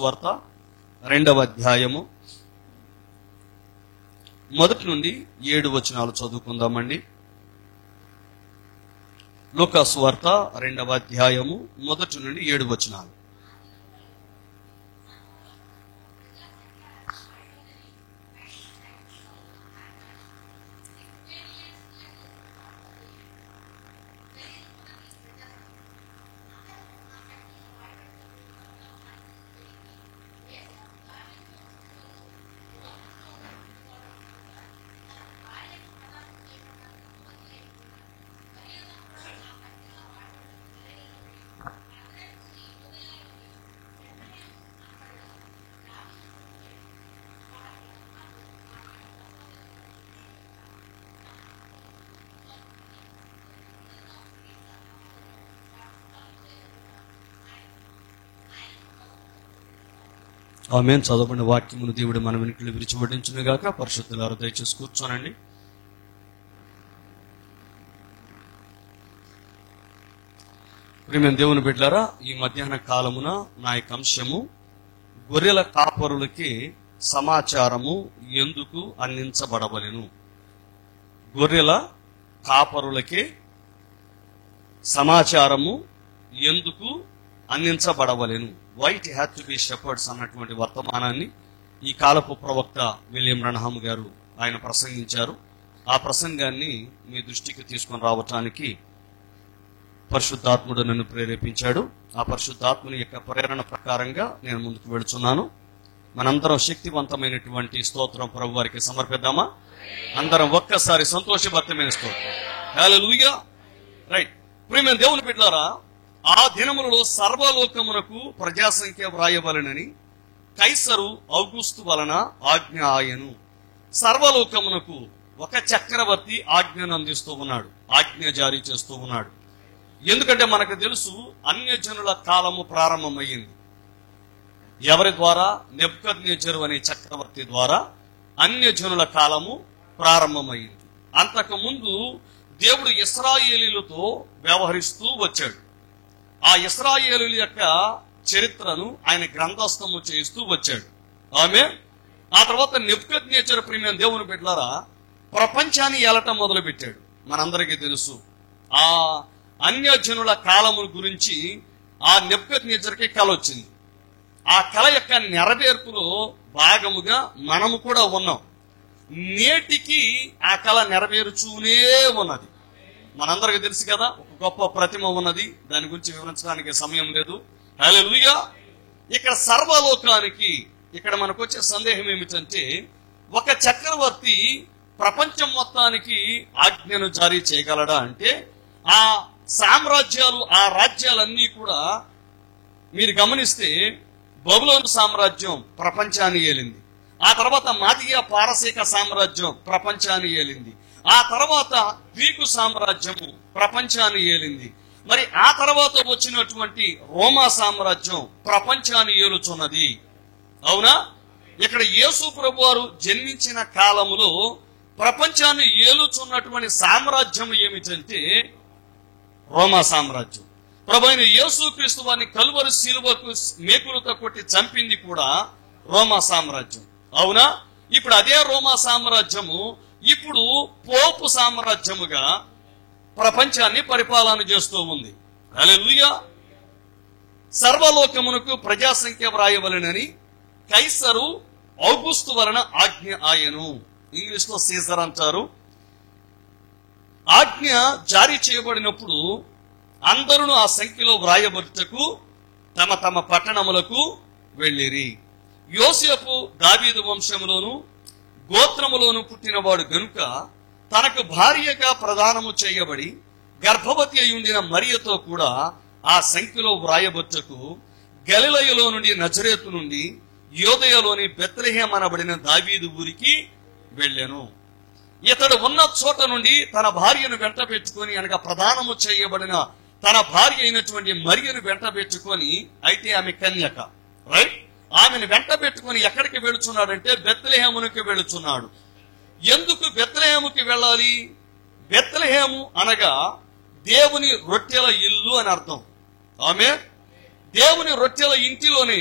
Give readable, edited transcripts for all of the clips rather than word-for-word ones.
సువార్త 2వ అధ్యాయము 1 నుండి 7 వచనాలు చదువుకుందామండి. లూకా సువార్త 2వ అధ్యాయము 1 నుండి 7 వచనాలు. ఆమేన్. చదవబడిన వాక్యమును దేవుడు మన వెనుకలు విరిచివడించును గాక. పరిశుద్ధులారా దయచేసి కూర్చోనండి. ప్రియమైన దేవుని బిడ్డలారా, ఈ మధ్యాహ్న కాలమున నా యొక్క అంశము గొర్రెల కాపరులకి సమాచారము ఎందుకు అందించబడవలెను. గొర్రెల కాపరులకి సమాచారము ఎందుకు అందించబడవలెను. Why it had to be shepherds అన్నటువంటి వర్తమానాన్ని ఈ కాలపు ప్రవక్త విలియం బ్రన్హామ్ గారు ఆయన ప్రసంగించారు. ఆ ప్రసంగాన్ని మీ దృష్టికి తీసుకొని రావటానికి పరిశుద్ధాత్ముడు నన్ను ప్రేరేపించాడు. ఆ పరిశుద్ధాత్ముని యొక్క ప్రేరణ ప్రకారంగా నేను ముందుకు వెళుతున్నాను. మనందరం శక్తివంతమైనటువంటి స్తోత్రం ప్రభు వారికి సమర్పిద్దామా? అందరం ఒక్కసారి సంతోషభరితమైన స్తోత్రం. హల్లెలూయా. రైట్. ప్రియమైన దేవుని బిడ్డలారా, ఆ దినములలో సర్వలోకమునకు ప్రజాసంఖ్య వ్రాయవలెనని కైసరు ఔగుస్తు వలన ఆజ్ఞ ఆయను. సర్వలోకమునకు ఒక చక్రవర్తి ఆజ్ఞను అందిస్తూ ఉన్నాడు, ఆజ్ఞ జారీ చేస్తూ ఉన్నాడు. ఎందుకంటే మనకు తెలుసు, అన్యజనుల కాలము ప్రారంభమయ్యింది. ఎవరి ద్వారా? నెబుకద్నెజరు అనే చక్రవర్తి ద్వారా అన్యజనుల కాలము ప్రారంభమయ్యింది. అంతకు ముందు దేవుడు ఇశ్రాయేలీలతో వ్యవహరిస్తూ వచ్చాడు. ఆ ఇశ్రాయేలీయుల యొక్క చరిత్రను ఆయన గ్రంథస్థము చేస్తూ వచ్చాడు. ఆమేన్. ఆ తర్వాత నెబుకద్నెజరు ప్రియమైన దేవుని బిడ్డలారా ప్రపంచాన్ని ఏలటం మొదలు పెట్టాడు. మనందరికీ తెలుసు, ఆ అన్యజనుల కాలము గురించి ఆ నెబుకద్నెజరుకి కల వచ్చింది. ఆ కల యొక్క నెరవేర్పులో భాగముగా మనము కూడా ఉన్నాం. నేటికి ఆ కళ నెరవేరుచూనే ఉన్నది. మనందరికీ తెలుసు కదా, ఒక గొప్ప ప్రతిమ ఉన్నది. దాని గురించి వివరించడానికి సమయం లేదు. హల్లెలూయా. ఇక్కడ సర్వలోకానికి ఇక్కడ మనకు వచ్చే సందేహం ఏమిటంటే, ఒక చక్రవర్తి ప్రపంచం మొత్తానికి ఆజ్ఞను జారీ చేయగలడా అంటే, ఆ సామ్రాజ్యాలు, ఆ రాజ్యాలన్నీ కూడా మీరు గమనిస్తే, బబులోను సామ్రాజ్యం ప్రపంచాన్ని ఏలింది. ఆ తర్వాత మాదియా పారసీక సామ్రాజ్యం ప్రపంచాన్ని ఏలింది. ఆ తర్వాత గ్రీకు సామ్రాజ్యము ప్రపంచాన్ని ఏలింది. మరి ఆ తర్వాత వచ్చినటువంటి రోమా సామ్రాజ్యం ప్రపంచాన్ని ఏలుచున్నది. అవునా? ఇక్కడ యేసు ప్రభు వారు జన్మించిన కాలములో ప్రపంచాన్ని ఏలుచున్నటువంటి సామ్రాజ్యం ఏమిటంటే రోమా సామ్రాజ్యం. ప్రభు అయిన యేసు క్రీస్తు వారిని కలువరి శిలువకు మేకులతో కొట్టి చంపింది కూడా రోమా సామ్రాజ్యం. అవునా? ఇప్పుడు అదే రోమా సామ్రాజ్యము ఇప్పుడు పోపు సామ్రాజ్యముగా ప్రపంచాన్ని పరిపాలన చేస్తూ ఉంది. హల్లెలూయా. సర్వలోకమునకు ప్రజాసంఖ్య వ్రాయవలెనని కైసరు ఔగుస్తు వలన ఆజ్ఞ ఆయను. ఇంగ్లీష్ లో సీజర్ అంటారు. ఆజ్ఞ జారీ చేయబడినప్పుడు అందరూ ఆ సంఖ్యలో వ్రాయబడుటకు తమ తమ పట్టణములకు వెళ్ళిరి. యోసేపు దావీదు వంశములోను గోత్రములోను పుట్టినవాడు గనుక తనకు భార్యగా ప్రదానము చేయబడి గర్భవతి అయి ఉండిన మరియతో కూడా ఆ సంఖ్యలో వ్రాయబట్టుకు గలిలయలో నుండి నజరేతు నుండి యోదయలోని బెత్లెహేం అనబడిన దావీదు ఊరికి వెళ్ళెను. ఇతడు ఉన్న చోట నుండి తన భార్యను వెంట పెట్టుకొని, అనగా ప్రదానము చేయబడిన తన భార్య అయినటువంటి మరియను వెంట పెట్టుకొని, అయితే ఆమె కన్యక, రైట్, ఆమెను వెంట పెట్టుకొని ఎక్కడికి వెళుచున్నాడంటే బెత్లెహేమునికి వెళుచున్నాడు. ఎందుకు బెత్లెహేముకి వెళ్ళాలి? బెత్లెహేము అనగా దేవుని రొట్టెల ఇల్లు అని అర్థం. ఆమె దేవుని రొట్టెల ఇంటిలోని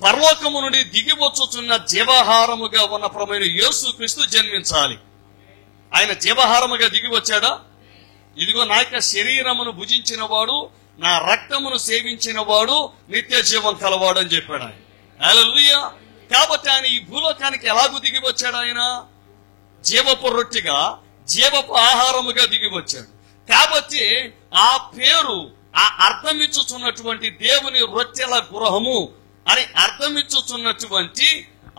పరలోకము నుండి దిగివచ్చుచున్న జీవాహారముగా ఉన్న ప్రభువైన యేసుక్రీస్తు జన్మించాలి. ఆయన జీవాహారముగా దిగి వచ్చాడా? ఇదిగో నా యొక్క శరీరమును భుజించిన వాడు, నా రక్తమును సేవించిన వాడు నిత్య జీవం కలవాడు అని చెప్పాడు ఆయన. హల్లెలూయా. కాబట్టి ఆయన ఈ భూలోకానికి ఎలాగూ దిగి వచ్చాడు? ఆయన జీవపు రొట్టెగా, జీవపు ఆహారముగా దిగి వచ్చాడు. కాబట్టి ఆ పేరు, ఆ అర్థమిచ్చుచున్నటువంటి దేవుని రొట్టెల గృహము అని అర్థమిచ్చుచున్నటువంటి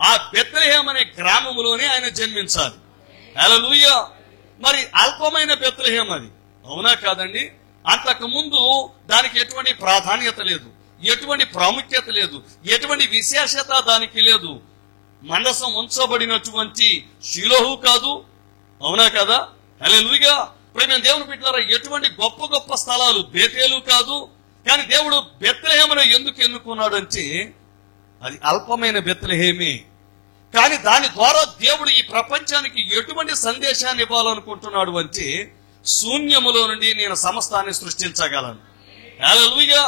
ఆ బెత్లెహేం అనే గ్రామములోనే ఆయన జన్మించాలి. హల్లెలూయా. మరి అల్పమైన బెత్లెహేం అది, అవునా కాదండి? అంతకు ముందు దానికి ఎటువంటి ప్రాధాన్యత లేదు, ఎటువంటి ప్రాముఖ్యత లేదు, ఎటువంటి విశేషత దానికి లేదు. మందసం ఉంచబడినటువంటి షిలోహు కాదు, అవునా కదా? హల్లెలూయా. ప్రేమ దేవుని బిడ్డలారా, ఎటువంటి గొప్ప గొప్ప స్థలాలు బేతేలు కాదు. కానీ దేవుడు బెత్లెహేమును ఎందుకు ఎన్నుకున్నాడు అంటే అది అల్పమైన బెత్లెహేమే. కానీ దాని ద్వారా దేవుడు ఈ ప్రపంచానికి ఎటువంటి సందేశాన్ని ఇవ్వాలనుకుంటున్నాడు అంటే శూన్యములో నుండి నేను సమస్తాన్ని సృష్టించగలను. హల్లెలూయా.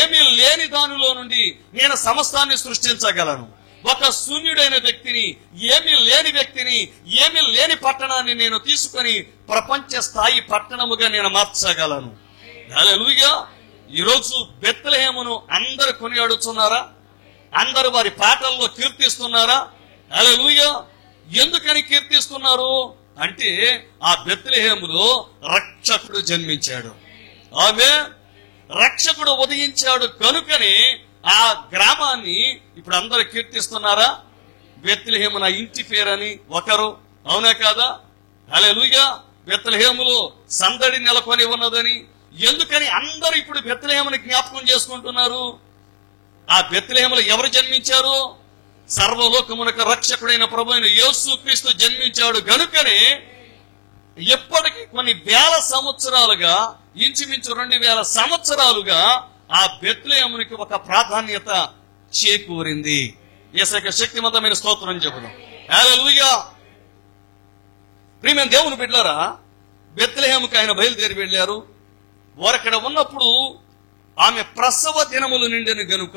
ఏమీ లేని దానిలో నుండి నేను సమస్తాన్ని సృష్టించగలను. ఒక శూన్యుడైన వ్యక్తిని, ఏమీ లేని వ్యక్తిని, ఏమీ లేని పట్టణాన్ని నేను తీసుకొని ప్రపంచ స్థాయి పట్టణముగా నేను మార్చగలను. హల్లెలూయా. ఈరోజు బెత్లెహేమును అందరు కొనియాడుతున్నారా? అందరు వారి పాటల్లో కీర్తిస్తున్నారా? హల్లెలూయా. ఎందుకని కీర్తిస్తున్నారు అంటే ఆ బెత్లెహేములో రక్షకుడు జన్మించాడు. ఆమేన్. రక్షకుడు ఉదయించాడు కనుకనే ఆ గ్రామాన్ని ఇప్పుడు అందరూ కీర్తిస్తున్నారా? బెత్లెహేము నా ఇంటి పేరని ఒకరు, అవునా కాదా? హల్లెలూయా. బెత్లెహేములో సందడి నెలకొని ఉన్నదని. ఎందుకని అందరూ ఇప్పుడు బెత్లెహేముని జ్ఞాపకం చేసుకుంటున్నారు? ఆ బెత్లెహేములో ఎవరు జన్మించారు? సర్వలోకమునకు రక్షకుడైన ప్రభువైన యేసుక్రీస్తు జన్మించాడు గనుకనే ఎప్పటికీ కొన్ని వేల సంవత్సరాలుగా, ఇంచుమించు 2000 సంవత్సరాలుగా ఆ బెత్లెహేమునికి ఒక ప్రాధాన్యత చేకూరింది. యేసయ్యకు శక్తివంతమైన స్తోత్రం చెబుదాం. హల్లెలూయా. ప్రియమైన దేవుని బిడ్డలారా, బెత్లెహేముకు ఆయన బయలుదేరి వెళ్ళారు. వారు అక్కడ ఉన్నప్పుడు ఆమె ప్రసవ దినములు నిండెను గనుక,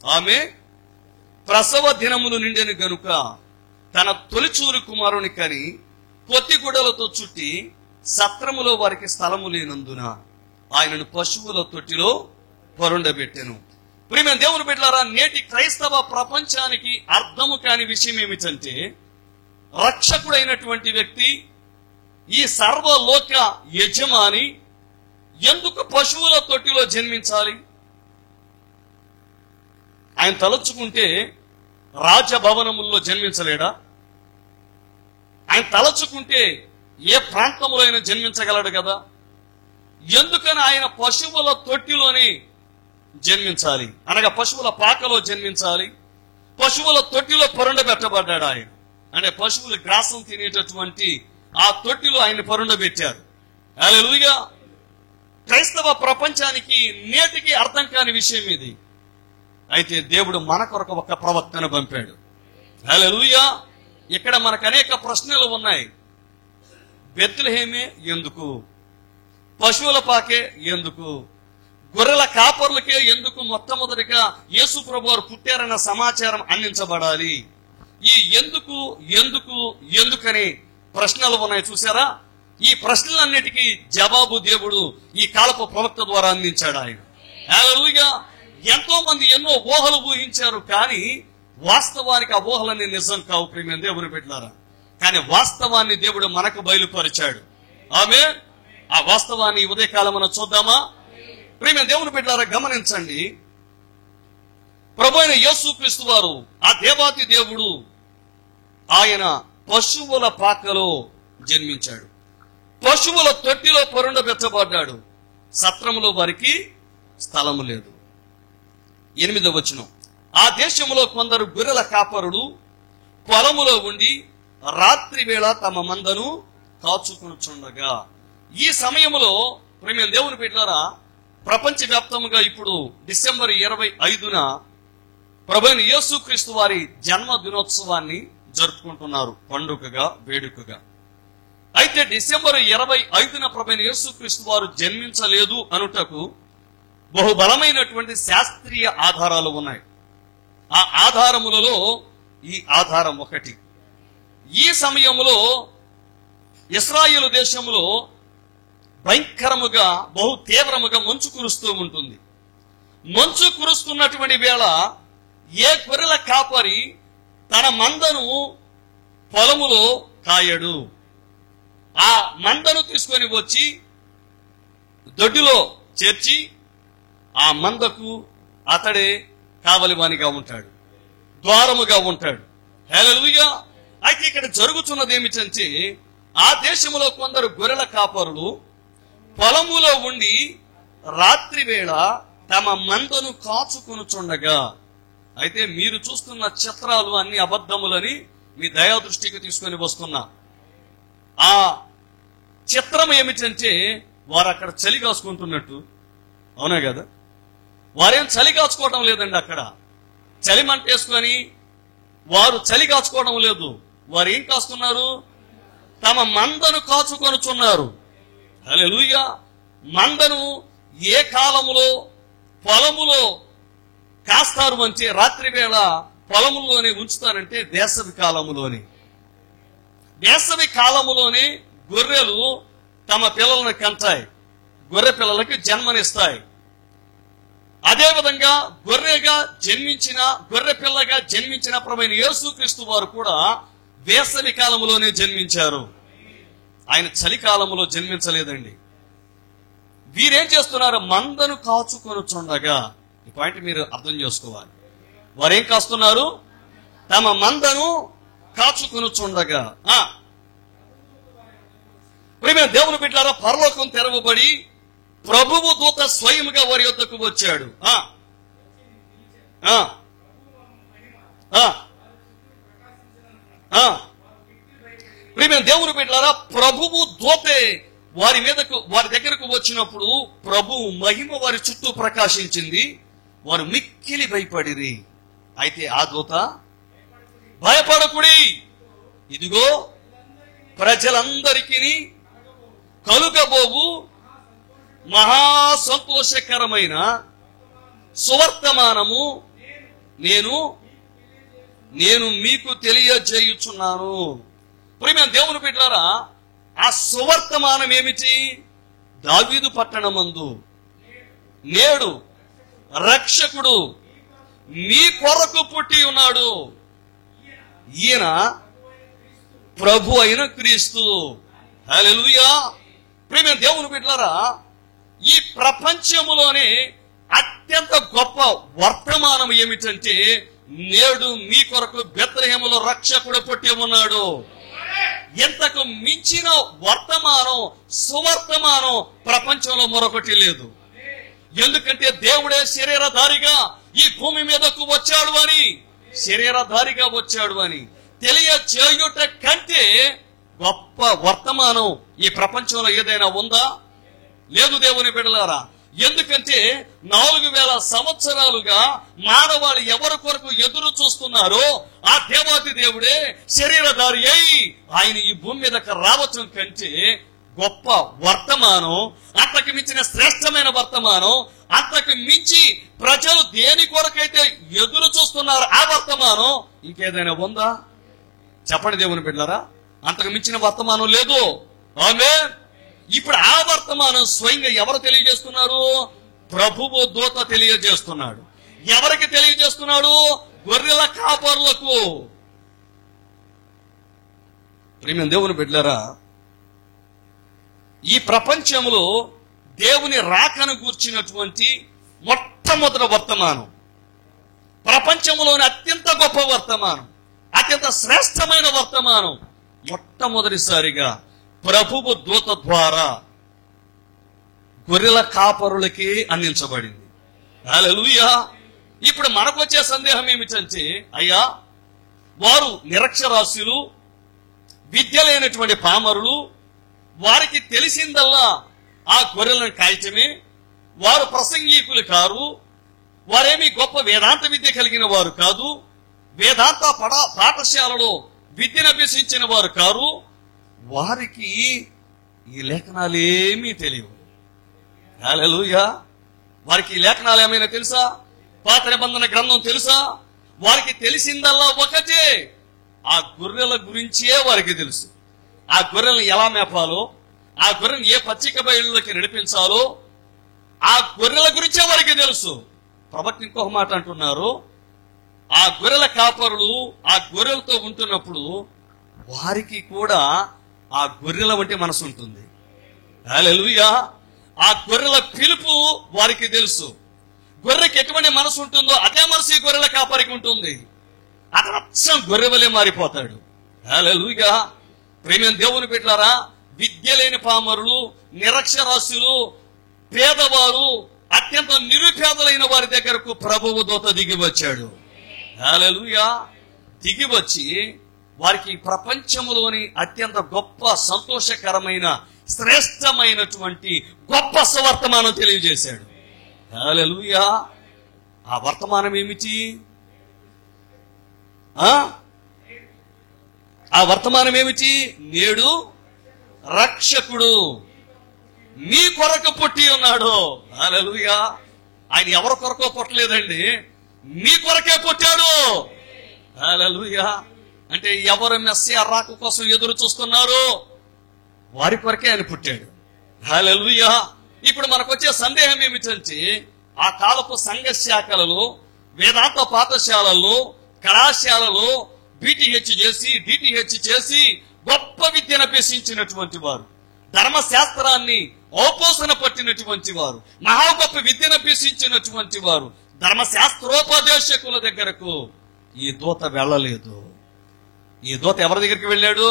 ఆమె ప్రసవ దినములు నిండెను గనుక తన తొలిచూరు కుమారుని కని పొత్తిగుడలతో చుట్టి సత్రములో వారికి స్థలము లేనందున ఆయనను పశువుల తొట్టిలో పరుండబెట్టెను. ప్రియమైన దేవుని బిడ్డలారా, నేటి క్రైస్తవ ప్రపంచానికి అర్థము కాని విషయం ఏమిటంటే రక్షకుడైనటువంటి వ్యక్తి, ఈ సర్వలోక యజమాని ఎందుకు పశువుల తొట్టిలో జన్మించాలి? ఆయన తలచుకుంటే రాజభవనముల్లో జన్మించలేడా? ఆయన తలచుకుంటే ఏ ప్రాంతంలో అయినా జన్మించగలడు కదా? ఎందుకని ఆయన పశువుల తొట్టిలోనే జన్మించాలి, అనగా పశువుల పాకలో జన్మించాలి? పశువుల తొట్టిలో పరుండబెట్టబడ్డాడు ఆయన. అంటే పశువులు గ్రాసం తినేటటువంటి ఆ తొట్టిలో ఆయన పరుండబెట్టారు. హల్లెలూయా. క్రైస్తవ ప్రపంచానికి నేటికి అర్థం కాని విషయం ఇది. అయితే దేవుడు మన కొరకు ఒక ప్రవక్తను పంపాడు. హల్లెలూయా. ఇక్కడ మనకు అనేక ప్రశ్నలు ఉన్నాయి. బెత్లెహేమే ఎందుకు? పశువుల పాకే ఎందుకు? గొర్రెల కాపర్లకే ఎందుకు మొట్టమొదటిగా యేసు ప్రభు వారు పుట్టారన్న సమాచారం అందించబడాలి? ఈ ఎందుకు ఎందుకు ఎందుకని ప్రశ్నలు ఉన్నాయి చూసారా? ఈ ప్రశ్నలన్నిటికీ జవాబు దేవుడు ఈ కాలపు ప్రవక్త ద్వారా అందించాడు ఆయన. హల్లెలూయా. ఎంతో మంది ఎన్నో ఊహలు ఊహించారు, కానీ వాస్తవానికి ఆ ఊహలన్నీ నిజం కావు. ప్రియమైన దేవుని బిడ్డలారా, కానీ వాస్తవాన్ని దేవుడు మనకు బయలుపరిచాడు. ఆమేన్. ఆ వాస్తవాన్ని ఉదయకాలం మనం చూద్దామా? ప్రియమైన దేవుని బిడ్డలారా, గమనించండి. ప్రభువైన యేసుక్రీస్తు వారు, ఆ దేవాతి దేవుడు, ఆయన పశువుల పాకలో జన్మించాడు. పశువుల తొట్టిలో పరుండబెట్టబడ్డాడు. సత్రములో వారికి స్థలము లేదు. 8వ వచనం, ఆ దేశంలో కొందరు గొర్రెల కాపరులు పొలములో ఉండి రాత్రి వేళ తమ మందను కాచుకొనుచుండగా. ఈ సమయంలో ప్రియమైన దేవుని బిడ్డలారా, ప్రపంచవ్యాప్తంగా ఇప్పుడు డిసెంబర్ 25న ప్రభువైన యేసుక్రీస్తు వారి జన్మ దినోత్సవాన్ని జరుపుకుంటున్నారు, పండుగగా, వేడుకగా. అయితే డిసెంబర్ 25న ప్రభువైన యేసుక్రీస్తు వారు జన్మించలేదు అనుటకు బహుబలమైనటువంటి శాస్త్రీయ ఆధారాలు ఉన్నాయి. ఆ ఆధారములలో ఈ ఆధారం ఒకటి. ఈ సమయంలో ఇశ్రాయేలు దేశంలో భయంకరముగా బహు తీవ్రముగా మంచు కురుస్తూ ఉంటుంది. మంచు కురుస్తున్నటువంటి వేళ ఏ గొర్రెల కాపరి తన మందను పొలములో కాయడు. ఆ మందను తీసుకొని వచ్చి దొడ్డిలో చేర్చి ఆ మందకు అతడే కావలివానిగా ఉంటాడు, ద్వారముగా ఉంటాడు. హల్లెలూయా. అయితే ఇక్కడ జరుగుతున్నది ఏమిటంటే, ఆ దేశంలో కొందరు గొర్రెల కాపరులు పొలములో ఉండి రాత్రి వేళ తమ మందను కాచుకొనుచుండగా, అయితే మీరు చూస్తున్న చిత్రాలు అన్ని అబద్ధములని మీ దయా దృష్టికి తీసుకొని వస్తున్నా. ఆ చిత్రం ఏమిటంటే, వారు అక్కడ చలి కాచుకుంటున్నట్టు. అవునా కదా? వారేం చలి కాచుకోవడం లేదండి. అక్కడ చలి మంటేసుకొని వారు చలి కాచుకోవడం లేదు. వారు ఏం కాస్తున్నారు? తమ మందను కాచుకొనుచున్నారు. హల్లెలూయా. మందను ఏ కాలములో పొలములో కాస్తారు అంటే, రాత్రి వేళ పొలములోనే ఉంచుతారంటే వేసవి కాలములోనే. వేసవి కాలములోనే గొర్రెలు తమ పిల్లలను కంటాయి, గొర్రె పిల్లలకి జన్మనిస్తాయి. అదేవిధంగా గొర్రె పిల్లగా జన్మించిన ప్రభువైన యేసుక్రీస్తు వారు కూడా వేసవి కాలంలోనే జన్మించారు. ఆయన చలికాలంలో జన్మించలేదండి. వీరేం చేస్తున్నారు? మందను కాచుకొనుచుండగా. ఈ పాయింట్ మీరు అర్థం చేసుకోవాలి. వారేం కాస్తున్నారు? తమ మందను కాచుకొనుచుండగా. ప్రియమైన దేవుని బిడ్డలారా, పరలోకం తెరవబడి ప్రభువు దూత స్వయముగా వారి యొద్దకు వచ్చాడు. ప్రియమైన దేవుని బిడ్డలారా, ప్రభువు దూతే వారి దగ్గరకు వచ్చినప్పుడు ప్రభువు మహిమ వారి చుట్టూ ప్రకాశించింది. వారు మిక్కిలి భయపడిరి. అయితే ఆ దూత, భయపడకుడి, ఇదిగో ప్రజలందరికీ కలుగబోవు మహా సంతోషకరమైన సువర్తమానము నేను మీకు తెలియజేయుచున్నాను. ప్రియమైన దేవుని బిడ్డలారా, ఆ సువర్తమానం ఏమిటి? దావీదు పట్టణమందు నేడు రక్షకుడు మీ కొరకు పుట్టి ఉన్నాడు. ఈయన ప్రభు అయిన క్రీస్తు. హల్లెలూయా. ప్రియమైన దేవుని బిడ్డలారా, ఈ ప్రపంచములోనే అత్యంత గొప్ప వర్తమానం ఏమిటంటే, నేడు మీ కొరకు బెత్లెహేములో రక్షకుడు పుట్టి ఉన్నాడు. ఎంతకు మించిన వర్తమానం, సువర్తమానం ప్రపంచంలో మరొకటి లేదు. ఎందుకంటే దేవుడే శరీరధారిగా ఈ భూమి మీదకు వచ్చాడు అని తెలియచేయుట కంటే గొప్ప వర్తమానం ఈ ప్రపంచంలో ఏదైనా ఉందా? లేదు దేవుని బిడ్డలారా. ఎందుకంటే 4000 సంవత్సరాలుగా మానవాళి ఎవరి కొరకు ఎదురు చూస్తున్నారో ఆ దేవాది దేవుడే శరీరధారి అయి ఆయన ఈ భూమి మీదకి రావటం కంటే గొప్ప వర్తమానం, అంతకు మించిన శ్రేష్టమైన వర్తమానం, అంతకు మించి ప్రజలు దేని కొరకైతే ఎదురు చూస్తున్నారు ఆ వర్తమానం ఇంకేదైనా ఉందా? చెప్పండి దేవుని బిడ్డలారా. అంతకు మించిన వర్తమానం లేదు. ఆమేన్. ఇప్పుడు ఆ వర్తమానం స్వయంగా ఎవరు తెలియజేస్తున్నారు? ప్రభువు దూత తెలియజేస్తున్నాడు. ఎవరికి తెలియజేస్తున్నాడు? గొర్రెల కాపరులకు. ప్రియమైన దేవుని బిడ్డలారా, ఈ ప్రపంచంలో దేవుని రాకను గూర్చినటువంటి మొట్టమొదటి వర్తమానం, ప్రపంచంలోని అత్యంత గొప్ప వర్తమానం, అత్యంత శ్రేష్టమైన వర్తమానం మొట్టమొదటిసారిగా ప్రభువు దూత ద్వారా గొర్రెల కాపరులకి అందించబడింది. హల్లెలూయా. ఇప్పుడు మనకు వచ్చే సందేహం ఏమిటంటే, అయ్యా వారు నిరక్షరాస్యులు, విద్య లేనటువంటి పామరులు, వారికి తెలిసిందల్లా ఆ గొర్రెలను కాయటమే, వారు ప్రసంగీకులు కారు, వారేమి గొప్ప వేదాంత విద్య కలిగిన వారు కాదు, వేదాంత పాఠశాలలో విద్యను అభ్యసించిన వారు కారు, వారికి ఈ లేఖనాలేమీ తెలియవు. హల్లెలూయా. వారికి ఈ లేఖనాలు ఏమైనా తెలుసా? పాత నిబంధన గ్రంథం తెలుసా? వారికి తెలిసిందల్లా ఒకటే, ఆ గొర్రెల గురించే వారికి తెలుసు. ఆ గొర్రెలను ఎలా మేపాలో, ఆ గొర్రెను ఏ పచ్చిక బయలులోకి నడిపించాలో ఆ గొర్రెల గురించే వారికి తెలుసు. ప్రవక్త ఇంకొక మాట అంటున్నారు, ఆ గొర్రెల కాపరులు ఆ గొర్రెలతో ఉంటున్నప్పుడు వారికి కూడా ఆ గొర్రెల వంటి మనసు ఉంటుంది. హల్లెలూయా. ఆ గొర్రెల పిలుపు వారికి తెలుసు. గొర్రెకి ఎటువంటి మనసు ఉంటుందో అదే మనసు ఈ గొర్రెల కాపరికి ఉంటుంది. అతను అచ్చం గొర్రె వలె మారిపోతాడు. హల్లెలూయా. ప్రేమైన దేవుని బిడ్డలారా, విద్య లేని పామరులు, నిరక్షరాస్యులు, పేదవారు, అత్యంత నిరుపేదలైన వారి దగ్గరకు ప్రభువు దూత దిగి వచ్చాడు. హల్లెలూయా. దిగి వచ్చి వారికి ప్రపంచంలోని అత్యంత గొప్ప, సంతోషకరమైన, శ్రేష్టమైనటువంటి గొప్ప సువర్తమానం తెలియజేశాడు. హల్లెలూయా. ఆ వర్తమానం ఏమిటి? ఆ వర్తమానం ఏమిటి? నేడు రక్షకుడు మీ కొరకు పుట్టి ఉన్నాడు. హల్లెలూయా. ఆయన ఎవరి కొరకో పుట్టలేదండి, మీ కొరకే పుట్టాడు. హల్లెలూయా. అంటే ఎవరు మెస్సియా రాక కోసం ఎదురు చూస్తున్నారు వారి కొరకే ఆయన పుట్టాడు. హల్లెలూయా. ఇప్పుడు మనకు వచ్చే సందేహం ఏమిటంటే, ఆ కాలపు సంఘ శాఖలలో, వేదాంత పాఠశాలల్లో, కళాశాలలో బీటీహెచ్ చేసి, డిటిహెచ్ చేసి గొప్ప విద్యను అభ్యసించినటువంటి వారు, ధర్మశాస్త్రాన్ని ఔపోసన పట్టినటువంటి వారు, మహా గొప్ప విద్యను అభ్యసించినటువంటి వారు, ధర్మశాస్త్రోపదేశకుల దగ్గరకు ఈ దూత వెళ్ళలేదు. ఈ దూత ఎవరి దగ్గరికి వెళ్ళాడు?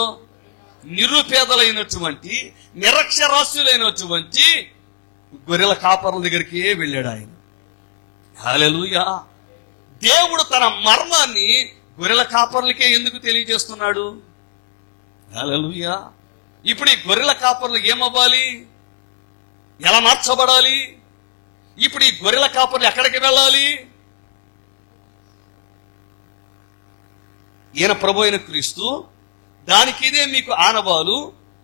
నిరుపేదలైనటువంటి, నిరక్షరాస్యులైనటువంటి గొర్రెల కాపరుల దగ్గరికి వెళ్ళాడు ఆయన. హల్లెలూయా. దేవుడు తన మర్మాన్ని గొర్రెల కాపర్లకే ఎందుకు తెలియజేస్తున్నాడు? హల్లెలూయా. ఇప్పుడు ఈ గొర్రెల కాపర్లు ఏమవ్వాలి? ఎలా మార్చబడాలి? ఇప్పుడు ఈ గొర్రెల కాపర్లు ఎక్కడికి వెళ్ళాలి? ఈయన ప్రభు అయిన క్రీస్తు, దానికి ఇదే మీకు ఆనవాలు,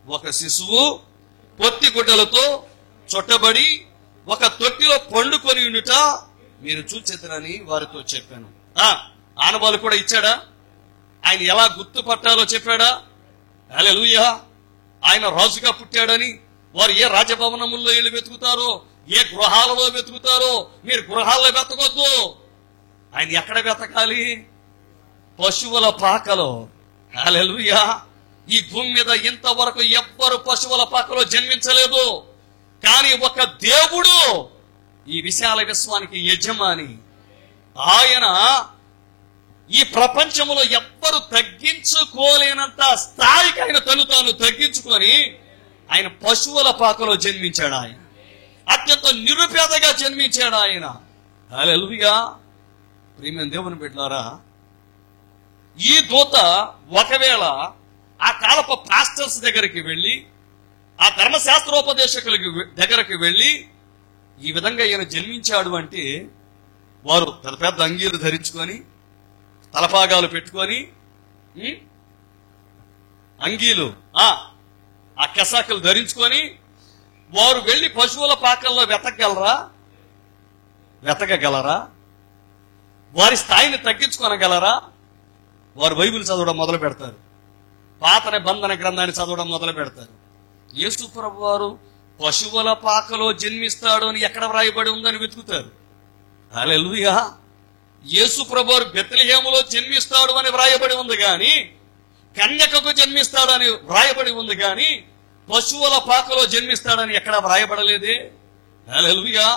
ఒక శిశువు పొత్తి గుడ్డలతో చుట్టబడి ఒక తొట్టిలో పండుకొని ఉండుట మీరు చూచెదరని వారితో చెప్పాను. ఆనవాలు కూడా ఇచ్చాడా? ఆయన ఎలా గుర్తుపట్టాలో చెప్పాడా? హల్లెలూయా. ఆయన రాజుగా పుట్టాడని వారు ఏ రాజభవనముల్లో వెళ్ళి వెతుకుతారో, ఏ గృహాలలో వెతుకుతారో మీరు గృహాల్లో వెతకొద్దు. ఆయన ఎక్కడ వెతకాలి? పశువుల పాకలో. హల్లెలూయా. ఈ భూమి మీద ఇంతవరకు ఎవ్వరు పశువుల పాకలో జన్మించలేదు. కానీ ఒక దేవుడు ఈ విశాల విశ్వానికి యజమాని. ఆయన ఈ ప్రపంచంలో ఎవ్వరు తగ్గించుకోలేనంత స్థాయికి ఆయన తను తాను తగ్గించుకొని ఆయన పశువుల పాకలో జన్మించాడు. ఆయన అత్యంత నిరుపేదగా జన్మించాడు ఆయన. హల్లెలూయా. ప్రియమైన దేవుని బిడ్డలారా, ఈ దూత ఒకవేళ ఆ కాలపు పాస్టర్స్ దగ్గరికి వెళ్ళి, ఆ ధర్మశాస్త్రోపదేశకుల దగ్గరకు వెళ్ళి ఈ విధంగా ఈయన జన్మించాడు అంటే, వారు పెద్ద పెద్ద అంగీలు ధరించుకొని, తలపాగాలు పెట్టుకొని, అంగీలు ఆ కెసాకులు ధరించుకొని వారు వెళ్ళి పశువుల పాకల్లో వెతకగలరా? వారి స్థాయిని తగ్గించుకోనగలరా? వారు బైబిల్ చదవడం మొదలు పెడతారు, పాత నిబంధన గ్రంథాన్ని చదవడం మొదలు పెడతారు. యేసు ప్రభు వారు పశువుల పాకలో జన్మిస్తాడు అని ఎక్కడ వ్రాయబడి ఉందని వెతుకుతారు. హల్లెలూయా. యేసు ప్రభు వారు బెత్లెహేములో జన్మిస్తాడు అని వ్రాయబడి ఉంది కానీ, కన్యకకు జన్మిస్తాడు అని వ్రాయబడి ఉంది కానీ, పశువుల పాకలో జన్మిస్తాడని ఎక్కడ వ్రాయబడలేదే. హల్లెలూయా.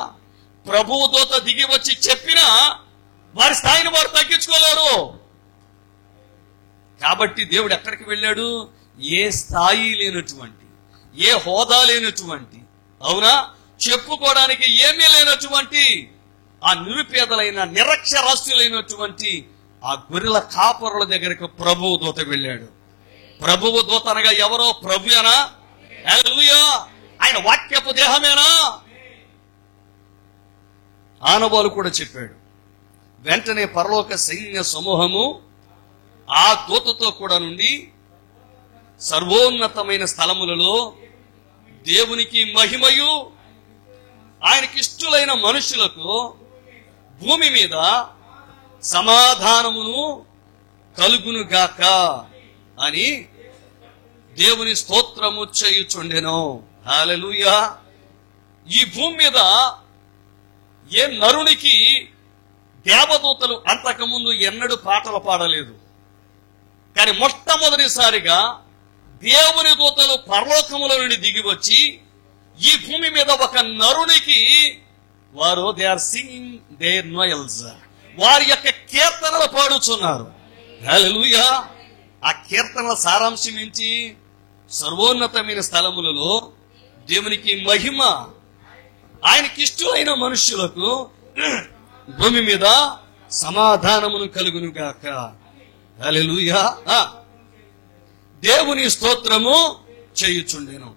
ప్రభువు దూత దిగి వచ్చి చెప్పినా వారి స్థాయిని వారు తగ్గించుకోలేరు. కాబట్టి దేవుడు ఎక్కడికి వెళ్ళాడు? ఏ స్థాయి లేనటువంటి, ఏ హోదా లేనటువంటి, అవునా, చెప్పుకోవడానికి ఏమీ లేనటువంటి ఆ నిరుపేదలైన, నిరక్షరాస్యులైనటువంటి ఆ గొర్రెల కాపరుల దగ్గరకు ప్రభువు దూత వెళ్ళాడు. ప్రభువు దూత అనగా ఎవరో? ప్రభుయేనా? హల్లెలూయా. ఆయన వాక్యపు దేహమేనా? ఆనవాలు కూడా చెప్పాడు. వెంటనే పరలోక సైన్య సమూహము ఆ దూతతో కూడా నుండి సర్వోన్నతమైన స్థలములలో దేవునికి మహిమయు ఆయనకి ఇష్టలైన మనుషులకు భూమి మీద సమాధానమును కలుగునుగాక అని దేవుని స్తోత్రము చేయుచుండెను. హల్లెలూయా. ఈ భూమి మీద ఏ నరునికి దేవదూతలు అంతకుముందు ఎన్నడూ పాటలు పాడలేదు. కానీ మొట్టమొదటిసారిగా దేవుని దూతలు పరలోకములో నుండి దిగి వచ్చి ఈ భూమి మీద ఒక నరునికి వారు దే ఆర్ సింగింగ్ దేర్ నోయల్స్, వారి యొక్క కీర్తనలు పాడుచున్నారు. హల్లెలూయా. ఆ కీర్తనల సారాంశం ఏంటి? సర్వోన్నతమైన స్థలములలో దేవునికి మహిమ, ఆయనకి ఇష్టమైన మనుష్యులకు భూమి మీద సమాధానమును కలుగునుగాక. హల్లెలూయా. దేవుని స్తోత్రము చేయుచుండెను.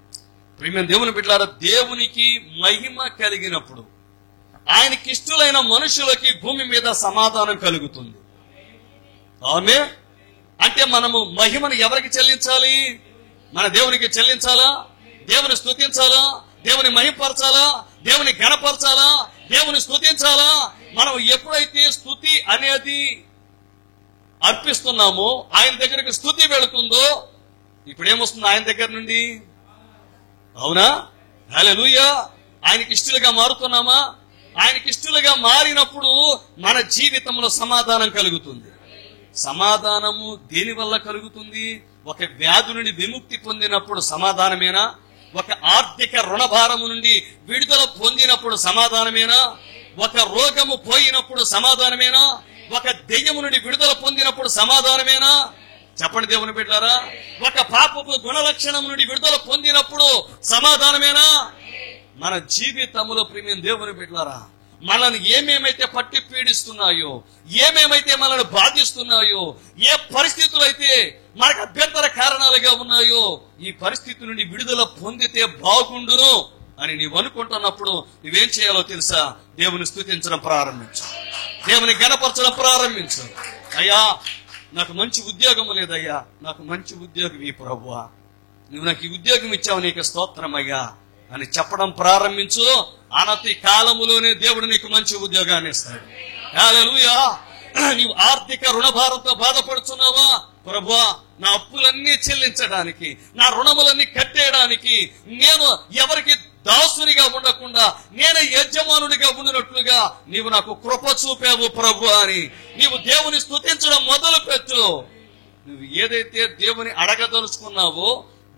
ప్రియమైన దేవుని బిడ్డలారా, దేవునికి మహిమ కలిగినప్పుడు ఆయనకి ఇష్టమైన మనుషులకి భూమి మీద సమాధానం కలుగుతుంది. ఆమె అంటే మనము మహిమను ఎవరికి చెల్లించాలి? మన దేవునికి చెల్లించాలా? దేవుని స్తుతించాలా? దేవుని మహిమపరచాలా? దేవుని ఘనపరచాలా? దేవుని స్తుతించాలా? మనం ఎప్పుడైతే స్తుతి అనేది అర్పిస్తున్నామో, ఆయన దగ్గరికి స్తుతి వెళుతుందో, ఇప్పుడు ఏమొస్తుంది ఆయన దగ్గర నుండి? అవునా? హల్లెలూయా. ఆయనకి ఇష్టలుగా మారుతున్నామా? ఆయనకి ఇష్టలుగా మారినప్పుడు మన జీవితంలో సమాధానం కలుగుతుంది. సమాధానము దేని వల్ల కలుగుతుంది? ఒక వ్యాధి నుండి విముక్తి పొందినప్పుడు సమాధానమేనా? ఒక ఆర్థిక రుణభారము నుండి విడుదల పొందినప్పుడు సమాధానమేనా? ఒక రోగము పోయినప్పుడు సమాధానమేనా? ఒక దెయ్యము నుండి విడుదల పొందినప్పుడు సమాధానమేనా? చెప్పండి దేవుని బిడ్డలారా. ఒక పాపపు గుణలక్షణం నుండి విడుదల పొందినప్పుడు సమాధానమేనా? మన జీవితంలో ప్రియమైన దేవుని బిడ్డలారా, మనల్ని ఏమేమైతే పట్టి పీడిస్తున్నాయో, ఏమేమైతే మనల్ని బాధిస్తున్నాయో, ఏ పరిస్థితులు అయితే మనకు అభ్యంతర కారణాలుగా ఉన్నాయో, ఈ పరిస్థితి నుండి విడుదల పొందితే బాగుండును అని నీవు అనుకుంటున్నప్పుడు నువ్వేం చేయాలో తెలుసా? దేవుని స్తుతించడం ప్రారంభించు, దేవుని ఘనపరచడం ప్రారంభించు. అయ్యా, నాకు మంచి ఉద్యోగం లేదయ్యా, నాకు మంచి ఉద్యోగం ఈ ప్రభువా, నువ్వు నాకు ఈ ఉద్యోగం ఇచ్చావు, నీకు స్తోత్రం అయ్యా అని చెప్పడం ప్రారంభించు. అనతి కాలములోనే దేవుడు నీకు మంచి ఉద్యోగాన్ని ఇస్తాడు. హల్లెలూయా. నీవు ఆర్థిక రుణభారంతో బాధపడుతున్నావా? ప్రభువా, నా అప్పులన్నీ చెల్లించడానికి, నా రుణములన్నీ కట్టేయడానికి, నేను ఎవరికి దాసునిగా ఉండకుండా నేను యజమానునిగా ఉండినట్లుగా నీవు నాకు కృప చూపావు ప్రభు అని నీవు దేవుని స్తుతించడం మొదలు పెట్టు. నువ్వు ఏదైతే దేవుని అడగదలుచుకున్నావో,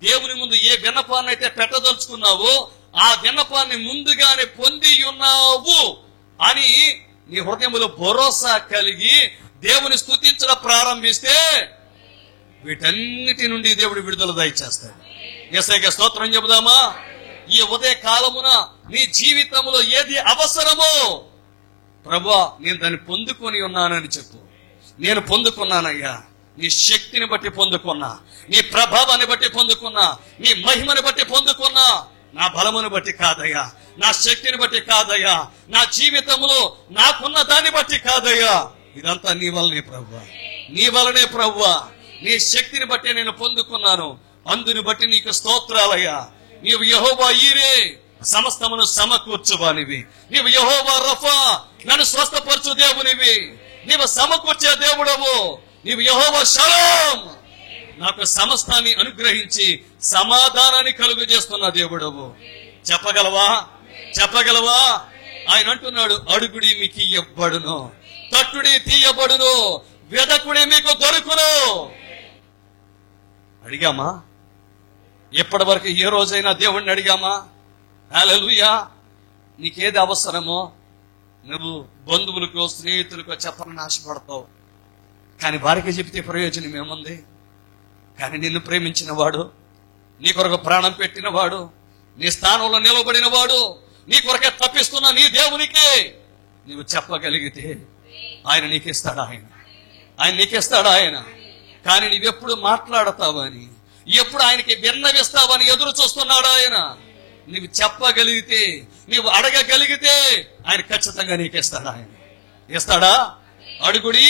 దేవుని ముందు ఏ విన్నపాన్ని అయితే పెట్టదలుచుకున్నావో, ఆ విన్నపాన్ని ముందుగానే పొంది ఉన్నావు అని నీ హృదయంలో భరోసా కలిగి దేవుని స్తుతించడం ప్రారంభిస్తే వీటన్నిటి నుండి దేవుడు విడుదల దయచేస్తాడు. యేసయ్యకి స్తోత్రం చెబుదామా? ఈ ఉదయ కాలమున నీ జీవితంలో ఏది అవసరమో, ప్రభువా నేను దాన్ని పొందుకొని ఉన్నానని చెప్పు. నేను పొందుకున్నానయ్యా, నీ శక్తిని బట్టి పొందుకున్నా, నీ ప్రభావాన్ని బట్టి పొందుకున్నా, నీ మహిమని బట్టి పొందుకున్నా, నా బలమును బట్టి కాదయ్యా, నా శక్తిని బట్టి కాదయ్యా, నా జీవితంలో నాకున్న దాన్ని బట్టి కాదయ్యా, ఇదంతా నీ వల్లనే ప్రభువా, నీ వల్లనే ప్రభువా, నీ శక్తిని బట్టి నేను పొందుకున్నాను, అందుని బట్టి నీకు స్తోత్రాలయ్యా. నీవు యెహోవా ఈరే, సమస్తమును సమకూర్చువానివి. నీవు యెహోవా రఫా, నన్ను స్వస్థపరచు దేవునివి. నీవు సమకూర్చే దేవుడవు. నీవు యెహోవా షలోమ్, నాకు సమస్తాన్ని అనుగ్రహించి సమాధానాన్ని కలుగు చేస్తున్న దేవుడవు. చెప్పగలవా? చెప్పగలవా? ఆయన అంటున్నాడు, అడుగుడి మీకు ఇవ్వబడును, తట్టుడి తీయబడును, వెదకుడి మీకు దొరుకును. అడిగామా? ఎప్పటి వరకు ఏ రోజైనా దేవుణ్ణి అడిగామా? హల్లెలూయా. నీకేది అవసరమో నువ్వు బంధువులకో స్నేహితులకో చెప్పాలని ఆశపడతావు, కానీ వారికి చెబితే ప్రయోజనం ఏముంది? కానీ నిన్ను ప్రేమించిన వాడు, నీ కొరకు ప్రాణం పెట్టిన వాడు, నీ స్థానంలో నిలబడిన వాడు, నీ కొరకే తప్పిస్తున్న నీ దేవునికి నీవు చెప్పగలిగితే ఆయన నీకిస్తాడు. ఆయన నీకిస్తాడు ఆయన. కానీ నీవెప్పుడు మాట్లాడతావని, ఎప్పుడు ఆయనకి విన్నవిస్తావని ఎదురు చూస్తున్నాడు ఆయన. నీవు చెప్పగలిగితే, నీవు అడగగలిగితే ఆయన ఖచ్చితంగా నీకిస్తాడు. ఆయన ఇస్తాడా? అడుగుడి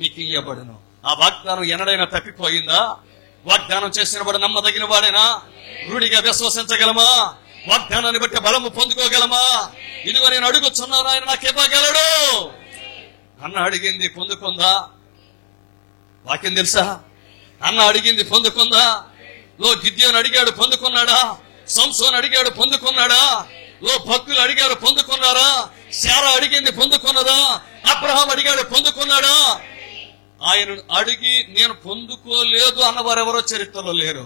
మీకు ఇయ్యబడును. ఆ వాగ్దానం ఎన్నడైనా తప్పిపోయిందా? వాగ్దానం చేసిన వాడు నమ్మదగిన వాడేనా? రూఢిగా విశ్వసించగలమా? వాగ్దానాన్ని బట్టి బలము పొందుకోగలమా? ఇదిగో నేను అడుగుచున్నాను, ఆయన నాకు ఇవ్వగలడు. అన్న అడిగింది పొందుకుందా? వాక్యం తెలుసా? అన్న అడిగింది పొందుకుందా? గిద్యోను అడిగాడు, పొందుకున్నాడా? సంసోను అడిగాడు, పొందుకున్నాడా? భక్తులు అడిగాడు, పొందుకున్నారా? శారా అడిగింది, పొందుకున్నదా? అబ్రహాం అడిగాడు, పొందుకున్నాడా? ఆయన అడిగి నేను పొందుకోలేదు అన్నవారెవరో చరిత్రలో లేరు.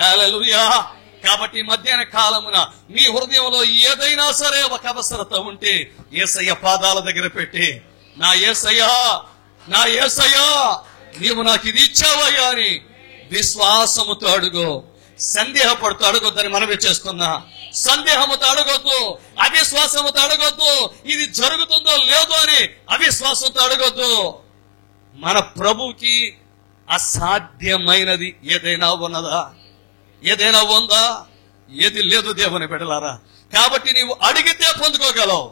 హల్లెలూయా. కాబట్టి మధ్యాహ్న కాలమున మీ హృదయంలో ఏదైనా సరే ఒక అవసరత ఉంటే యేసయ్య పాదాల దగ్గర పెట్టి, నా యేసయ్యా, నా యేసయ్యా, నీవు నాకు ఇది ఇచ్చావయ్యా అని విశ్వాసముతో అడుగు. సందేహపడుతూ అడగొద్దని మనవి చేస్తున్నా. సందేహముతో అడగొద్దు, అవిశ్వాసముతో అడగొద్దు. ఇది జరుగుతుందో లేదో అని అవిశ్వాసంతో అడగొద్దు. మన ప్రభువుకి అసాధ్యమైనది ఏదైనా ఉన్నదా? ఏదైనా ఉందా? ఏది లేదు దేవుని బిడ్డలారా. కాబట్టి నీవు అడిగితే పొందుకోగలవు.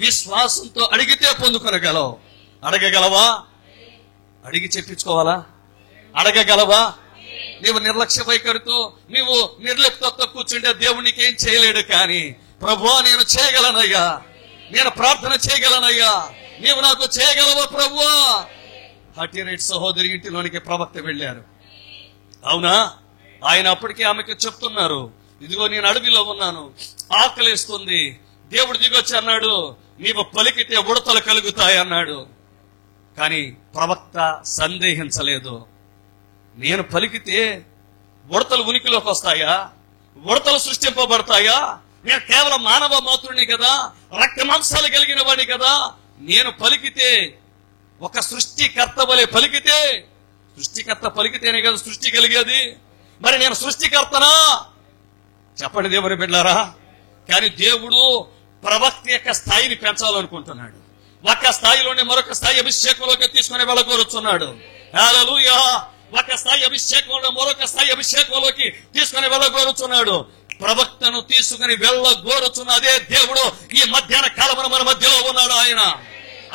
విశ్వాసంతో అడిగితే పొందుకోగలవు. అడగగలవా? అడిగి చెప్పించుకోవాలా? అడగగలవా? నీవు నిర్లక్ష్య వైఖరితో నీవు నిర్లిప్తతో కూర్చుంటే దేవుడు నీకేం చేయలేడు. కానీ ప్రభువా, నేను చేయగలనయ్యా, నేను ప్రార్థన చేయగలనయ్యా, నీవు నాకు చేయగలవా ప్రభువా? హటిరేట్ సహోదరి ఇంటిలోనికి ప్రవక్త వెళ్ళారు. అవునా? ఆయన అప్పటికే ఆమెకు చెప్తున్నారు, ఇదిగో నేను అడవిలో ఉన్నాను, ఆకలిస్తుంది. దేవుడు దిగొచ్చి అన్నాడు, నీవు పలికితే ఉడతలు కలుగుతాయి అన్నాడు. కానీ ప్రవక్త సందేహించలేదు. నేను పలికితే ఉడతలు ఉనికిలోకి వస్తాయా? ఉడతలు సృష్టింపబడతాయా? నేను కేవలం మానవ మాతృని కదా, రక్త మాంసాలు కలిగిన వాడిని కదా. నేను పలికితే ఒక సృష్టికర్త వలె పలికితే, సృష్టికర్త పలికితేనే కదా సృష్టి కలిగేది. మరి నేను సృష్టికర్తనా? చెప్పండి దేవుని బిడ్డలారా. కానీ దేవుడు ప్రవక్త యొక్క స్థాయిని పెంచాలనుకుంటున్నాడు. ఒక స్థాయిలోనే మరొక స్థాయి అభిషేకంలోకి తీసుకుని వెళ్ళగోరుచున్నాడు. హల్లెలూయా. ఒక స్థాయి అభిషేకంలో మరొక స్థాయి అభిషేకంలోకి తీసుకుని వెళ్ళగోరుచున్నాడు. ప్రవక్తను తీసుకుని వెళ్ళగోరుచున్న అదే దేవుడు ఈ మధ్యాహ్న కాలమున మన మధ్యలో ఉన్నాడు. ఆయన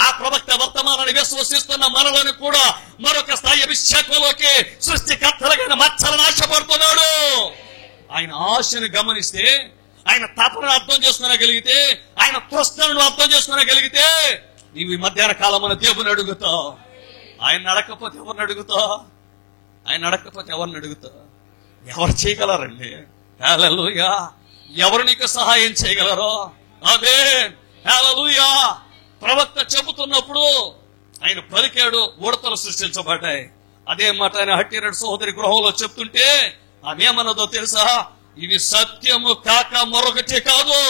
ఆ ప్రవక్త వర్తమానాన్ని విశ్వసిస్తున్న మనలను కూడా మరొక స్థాయి అభిషేకంలోకి సృష్టికర్తలుగా మార్చాలని ఆశపడుతున్నాడు. ఆయన ఆశను గమనిస్తే, ఆయన తపనను అర్థం చేసుకునగలిగితే, ఆయన తృష్ణను అర్థం చేసుకునగలిగితే నీవు ఈ మధ్యాహ్న కాలమున దేవుని అడుగుతావు. ఆయన అడగకపోతే ఎవరిని అడుగుతావు? ఆయన అడగకపోతే ఎవరిని అడుగుతావు? ఎవరు చేయగలరండి? హల్లెలూయా. ఎవరు నీకు సహాయం చేయగలరో? ఆమేన్. హల్లెలూయా. ప్రవక్త చెబుతున్నప్పుడు ఆయన పలికాడు, ఉడతలు సృష్టించబడ్డాయి. అదే మాట ఆయన హట్టిరెడ్డి సహోదరి గృహంలో చెప్తుంటే ఆమె ఏమన్నదో తెలుసా? ఇది సత్యము కాక మరొకటి కాదు.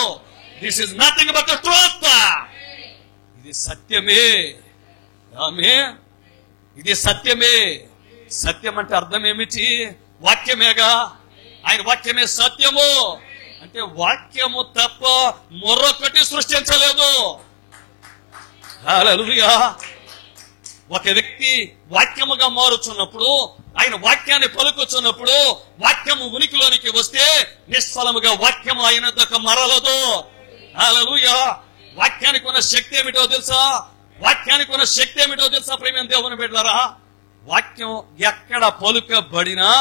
This is nothing but the truth. ఇది సత్యమే. ఆమె ఇది సత్యమే. సత్యం అంటే అర్థం ఏమిటి? వాక్యమేగా. ఆయన వాక్యమే సత్యము. అంటే వాక్యము తప్ప మరొకటి సృష్టించలేదు. హల్లెలూయా. ఒక వ్యక్తి వాక్యముగా మారుచున్నప్పుడు, ఆయన వాక్యాన్ని పలుకుచున్నప్పుడు, వాక్యము ఉనికిలోనికి వస్తే నిష్ఫలముగా వాక్యము ఆయన దగ్గర మరలదు. హల్లెలూయా. వాక్యానికి ఉన్న శక్తి ఏమిటో తెలుసా? వాక్యానికి ఉన్న శక్తి ఏమిటో తెలుసా? ప్రియమైన దేవుని బిడ్డలారా, వాక్యం ఎక్కడ పలుకబడినా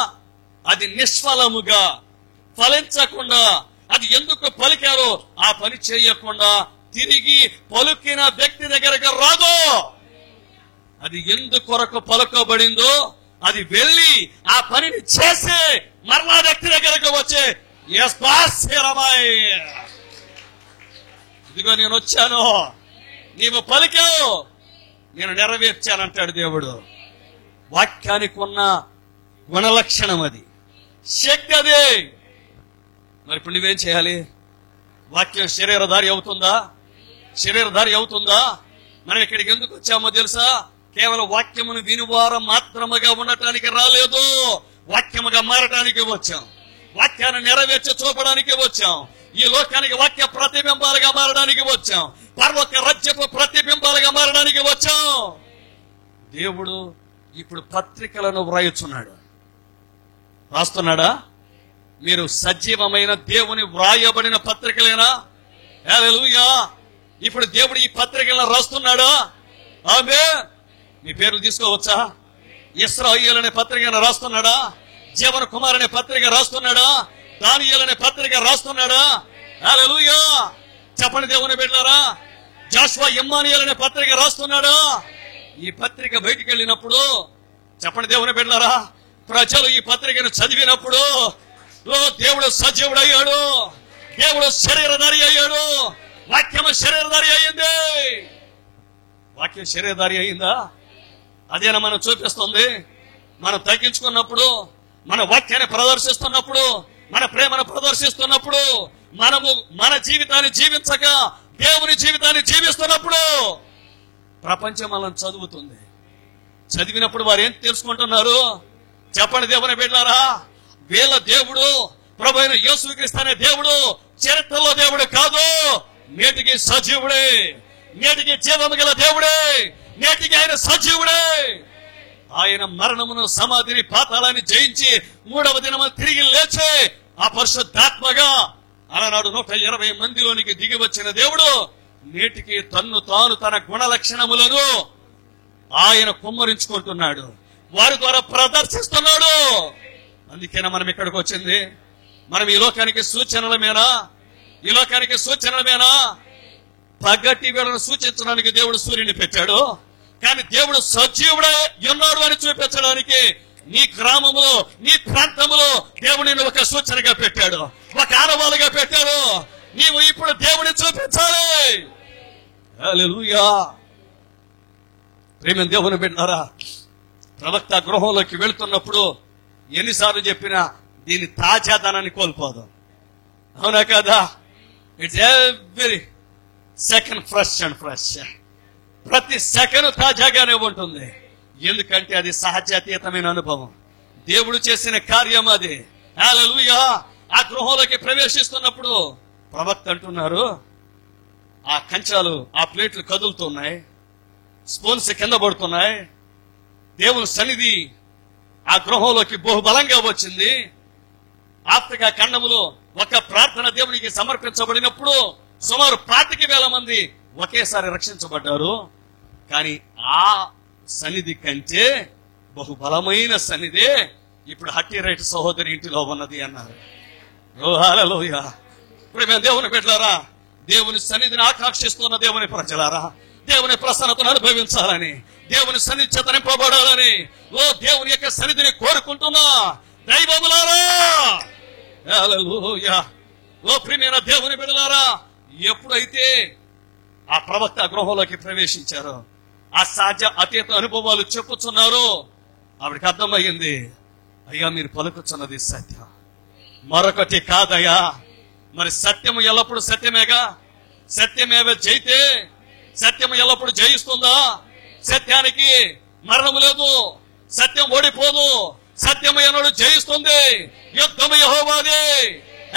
అది నిష్ఫలముగా, ఫలించకుండా, అది ఎందుకు పలికారో ఆ పని చేయకుండా తిరిగి పలుకిన వ్యక్తి దగ్గరకు రాదు. అది ఎందుకొరకు పలుకబడిందో అది వెళ్ళి ఆ పనిని చేసి మరలా వ్యక్తి దగ్గరకు వచ్చే, ఇదిగో నేను వచ్చాను, నీవు పలికావు, నేను నెరవేర్చానంటాడు దేవుడు. వాక్యానికి ఉన్న గుణలక్షణం అది, శక్తి అదే. మరి ఇప్పుడు నువ్వేం చేయాలి? వాక్యం శరీరధారి అవుతుందా? శరీరధారి అవుతుందా? మనం ఇక్కడికి ఎందుకు వచ్చామో తెలుసా? కేవలం వాక్యమును వినువారం మాత్రముగా ఉండటానికి రాలేదు, వాక్యముగా మారటానికి వచ్చాం. వాక్యాన్ని నెరవేర్చి చూపడానికి వచ్చాం. ఈ లోకానికి వాక్య ప్రతిబింబాలుగా మారడానికి వచ్చాం. పర్వక రాజ్యపు ప్రతిబింబాలుగా మారడానికి వచ్చాం. దేవుడు ఇప్పుడు పత్రికలను వ్రాయుచున్నాడు. రాస్తున్నాడా? మీరు సజీవమైన దేవుని వ్రాయబడిన పత్రికలేనా? హల్లెలూయా. ఇప్పుడు దేవుడు ఈ పత్రికలను రాస్తున్నాడా? ఆమేన్. మీ పేర్లు తీసుకోవచ్చా? ఇశ్రాయేలు అనే పత్రికను రాస్తున్నాడా? జీవన కుమార్ అనే పత్రిక రాస్తున్నాడా? దానియేలు అనే పత్రిక రాస్తున్నాడా? హల్లెలూయా. చెప్పండి దేవుని బిడ్డలారా. జాషువా ఇమ్మానుయేల్ అనే పత్రిక రాస్తున్నాడు. ఈ పత్రిక బయటికి వెళ్ళినప్పుడు చెప్పండి దేవుని బిడ్డలారా, ప్రజలు ఈ పత్రికను చదివినప్పుడు దేవుడు సజీవుడయ్యాడు, దేవుడు శరీరధారి అయ్యాడు, వాక్యము శరీరధారి అయ్యింది. వాక్యం శరీరధారి అయ్యిందా? అదేనా మనం చూపిస్తుంది. మనం తగ్గించుకున్నప్పుడు, మన వాక్యాన్ని ప్రదర్శిస్తున్నప్పుడు, మన ప్రేమను ప్రదర్శిస్తున్నప్పుడు, మనము మన జీవితాన్ని జీవించక దేవుని జీవితాన్ని జీవిస్తున్నప్పుడు ప్రపంచం మనల్ని చదువుతుంది. చదివినప్పుడు వారు ఏం తెలుసుకుంటున్నారు? చెప్పండి దేవుని బిడ్డలారా, వీళ్ళ దేవుడు ప్రభు అయిన యేసుక్రీస్తు అనే దేవుడు చరిత్రలో దేవుడు కాదు, నేటికి సజీవుడే, నేటికి జీవము గల దేవుడే, నేటికి ఆయన సజీవుడే. ఆయన మరణమును, సమాధిని, పాతాళాన్ని జయించి 3వ దినము తిరిగి లేచే ఆ పరిశుద్ధాత్మగా అలనాడు 120 మందిలోనికి దిగి వచ్చిన దేవుడు నేటికి తన్ను తాను తన గుణ లక్షణములను ఆయన కుమ్మరించుకుంటున్నాడు, వారి ద్వారా ప్రదర్శిస్తున్నాడు. అందుకేనా మనం ఇక్కడికి వచ్చింది. మనం ఈ లోకానికి సూచనలమేనా? ఈ లోకానికి సూచనలమేనా? పగటి వేళను సూచించడానికి దేవుడు సూర్యుని పెట్టాడు, కానీ దేవుడు సజీవుడే ఉన్నాడు అని చూపించడానికి నీ గ్రామములో, నీ ప్రాంతంలో దేవుడిని ఒక సూచనగా పెట్టాడు, ఒక ఆనవాలుగా పెట్టాడు. నీవు ఇప్పుడు దేవుడిని చూపించాలి. హల్లెలూయా. ప్రేమ దేవుని బిడ్డలారా, ప్రవక్త గృహంలోకి వెళుతున్నప్పుడు ఎన్నిసార్లు చెప్పినా దీని తాజాదనాన్ని కోల్పోదు. అవునా కదా? It's every second fresh and fresh. ప్రతి సెకండ్ తాజాగానే ఉంటుంది. ఎందుకంటే అది సహజాతీతమైన అనుభవం, దేవుడు చేసిన కార్యం అది. హల్లెలూయా. ఆ గృహంలోకి ప్రవేశిస్తున్నప్పుడు ప్రవక్త అంటున్నారు, ఆ కంచాలు, ఆ ప్లేట్లు కదులుతున్నాయి, స్పూన్స్ కింద పడుతున్నాయి. దేవుని సన్నిధి ఆ గృహంలోకి బహుబలంగా వచ్చింది. ఆఫ్రికా ఖండములో ఒక ప్రార్థన దేవునికి సమర్పించబడినప్పుడు సుమారు 25,000 మంది ఒకేసారి రక్షించబడ్డారు. కానీ ఆ సన్నిధి కంటే బహుబలమైన సన్నిధి ఇప్పుడు హట్టి రైట్ సహోదరి ఇంటిలో ఉన్నది అన్నారు. ఓ హల్లెలూయా. ఇప్పుడు మేము దేవుని బిడ్డలారా, దేవుని సన్నిధిని ఆకాంక్షిస్తున్న దేవుని ప్రజలారా, దేవుని ప్రసన్నతను అనుభవించాలని, దేవుని సన్నిధి చేత నింపబడాలని, ఓ దేవుని యొక్క సన్నిధిని కోరుకుంటున్నా దైవములారా. హల్లెలూయా. ఓ ప్రియమైన దేవుని బిడ్డలారా, ఎప్పుడైతే ఆ ప్రవక్త గృహంలోకి ప్రవేశించారో, ఆ సహజ అతీత అనుభవాలు చెప్పుచున్నారు, ఆవిడకి అర్థమయ్యింది, అయ్యా మీరు పలుకుతున్నది సత్యం, మరొకటి కాదయ్యా. మరి సత్యము ఎల్లప్పుడు సత్యమేగా. సత్యమేవ జయితే, సత్యము ఎల్లప్పుడు జయిస్తుందా? సత్యానికి మరణము లేదు, సత్యం ఓడిపోదు, సత్యము ఎన్నడు జయిస్తుంది. యుద్ధము యెహోవాదే.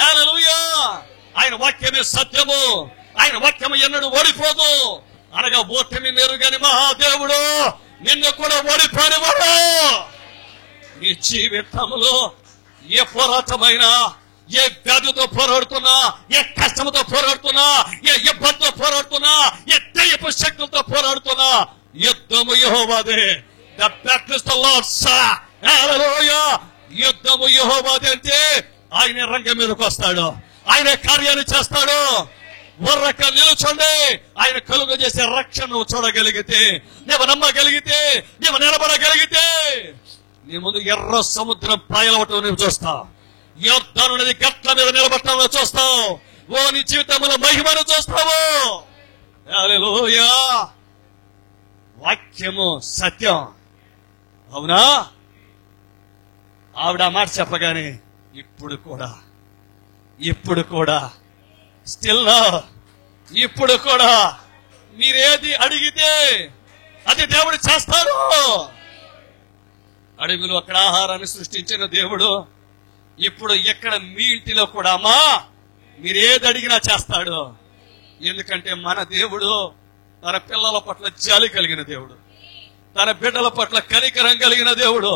హల్లెలూయా. ఆయన వాక్యమే సత్యము, ఆయన వాక్యము ఎన్నడు ఓడిపోదు. అనగా ఓటమి లేరు గాని మహాదేవుడు నిన్ను కూడా ఓడిపోనివాడు. నీ జీవితంలో ఏ పోరాటమైనా, ఏ వ్యాధితో పోరాడుతున్నా, ఏ కష్టంతో పోరాడుతున్నా, ఏ ఇబ్బందితో పోరాడుతున్నా, ఏ దయ్యపు శక్తులతో పోరాడుతున్నా, యుద్ధము యెహోవాదే. The battle is the Lord's. Hallelujah. యుద్ధము యెహోవాదే అంటే ఆయన రంగం మీదకి వస్తాడు, ఆయన కార్యాన్ని చేస్తాడు. వర్రక నిలుచండి. ఆయన కలుగ చేసే రక్షణ నువ్వు చూడగలిగితే, నీవు నమ్మగలిగితే, నీవు నిలబడగలిగితే, నీ ముందు ఎర్ర సముద్రం పాయలవటం నువ్వు చూస్తావు, యోర్దాను నది గట్ల మీద నిలబడటం చూస్తావు, ఓ నీ జీవితంలో మహిమను చూస్తావు. హల్లెలూయా. వాక్యము సత్యం. అవునా? ఆవిడ మాట చెప్పగానే ఇప్పుడు కూడా స్టిల్ ఇప్పుడు కూడా మీరేది అడిగితే అది దేవుడు చేస్తాడు. అడవిలో అక్కడ ఆహారాన్ని సృష్టించిన దేవుడు ఇప్పుడు ఎక్కడ మీ ఇంటిలో కూడా అమ్మా మీరేది అడిగినా చేస్తాడు. ఎందుకంటే మన దేవుడు తన పిల్లల పట్ల జాలి కలిగిన దేవుడు, తన బిడ్డల పట్ల కనికరం కలిగిన దేవుడు.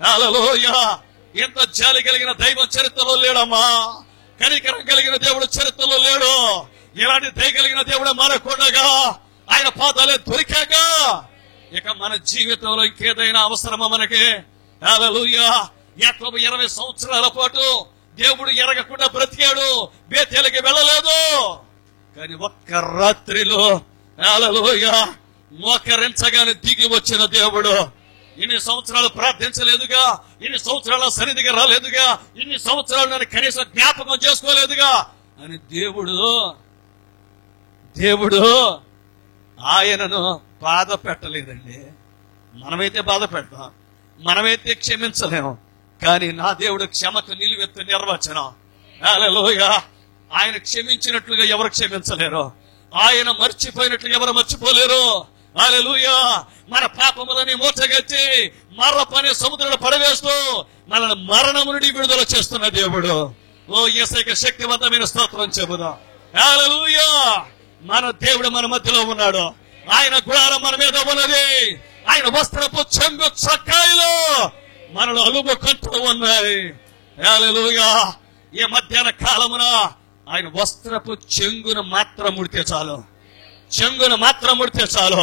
హల్లెలూయా. ఎంత జాలి కలిగిన దైవం చరిత్రలో లేడమ్మా. కనికరం కలిగిన దేవుడు చరిత్రలో లేడు. ఇలాంటి దయ కలిగిన దేవుడు మనకుండగా, ఆయన పాదాలే దొరికాక ఇక మన జీవితంలో ఇంకేదైనా అవసరమా మనకి? హల్లెలూయా. యాకోబు 20 సంవత్సరాల పాటు దేవుడు ఎరగకుండా బ్రతికాడు, బేతేలుకి వెళ్ళలేదు. కానీ ఒక్క రాత్రిలో హల్లెలూయా. మోకరించగానే దిగి వచ్చిన దేవుడు. ఇన్ని సంవత్సరాలు ప్రార్థించలేదుగా, ఇన్ని సంవత్సరాల సన్నిధిగా రాలేదుగా, ఇన్ని సంవత్సరాలు నన్ను కనీసం జ్ఞాపకం చేసుకోలేదుగా అని దేవుడు ఆయనను బాధ పెట్టలేదండి. మనమైతే బాధ పెడతాం, మనమైతే క్షమించలేము. కానీ నా దేవుడు క్షమకు నిలువెత్తు నిర్వచనం. హల్లెలూయా. ఆయన క్షమించినట్లుగా ఎవరు క్షమించలేరు, ఆయన మర్చిపోయినట్లుగా ఎవరు మర్చిపోలేరు. హల్లెలూయా. మన పాపములని మూర్చగచ్చి మర్రపనే సముద్రంలో పడవేస్తూ మనల్ని మరణము నుండి విడుదల చేస్తున్న దేవుడు. ఓ యేసయ్యకి శక్తివంతమైన స్తోత్రం చెబుదాం. హల్లెలూయా. మన దేవుడు మన మధ్యలో ఉన్నాడు. ఆయన గుడారం మన మీద ఉన్నది. ఆయన వస్త్రపు చెంగు చక్కాయలు మనలో అలుముకుంటూ ఉన్నాయి. హల్లెలూయా. ఈ మధ్యాహ్న కాలమున ఆయన వస్త్రపు చెంగును మాత్రం ముడితే చాలు, చెంగును మాత్రం ముడితే చాలు,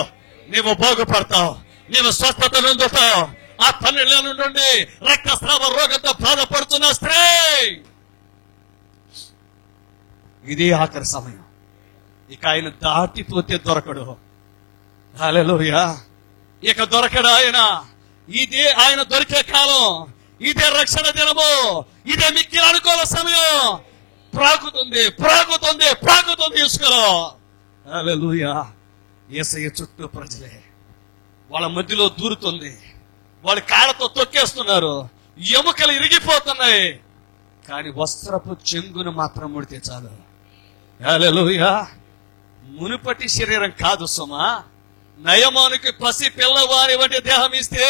నీవు బాగుపడతావు, నీవు స్వస్థత నొందుతావు. ఆ 12 నుండి రక్తస్రావ రోగంతో బాధపడుతున్న స్త్రీ, ఇది ఆఖరి సమయం. ఇక ఆయన దాటిపోతే దొరకడు. హల్లెలూయా. ఇక దొరకడు ఆయన. ఇదే ఆయన దొరికే కాలం, ఇదే రక్షణ దినము, ఇదే మిక్కిలి అనుకూల సమయం. ప్రాకుతుంది ఇసుకలో. హల్లెలూయా. యేసయ్య చుట్టూ ప్రజలే, వాళ్ళ మధ్యలో దూరుతుంది, వాళ్ళ కాళ్ళతో తొక్కేస్తున్నారు, ఎముకలు ఇరిగిపోతున్నాయి. కానీ వస్త్రపు చెంగును మాత్రం ముడితే చాలు. హల్లెలూయా. మునుపటి శరీరం కాదు సుమా. నయమానికి పసి పిల్లవారి వంటి దేహం ఇస్తే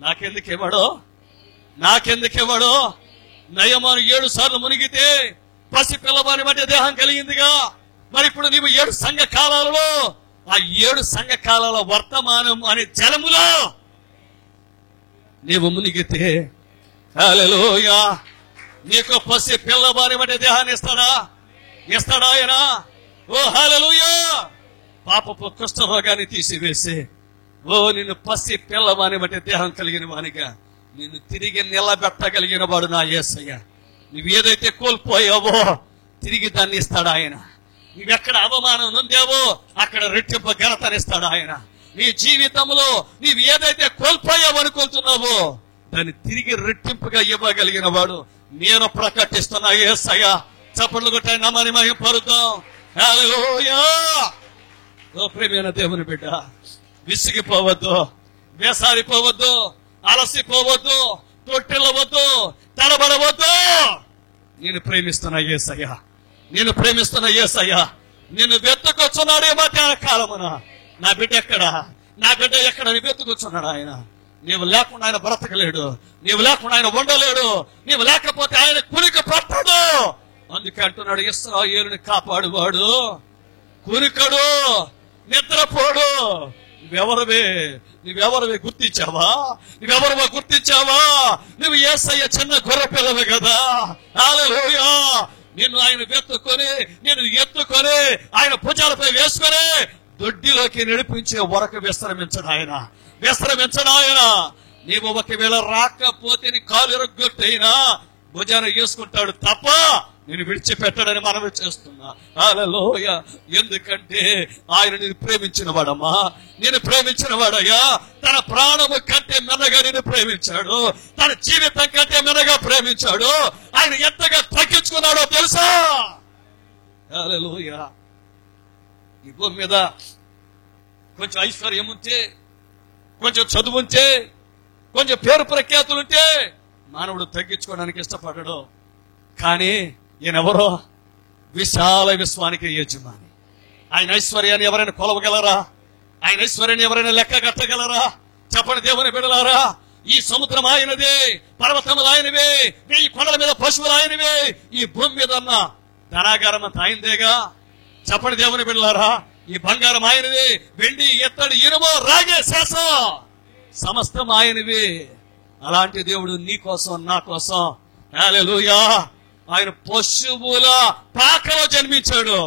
నాకెందుకివ్వడో. నయమాను 7 సార్లు మునిగితే పసి పిల్లవారి వంటి దేహం కలిగిందిగా. మరి ఇప్పుడు నీవు 7 సంఘ కాలాలలో, ఆ 7 సంఘ కాలాల వర్తమానం అనే జలములో నీవు మునిగితే, హల్లెలూయా, నీకు పసి పిల్లవారి వంటి దేహాన్ని ఇస్తాడా ఆయన? ఓ హల్లెలూయా. పాపపు కుష్ఠరోగాన్ని తీసివేసి, ఓ నిన్ను పసి పిల్లవాని వంటి దేహం కలిగిన వానిగా నిన్ను తిరిగి నిలబెట్టగలిగిన వాడు నా యేసయ్య. నువ్వు ఏదైతే కోల్పోయావో తిరిగి దాన్ని ఇస్తాడు ఆయన. నువ్వెక్కడ అవమానం నొందావో అక్కడ రెట్టింపు ఘనతనిస్తాడు ఆయన. నీ జీవితంలో నీవు ఏదైతే కోల్పోయావు అనుకుంటున్నావో దాన్ని తిరిగి రెట్టింపుగా ఇవ్వగలిగిన వాడు నేను ప్రకటిస్తున్నా యేసయ్య. చప్పట్లు కొట్టాయి, నామాన్ని మహిమపరుద్దాం. హల్లెలూయా. ఓ ప్రియమైన దేవుని బిడ్డ, విసిగిపోవద్దు, వేసారిపోవద్దు, అలసిపోవద్దు, తొట్టిల్లవద్దు, తడబడవద్దు. నేను ప్రేమిస్తున్న యేసయ్య, నిన్ను వెతుకొచ్చున్నాడు. మధ్యాహ్న కాలమున నా బిడ్డ ఎక్కడ నీ వెతుకొచ్చున్నాడు ఆయన. నీవు లేకుండా ఆయన బ్రతకలేడు, నీవు లేకుండా ఆయన ఉండలేడు, నీవు లేకపోతే ఆయన కునికి పట్టడు. అందుకే అంటున్నాడు, ఇశ్రాయేలుని కాపాడువాడు కునికడు, నిద్రపోడు. నువ్వెవరివి గుర్తించావా? నువ్వు యేసయ్య చిన్న గొర్రె పిల్లవి కదా. హల్లెలూయా. నిన్ను ఆయన ఎత్తుకొని ఆయన భుజాలపై వేసుకొని దొడ్డిలోకి నడిపించే వరకు విశ్రమించడు ఆయన. నీవు ఒకవేళ రాకపోతే నీ కాలు ఎరగొట్టైనా భుజాన వేసుకుంటాడు తప్ప నేను విడిచిపెట్టాడని మనవి చేస్తున్నా. హల్లెలూయా. ఎందుకంటే ఆయన నేను ప్రేమించిన వాడయ్యా. తన ప్రాణము కంటే మెన్నగా నేను ప్రేమించాడు, తన జీవితం కంటే మెన్నగా ప్రేమించాడు. ఆయన ఎంతగా తగ్గించుకున్నాడో తెలుసా? హల్లెలూయా. ఈ భూమి మీద కొంచెం ఐశ్వర్యం ఉంటే, కొంచెం చదువు ఉంటే, కొంచెం పేరు ప్రఖ్యాతులుంటే మానవుడు తగ్గించుకోవడానికి ఇష్టపడడు. కానీ ఈయనెవరో విశాల విశ్వానికి యజమాని. ఆయన ఐశ్వర్యాన్ని ఎవరైనా కొలవగలరా? ఆయన ఐశ్వర్యాన్ని ఎవరైనా లెక్క కట్టగలరా? చెప్పండి దేవుని బిడ్డలారా. ఈ సముద్రం ఆయనదే, పర్వతములు ఆయనవే, 1000 కొండల మీద పశువులు ఆయనవే, ఈ భూమి మీద ఉన్న ధనాగారం అంతా ఆయనదేగా. చెప్పండి దేవుని బిడ్డలారా. ఈ బంగారం ఆయనదే, వెండి, ఎత్తడి, ఇనుము, రాగే, శేషం సమస్తం ఆయనవే. అలాంటి దేవుడు నీ కోసం, నా కోసం. హల్లెలూయా. ఆయన పశువుల పాకలో జన్మించాడు.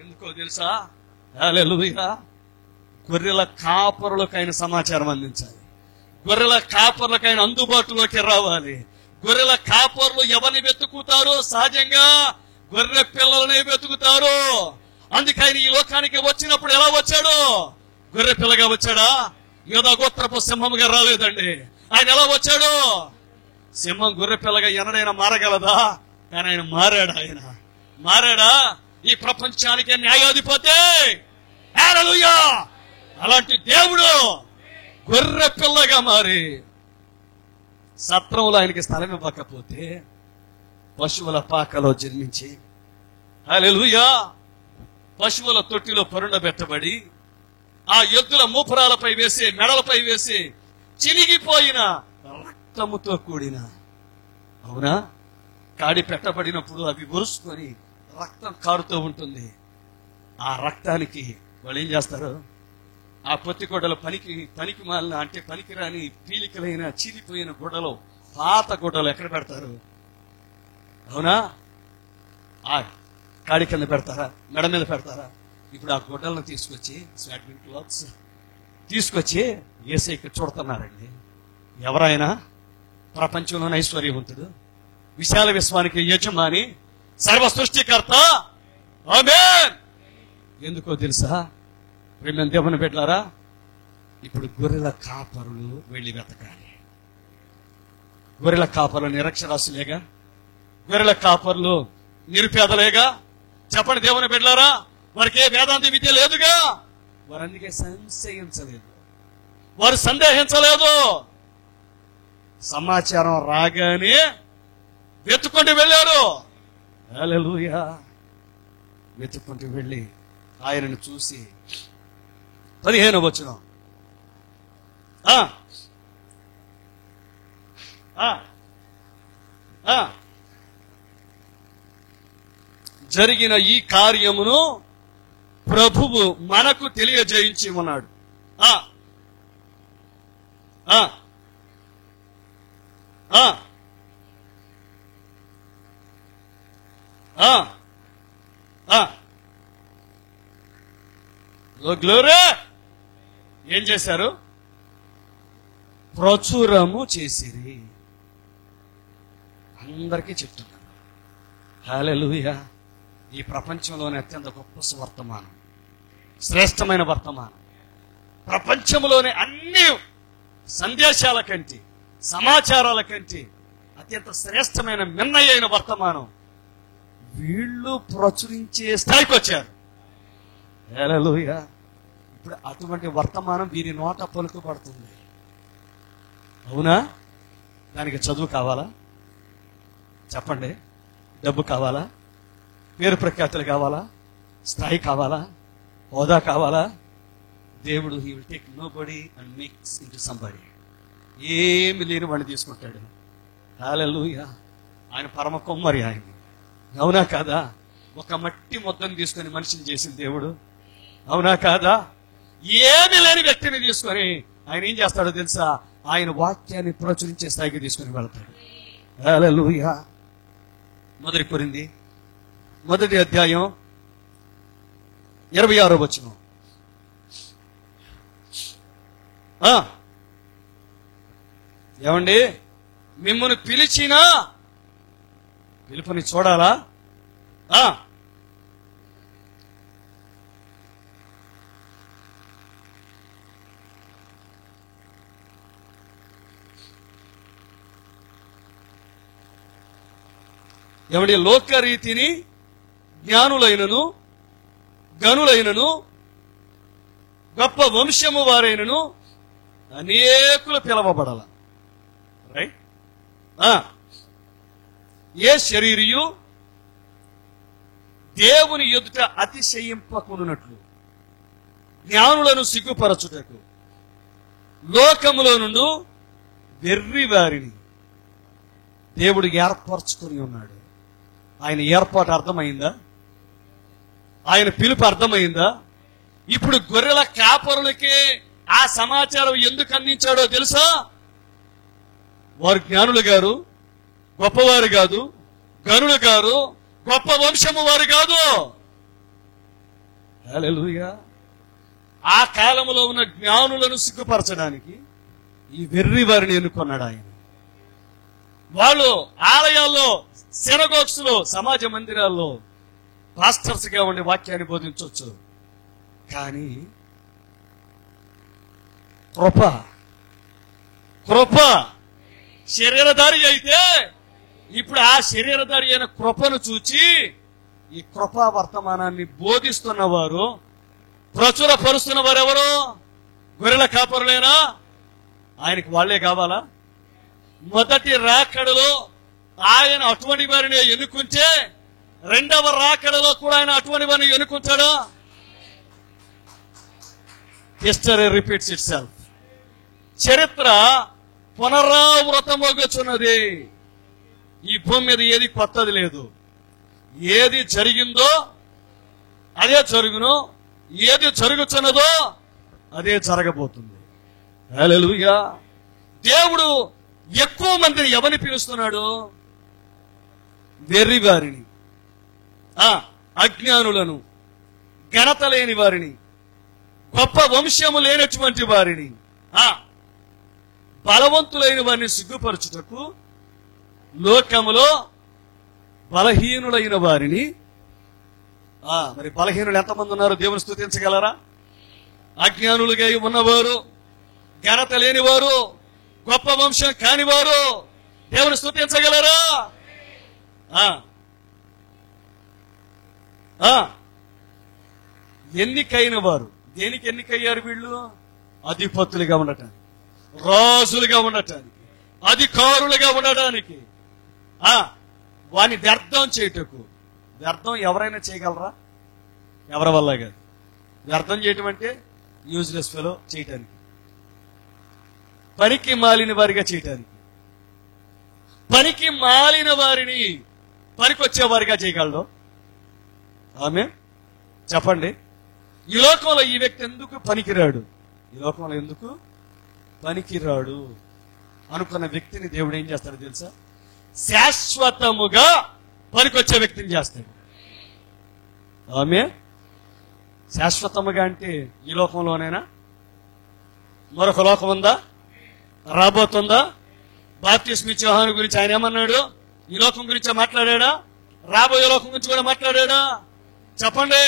ఎందుకో తెలుసా? హల్లెలూయా. గొర్రెల కాపరులకు ఆయన సమాచారం అందించాలి. గొర్రెల కాపరులకు ఆయన అందుబాటులోకి రావాలి. గొర్రెల కాపరులు ఎవరిని వెతుకుతారు? సహజంగా గొర్రె పిల్లలనే వెతుకుతారు. అందుకే ఆయన ఈ లోకానికి వచ్చినప్పుడు ఎలా వచ్చాడు? గొర్రె పిల్లగా వచ్చాడా? యోధా గోత్రపు సింహంగా రాలేదండి. ఆయన ఎలా వచ్చాడు? సింహం గొర్రె పిల్లగా ఎన్నడైనా మారగలదా? కానీ ఆయన మారాడా? ఆయన మారాడా? ఈ ప్రపంచానికి న్యాయాధిపతి. హల్లెలూయా! అలాంటి దేవుడు గొర్రె పిల్లగా మారి సత్రంలో ఆయనకి స్థలం ఇవ్వకపోతే పశువుల పాకలో జన్మించి, హల్లెలూయా, పశువుల తొట్టిలో పరుండబెట్టబడి ఆ ఎద్దుల మూపురాలపై వేసి మెడలపై వేసి చినిగిపోయిన రక్తముతో కూడిన, అవునా, కాడి పెట్టబడినప్పుడు అవి ఒరుసుకొని రక్తం కారుతూ ఉంటుంది. ఆ రక్తానికి వాళ్ళు ఏం చేస్తారు? ఆ పొత్తి గొడ్డలు పనికి మాలిన, అంటే పనికిరాని పీలికలైన చీలిపోయిన గుడ్డలు, పాత గుడ్డలు ఎక్కడ పెడతారు? అవునా, ఆ కాడి కింద పెడతారా? మెడ మీద పెడతారా? ఇప్పుడు ఆ గుడ్డలను తీసుకొచ్చి స్వాట్మెంట్ క్లాత్స్ తీసుకొచ్చి యేసయ్యకి చుడుతున్నారండి. ఎవరైనా ప్రపంచంలోని ఐశ్వర్యవంతుడు, విశాల విశ్వానికి యజమాని, సర్వ సృష్టికర్త. ఆమేన్. ఎందుకో తెలుసా? ప్రేమ దేవుని బిడ్డలారా, ఇప్పుడు గొర్రెల కాపరులు వెళ్ళి వెతకాలి. గొర్రెల కాపరులు నిరక్షరాస్యులేగా? గొర్రెల కాపరులు నిరుపేదలేగా? చెప్పండి దేవుని బిడ్డలారా, వారికి ఏ వేదాంత విద్య లేదుగా. వారు అందుకే సంశయించలేదు, వారు సందేహించలేదు. సమాచారం రాగానే వెతుక్కుంటూ వెళ్ళారు. హల్లెలూయా! వెతుక్కుంటూ వెళ్ళి ఆయనను చూసి 15వ వచనం, జరిగిన ఈ కార్యమును ప్రభువు మనకు తెలియజేయించి ఉన్నాడు. గ్లోరీ ఏం చేశారు? ప్రచురము చేసిరి. అందరికీ చెప్తున్నారు. హల్లెలూయా! ఈ ప్రపంచంలోనే అత్యంత గొప్ప వర్తమానం, శ్రేష్టమైన వర్తమానం, ప్రపంచంలోనే అన్ని సందేశాల కంటే, సమాచారాల కంటే అత్యంత శ్రేష్టమైన మిన్నయైన వర్తమానం వీళ్ళు ప్రచురించే స్థాయికి వచ్చారు. హల్లెలూయా! ఇప్పుడు అటువంటి వర్తమానం వీరి నోట పలుకుపడుతుంది. అవునా? దానికి చదువు కావాలా? చెప్పండి. డబ్బు కావాలా? పేరు ప్రఖ్యాతులు కావాలా? స్థాయి కావాలా? హోదా కావాలా? దేవుడు he will take nobody and makes into somebody. ఏమి లేని వాడిని తీసుకుంటాడు. హల్లెలూయా! ఆయన పరమ కొమ్మరి ఆయన. అవునా కాదా? ఒక మట్టి మొత్తం తీసుకొని మనిషిని చేసిన దేవుడు. అవునా కాదా? ఏమి లేని వ్యక్తిని తీసుకొని ఆయన ఏం చేస్తాడో తెలుసా? ఆయన వాక్యాన్ని ప్రచురించే స్థాయికి తీసుకుని వెళ్తాడు. హల్లెలూయా! మొదటి కొరింథీ 1వ అధ్యాయం 26వ వచనం. ఏమండి, మిమ్మల్ని పిలిచినా పిలుపుని చూడాలా? ఏమండి, లోకరీతిని జ్ఞానులైనను గనులైనను గొప్ప వంశము వారైనను అనేకులు పిలవబడాల. రైట్? ఏ శరీరియు దేవుని ఎదుట అతిశయింపకున్నట్లు జ్ఞానులను సిగ్గుపరచుటకు లోకములో నుండి వెర్రి వారిని దేవుడు ఏర్పరచుకొని ఉన్నాడు. ఆయన ఏర్పాటు అర్థమైందా? ఆయన పిలుపు అర్థమైందా? ఇప్పుడు గొర్రెల కాపరులకే ఆ సమాచారం ఎందుకు అందించాడో తెలుసా? వారు జ్ఞానులు గారు, గొప్పవారు కాదు, గనులు గారు, గొప్ప వంశము వారు కాదు. హల్లెలూయా! ఆ కాలంలో ఉన్న జ్ఞానులను సిగ్గుపరచడానికి ఈ వెర్రి వారిని ఎన్నుకున్నాడు ఆయన. వాళ్ళు ఆలయాల్లో, సినగోగ్స్ లో, సమాజ మందిరాల్లో పాస్టర్స్గా ఉండి వాక్యాన్ని బోధించవచ్చు. కానీ కృప కృప శరీరధారి అయితే ఇప్పుడు ఆ శరీరధారి అయిన కృపను చూచి ఈ కృపా వర్తమానాన్ని బోధిస్తున్న వారు, ప్రచురపరుస్తున్న వారు ఎవరు? గొర్రెల కాపరులేనా? ఆయనకి వాళ్లే కావాలా? మొదటి రాకడలో ఆయన అటువంటి వారిని ఎన్నుకుంటే రెండవ రాకడలో కూడా ఆయన అటువంటి వారిని ఎన్నుకుంటాడా? History repeats itself. చరిత్ర పునరావృతమవుతున్నది. ఈ భూమి మీద ఏది కొత్తది లేదు. ఏది జరిగిందో అదే జరుగును, ఏది జరుగుతున్నదో అదే జరగబోతుంది. హల్లెలూయా. దేవుడు ఎక్కువ మందిని ఎవరిని పిలుస్తున్నాడు? వెర్రివారిని, అజ్ఞానులను, ఘనత లేని వారిని, గొప్ప వంశము లేనటువంటి వారిని, బలవంతులైన వారిని సిగ్గుపరచుటకు, లోకములో బలహీనులైన వారిని. మరి బలహీనులు ఎంతమంది ఉన్నారు? దేవుని స్తుతించగలరా? అజ్ఞానులుగా ఉన్నవారు, ఘనత లేనివారు, గొప్ప వంశం కానివారు దేవుని స్తుతించగలరా? ఎన్నికైన వారు. దేనికి ఎన్నికయ్యారు వీళ్ళు? అధిపతులుగా ఉండటానికి, రాజులుగా ఉండటానికి, అధికారులుగా ఉండటానికి. వాని వ్యర్థం చేయుటకు. వ్యర్థం ఎవరైనా చేయగలరా? ఎవరి వల్ల కాదు. వ్యర్థం చేయటం అంటే యూజ్లెస్ ఫెలో చేయటానికి, పనికి మాలిన వారిగా చేయటానికి. పనికి మాలిన వారిని పనికొచ్చే వారిగా చేయగలడు. ఆమె చెప్పండి. ఈ లోకంలో ఈ వ్యక్తి ఎందుకు పనికిరాడు, ఈ లోకంలో ఎందుకు పనికిరాడు అనుకున్న వ్యక్తిని దేవుడు ఏం చేస్తాడు తెలుసా? శాశ్వతముగా పనికొచ్చే వ్యక్తిని చేస్తాడు. ఆమె శాశ్వతముగా అంటే ఈ లోకంలోనైనా? మరొక లోకం ఉందా? రాబోతుందా? బాప్తిస్మ ఇచ్చే యోహాను గురించి ఆయన ఏమన్నాడు? ఈ లోకం గురించి మాట్లాడా? రాబోయే లోకం గురించి కూడా మాట్లాడా? చెప్పండి.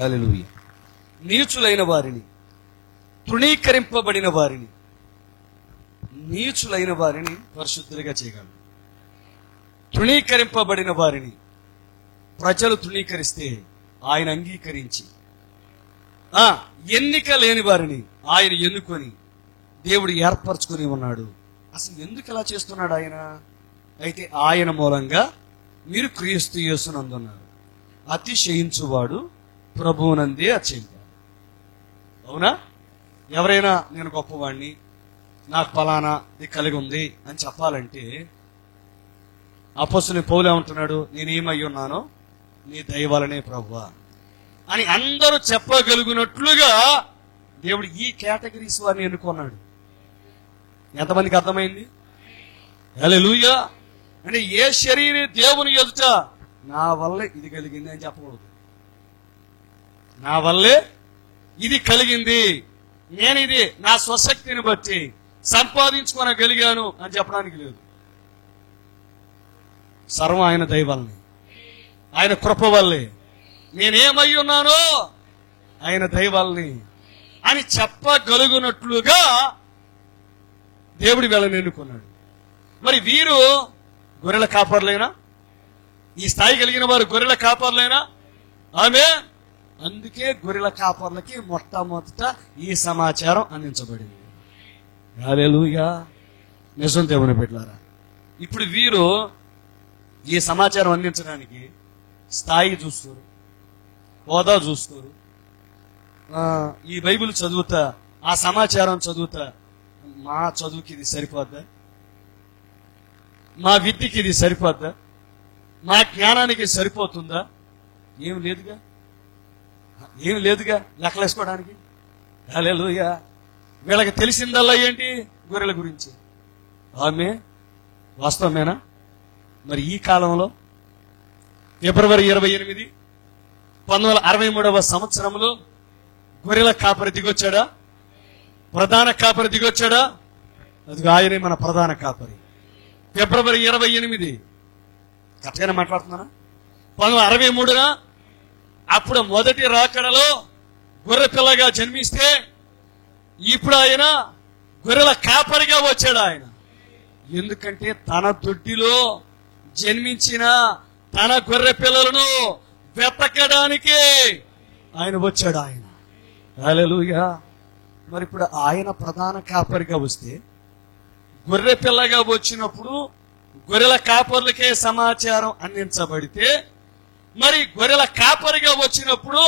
హల్లెలూయా. నీచులైన వారిని, తృణీకరింపబడిన వారిని, నీచులైన వారిని పరిశుద్ధులుగా చేయగలడు. తృణీకరింపబడిన వారిని ప్రజలు తృణీకరిస్తే ఆయన అంగీకరించి, ఎన్నిక లేని వారిని ఆయన ఎన్నుకొని దేవుడు ఏర్పరచుకుని ఉన్నాడు. అసలు ఎందుకు ఇలా చేస్తున్నాడు ఆయన? అయితే ఆయన మూలంగా మీరు క్రీస్తు యేసునందున్నారు. అతిశయించువాడు ప్రభువునందే అతిశయించాడు. అవునా? ఎవరైనా నేను గొప్పవాడిని, నాకు ఫలానా ఇది కలిగి ఉంది అని చెప్పాలంటే అపొస్తలుడైన పౌలు ఏమంటున్నాడు? నేనేమై ఉన్నానో నీ దయ వలనే ప్రభువా అని అందరూ చెప్పగలుగునట్లుగా దేవుడు ఈ కేటగిరీస్ వారిని ఎన్నుకున్నాడు. ఎంతమందికి అర్థమైంది? హల్లెలూయా. అంటే ఏ శరీరం దేవుని ఎదుట నా వల్లే ఇది కలిగింది అని చెప్పకూడదు. నా వల్లే ఇది కలిగింది, నేను ఇది నా స్వశక్తిని బట్టి సంపాదించుకోగలిగాను అని చెప్పడానికి లేదు. సర్వం ఆయన దయ వల్లే, ఆయన కృప వల్లే, నేనేమై ఉన్నానో ఆయన దయ వల్లే అని చెప్పగలుగునట్లుగా దేవుడి వీళ్ళని ఎన్నుకున్నాడు. మరి వీరు గొర్రెల కాపర్లేనా? ఈ స్థాయి కలిగిన వారు గొర్రెల కాపర్లేనా? ఆమె అందుకే గొర్రెల కాపర్లకి మొట్టమొదట ఈ సమాచారం అందించబడింది. హల్లెలూయా. నిజం దేవుని బిడ్డలారా, ఇప్పుడు వీరు ఈ సమాచారం అందించడానికి స్థాయి చూస్తారు, హోదా చూస్తారు. ఈ బైబిల్ చదువుతా, ఆ సమాచారం చదువుతా మా చదువుకి ఇది సరిపోద్దా, మా విద్యకి ఇది సరిపోద్దా, మా జ్ఞానానికి సరిపోతుందా? ఏం లేదుగా, ఏం లేదుగా లెక్కలేసుకోవడానికి. హల్లెలూయా. వీళ్ళకి తెలిసిందల్లా ఏంటి? గొర్రెల గురించి. ఆమె వాస్తవమేనా? మరి ఈ కాలంలో ఫిబ్రవరి 28, 1963వ సంవత్సరంలో గొర్రెల కాపరి దిగొచ్చాడా? ప్రధాన కాపరి దిగొచ్చాడా? అది ఆయనే మన ప్రధాన కాపరి. ఫిబ్రవరి 28 కరెక్ట్గానే మాట్లాడుతున్నానా? 1963న అప్పుడు మొదటి రాకడలో గొర్రె పిల్లగా జన్మిస్తే ఇప్పుడు ఆయన గొర్రెల కాపరిగా వచ్చాడు. ఆయన ఎందుకంటే తన దొడ్డిలో జన్మించిన తన గొర్రె పిల్లలను వెతకడానికి ఆయన వచ్చాడు. ఆయన హల్లెలూయా. మరి ఇప్పుడు ఆయన ప్రధాన కాపరిగా వస్తే గొర్రె పిల్లగా వచ్చినప్పుడు గొర్రెల కాపర్లకే సమాచారం అందించబడితే, మరి గొర్రెల కాపరిగా వచ్చినప్పుడు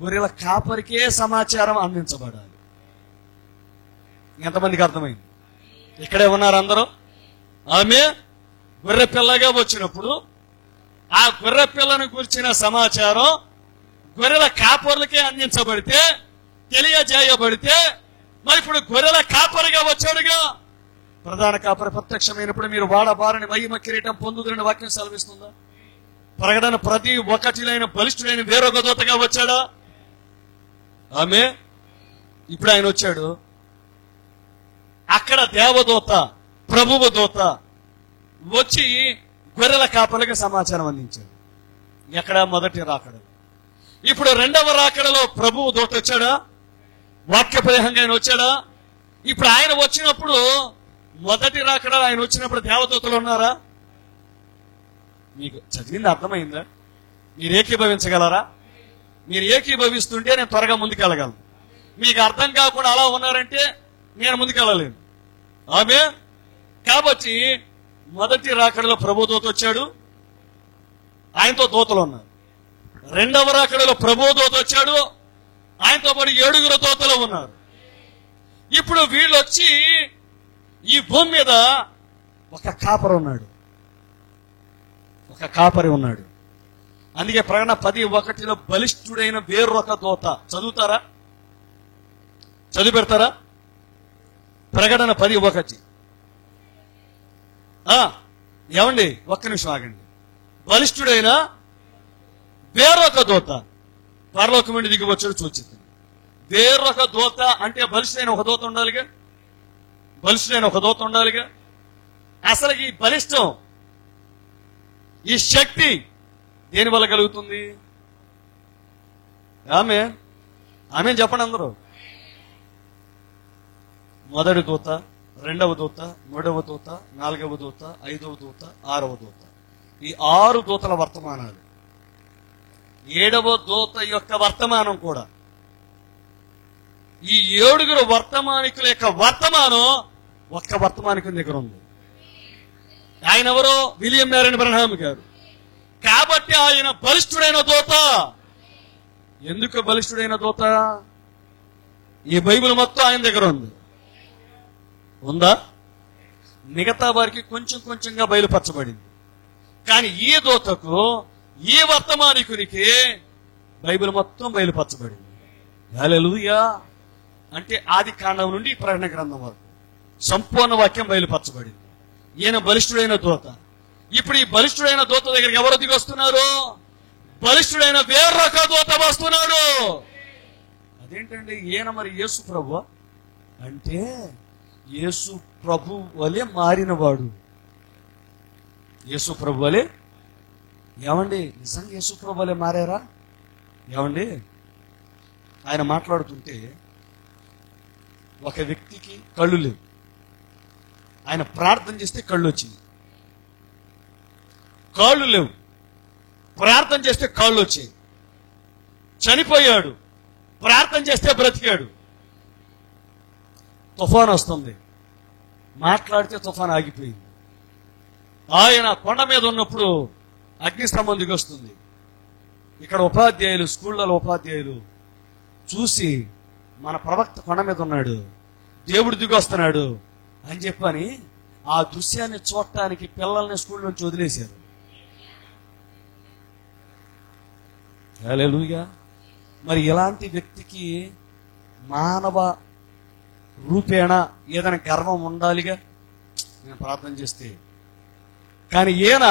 గొర్రెల కాపరికే సమాచారం అందించబడాలి. ఎంతమందికి అర్థమైంది? ఇక్కడే ఉన్నారు అందరూ. ఆమె గొర్రె పిల్లగా వచ్చినప్పుడు ఆ గొర్రె పిల్లను గురించిన సమాచారం గొర్రెల కాపర్లకే అందించబడితే, తెలియజేయబడితే, మరి ఇప్పుడు గొర్రెల కాపరిగా వచ్చాడుగా. ప్రధాన కాపరి ప్రత్యక్షమైనప్పుడు మీరు వాడబారని మహిమ కిరీటం పొందుదరని వాక్యం సెలవిస్తుందా? ప్రకటన ప్రతి ఒక్కటిలైన బలిష్ఠుడైన వేరొక దూతగా వచ్చాడా? ఆమె ఇప్పుడు ఆయన వచ్చాడు. అక్కడ దేవదూత, ప్రభువు దూత వచ్చి గొర్రెల కాపరికి సమాచారం అందించాడు. ఎక్కడ? మొదటి రాకడ. ఇప్పుడు రెండవ రాకడలో ప్రభువు దూత వచ్చాడా? వాక్యపదేహంగా ఆయన వచ్చాడా? ఇప్పుడు ఆయన వచ్చినప్పుడు మొదటి రాకడ ఆయన వచ్చినప్పుడు దేవదూతలు ఉన్నారా? మీకు చదివింది అర్థమైందా? మీరు ఏకీభవించగలరా? మీరు ఏకీభవిస్తుంటే నేను త్వరగా ముందుకెళ్ళగలను. మీకు అర్థం కాకుండా అలా ఉన్నారంటే నేను ముందుకెళ్ళలేను. ఆమె కాబట్టి మొదటి రాకడలో ప్రభు దూత వచ్చాడు, ఆయనతో దూతలు ఉన్నారు. రెండవ రాకడలో ప్రభు దూత వచ్చాడు, ఆయనతో పాటు 7 దూతలు ఉన్నారు. ఇప్పుడు వీళ్ళు వచ్చి ఈ భూమి మీద ఒక కాపరి ఉన్నాడు, ఒక కాపరి ఉన్నాడు. అందుకే ప్రకటన 10:1 బలిష్ఠుడైన వేరొక దూత. చదువుతారా? చదివి పెడతారా? ప్రకటన 10:1. ఏమండి, ఒక్క నిమిషం ఆగండి. బలిష్ఠుడైన వేరొక దూత పరలోకం నుండి దిగి వచ్చాడు సూచిస్తుంది. వేరొక దూత అంటే బలిష్ఠుడైన ఒక దూత ఉండాలిగా, బలిష్ఠుడైన ఒక దూత ఉండాలిగా. అసలు ఈ బలిష్టం, ఈ శక్తి దేని వల్ల కలుగుతుంది? ఆమె చెప్పండి అందరూ. మొదటి దూత, రెండవ దూత, మూడవ దూత, 4వ దూత, 5వ దూత, 6వ దూత. ఈ 6 దూతల వర్తమానాలు. 7వ దూత యొక్క వర్తమానం కూడా. ఈ 7 వర్తమానికుల యొక్క వర్తమానం ఒక్క వర్తమానికుని దగ్గర ఉంది. ఆయన ఎవరో? విలియం మ్యారియన్ బ్రహ్నాం గారు. కాబట్టి ఆయన బలిష్ఠుడైన దూత. ఎందుకు బలిష్ఠుడైన దూత? ఈ బైబిల్ మొత్తం ఆయన దగ్గర ఉంది. ఉందా? మిగతా వారికి కొంచెం కొంచెంగా బయలుపరచబడింది. కానీ ఈ దూతకు, ఈ వర్తమానికునికి బైబిల్ మొత్తం బయలుపరచబడింది. హల్లెలూయా. అంటే ఆది కాండం నుండి ప్రకటన గ్రంథం వరకు సంపూర్ణ వాక్యం బయలుపరచబడింది. ఈయన బలిష్ఠుడైన దూత. ఇప్పుడు ఈ బలిష్ఠుడైన దూత దగ్గరికి ఎవరు దిగి వస్తున్నారు? బలిష్ఠుడైన వేరొక దూత వస్తున్నాడు. అదేంటండి? ఈయన మరి యేసు ప్రభు అంటే యేసు ప్రభు వలె మారినవాడు. యేసు ప్రభు వలె. ఏమండి, నిజంగా యేసు ప్రభు వలె మారారా? ఏమండి, ఆయన మాట్లాడుతుంటే ఒక వ్యక్తికి కళ్ళు లేవు, ఆయన ప్రార్థన చేస్తే కళ్ళు వచ్చింది. కాళ్ళు లేవు, ప్రార్థన చేస్తే కాళ్ళు వచ్చాయి. చనిపోయాడు, ప్రార్థన చేస్తే బ్రతికాడు. తుఫాన్ వస్తుంది, మాట్లాడితే తుఫాన్ ఆగిపోయింది. ఆయన కొండ మీద ఉన్నప్పుడు అగ్నిస్తంభం దిగొస్తుంది. ఇక్కడ ఉపాధ్యాయులు, స్కూళ్ళలో ఉపాధ్యాయులు చూసి మన ప్రవక్త కొండ మీద ఉన్నాడు, దేవుడు దిగి వస్తున్నాడు అని చెప్పని ఆ దృశ్యాన్ని చూడటానికి పిల్లల్ని స్కూల్ నుంచి వదిలేశారు. హల్లెలూయా. మరి ఇలాంటి వ్యక్తికి మానవ రూపేణ ఏదైనా గర్వం ఉండాలిగా, నేను ప్రార్థన చేస్తే. కానీ ఈయన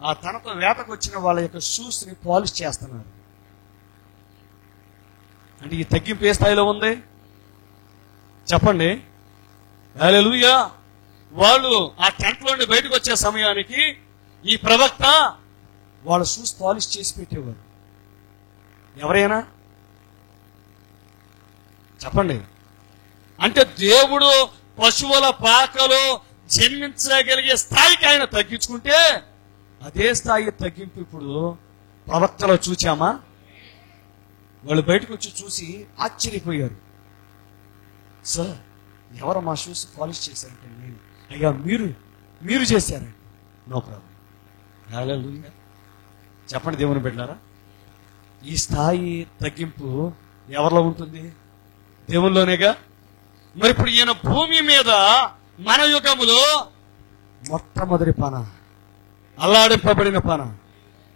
ఆ తనతో వేటకు వచ్చిన వాళ్ళ యొక్క షూస్ని పాలిష్ చేస్తున్నారు. అంటే ఈ తగ్గింపు ఏ స్థాయిలో ఉంది చెప్పండి? హల్లెలూయా. వాళ్ళు ఆ టెంట్ నుండి బయటకు వచ్చే సమయానికి ఈ ప్రవక్త వాళ్ళ షూస్ పాలిష్ చేసి పెట్టేవారు. ఎవరైనా చెప్పండి. అంటే దేవుడు పశువుల పాకలో జన్మించగలిగే స్థాయికి ఆయన తగ్గించుకుంటే అదే స్థాయి తగ్గింపు ఇప్పుడు ప్రవక్తలో చూచామా? వాళ్ళు బయటకు వచ్చి చూసి ఆశ్చర్యపోయారు. సార్, ఎవరు మా షూస్ పాలిష్ చేశారంటే నేను. అయ్యా మీరు చేశారండి. No problem. హల్లెలూయా. చెప్పండి దేవుని బిడ్డలారా, ఈ స్థాయి తగ్గింపు ఎవరిలో ఉంటుంది? దేవునిలోనేగా. మరి ఇప్పుడు ఈయన భూమి మీద మన యుగములో మొట్టమొదటి పన, అల్లాడింపబడిన పన,